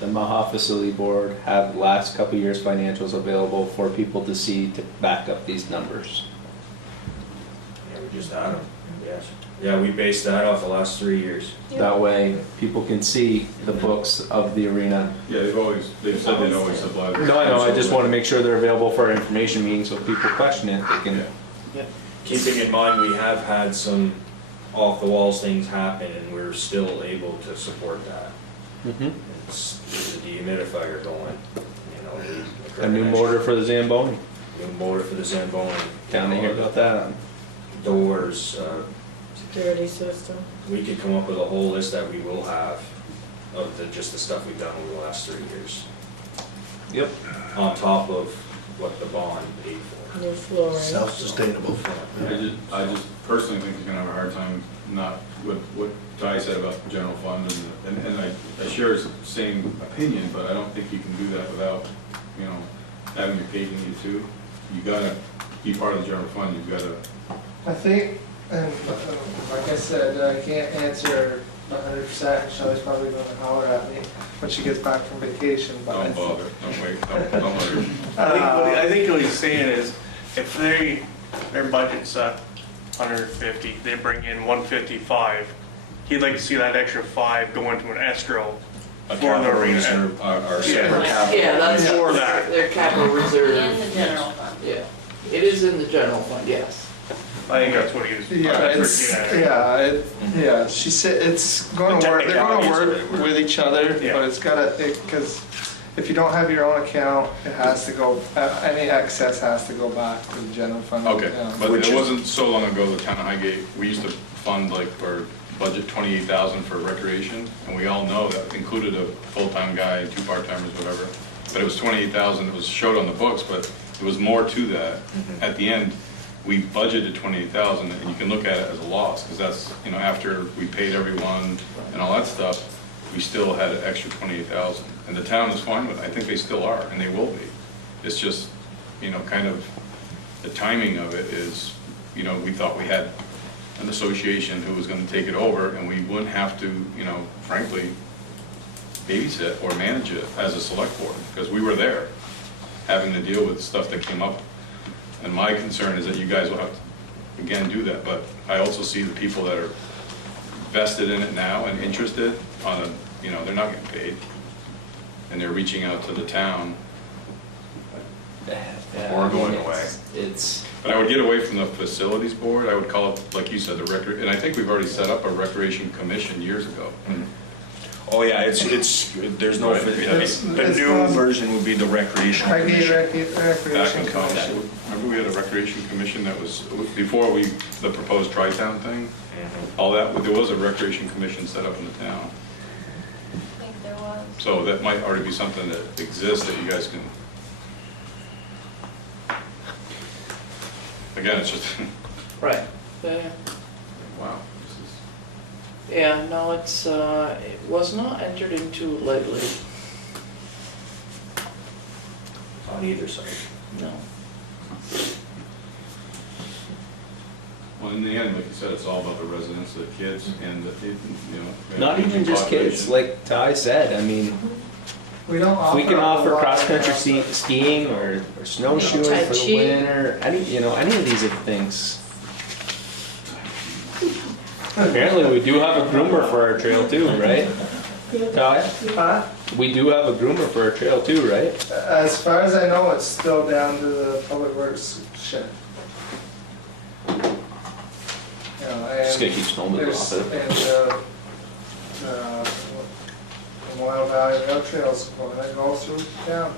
the Maha Facility Board have the last couple years' financials available for people to see to back up these numbers? Yeah, we just had them, yes. Yeah, we based that off the last 3 years. That way, people can see the books of the arena. Yeah, they've said they'd always supply. No, I know, I just want to make sure they're available for our information meeting, so if people question it, they can. Keeping in mind, we have had some off-the-walls things happen, and we're still able to support that. Mhm. It's the dehumidifier going, you know. A new motor for the Zamboni. New motor for the Zamboni. Down to hear about that. Doors, Security system. we could come up with a whole list that we will have of just the stuff we've done over the last 3 years. Yep. On top of what the bond paid for. New flooring. Self-sustainable. I just personally think you're gonna have a hard time not, what Ty said about the general fund, and I share his same opinion, but I don't think you can do that without, you know, having your cake and eat it too. You gotta be part of the general fund, you've gotta, I think, and like I said, I can't answer 100%. Shelley's probably gonna holler at me when she gets back from vacation, but. don't bother, don't wait, don't let her. I think what he's saying is, if their budget's at 150, they bring in 155, he'd like to see that extra 5 go into an escrow A for the capital arena. reserve, our Yeah. separate capital. Yeah, that's For that. their capital reserve. In the general fund. Yeah, it is in the general fund, yes. I think that's what he was. She said, it's gonna work, they're gonna work with each other, Yeah. but it's gotta, because if you don't have your own account, it has to go, any excess has to go back to the general fund. Okay, but Which it is- wasn't so long ago, the town of Highgate, we used to fund like, or budget 28,000 for recreation, and we all know that included a full-time guy, 2 part-timers, whatever, but it was 28,000, it was showed on the books, but there was more to that. At the end, we budgeted 28,000, and you can look at it as a loss, because that's, you know, after we paid everyone and all that stuff, we still had an extra 28,000, and the town is fine with it, I think they still are, and they will be. It's just, you know, kind of, the timing of it is, you know, we thought we had an association who was gonna take it over, and we wouldn't have to, you know, frankly, babysit or manage it as a select board, because we were there, having to deal with stuff that came up. And my concern is that you guys will have to, again, do that, but I also see the people that are vested in it now and interested on a, you know, they're not getting paid, and they're reaching out to the town, or going away. It's. But I would get away from the facilities board, I would call it, like you said, and I think we've already set up a recreation commission years ago. Oh, yeah, it's, there's no, Right. the new version would be the recreation commission. Back Recreation in time, commission. remember we had a recreation commission that was, before the proposed Tri-Town thing, all that, there was a recreation commission set up in the town. I think there was. So that might already be something that exists that you guys can, again, it's just, Right. Yeah. wow. Yeah, no, it's, it was not entered into lightly, On either side. no. Well, in the end, like you said, it's all about the residents, the kids, and the, you know. Not even just kids, like Ty said, I mean, We don't if we can a offer lot of cross-country skiing or snowshoeing Tai for the Chi. winter, any of these things. Apparently, we do have a groomer for our trail too, right? Ty? Huh? We do have a groomer for our trail too, right? As far as I know, it's still down to the public works shed. You know, Just gotta and keep snow moving there's, off it. and the Moyle Valley Rail Trail's going to go through town.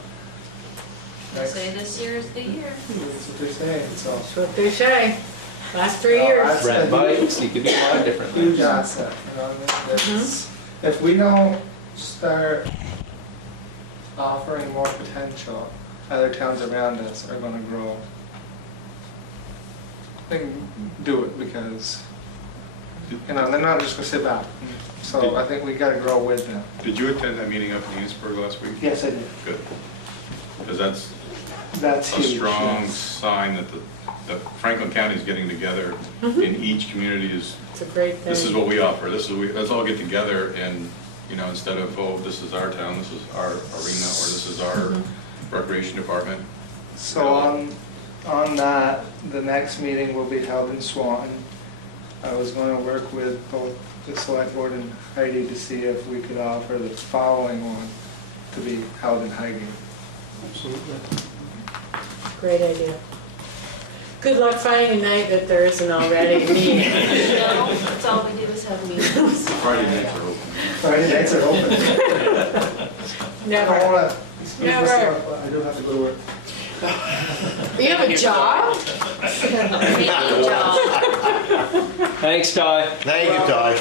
They say this year is the year. That's what they're saying, so. That's what they say. Last 3 years. That's Red a bikes, you could do a lot of different huge things. asset, you know what I mean? That's- If we don't start offering more potential, other towns around us are gonna grow. They can do it because, you know, they're not just gonna sit back. So I think we gotta grow with them. Did you attend that meeting up in Eastburg last week? Yes, I did. Good. Because that's That's a huge. strong yes. sign that that Franklin County is getting together in each community is, It's a great thing. this is what we offer, let's all get together and, you know, instead of, oh, this is our town, this is our arena, or this is our recreation department. So on that, the next meeting will be held in Swanton. I was gonna work with both the select board and Heidi to see if we could offer the following one to be held in Highgate. Absolutely. Great idea. Good luck finding a night that there isn't already a meeting. No, that's all we do is have meetings. Friday nights are open. Friday nights are open. I Never. don't wanna speak Never. myself, but I do have to go to work. You have a job? Maybe job. Thanks, Ty. Thank you, Ty.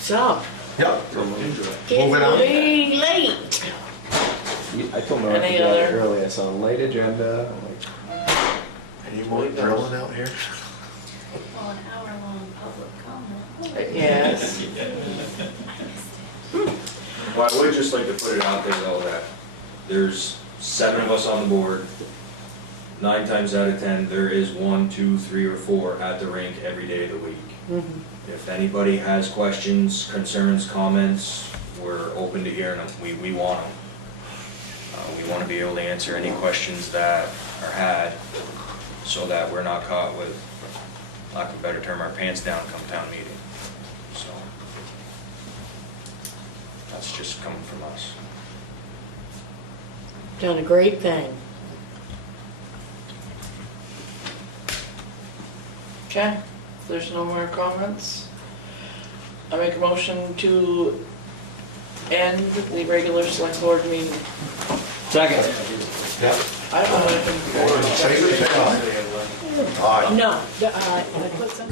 So, Yep. getting Moving on. way late. I told Mark Any about it other- earlier, I saw a light agenda. Any more drilling out here? Well, an hour-long public comment. Yes. Well, I would just like to put it out there though that there's 7 of us on the board. 9 times out of 10, there is 1, 2, 3, or 4 at the rink every day of the week. If anybody has questions, concerns, comments, we're open to hearing them. We want them. We want to be able to answer any questions that are had so that we're not caught with, lack of a better term, our pants down come town meeting. So that's just coming from us. Done a great thing. Okay, if there's no more comments, I make a motion to end the regular select board meeting. Second. Yep. I don't know if I can. Say it, say it. Aye. No, I put some.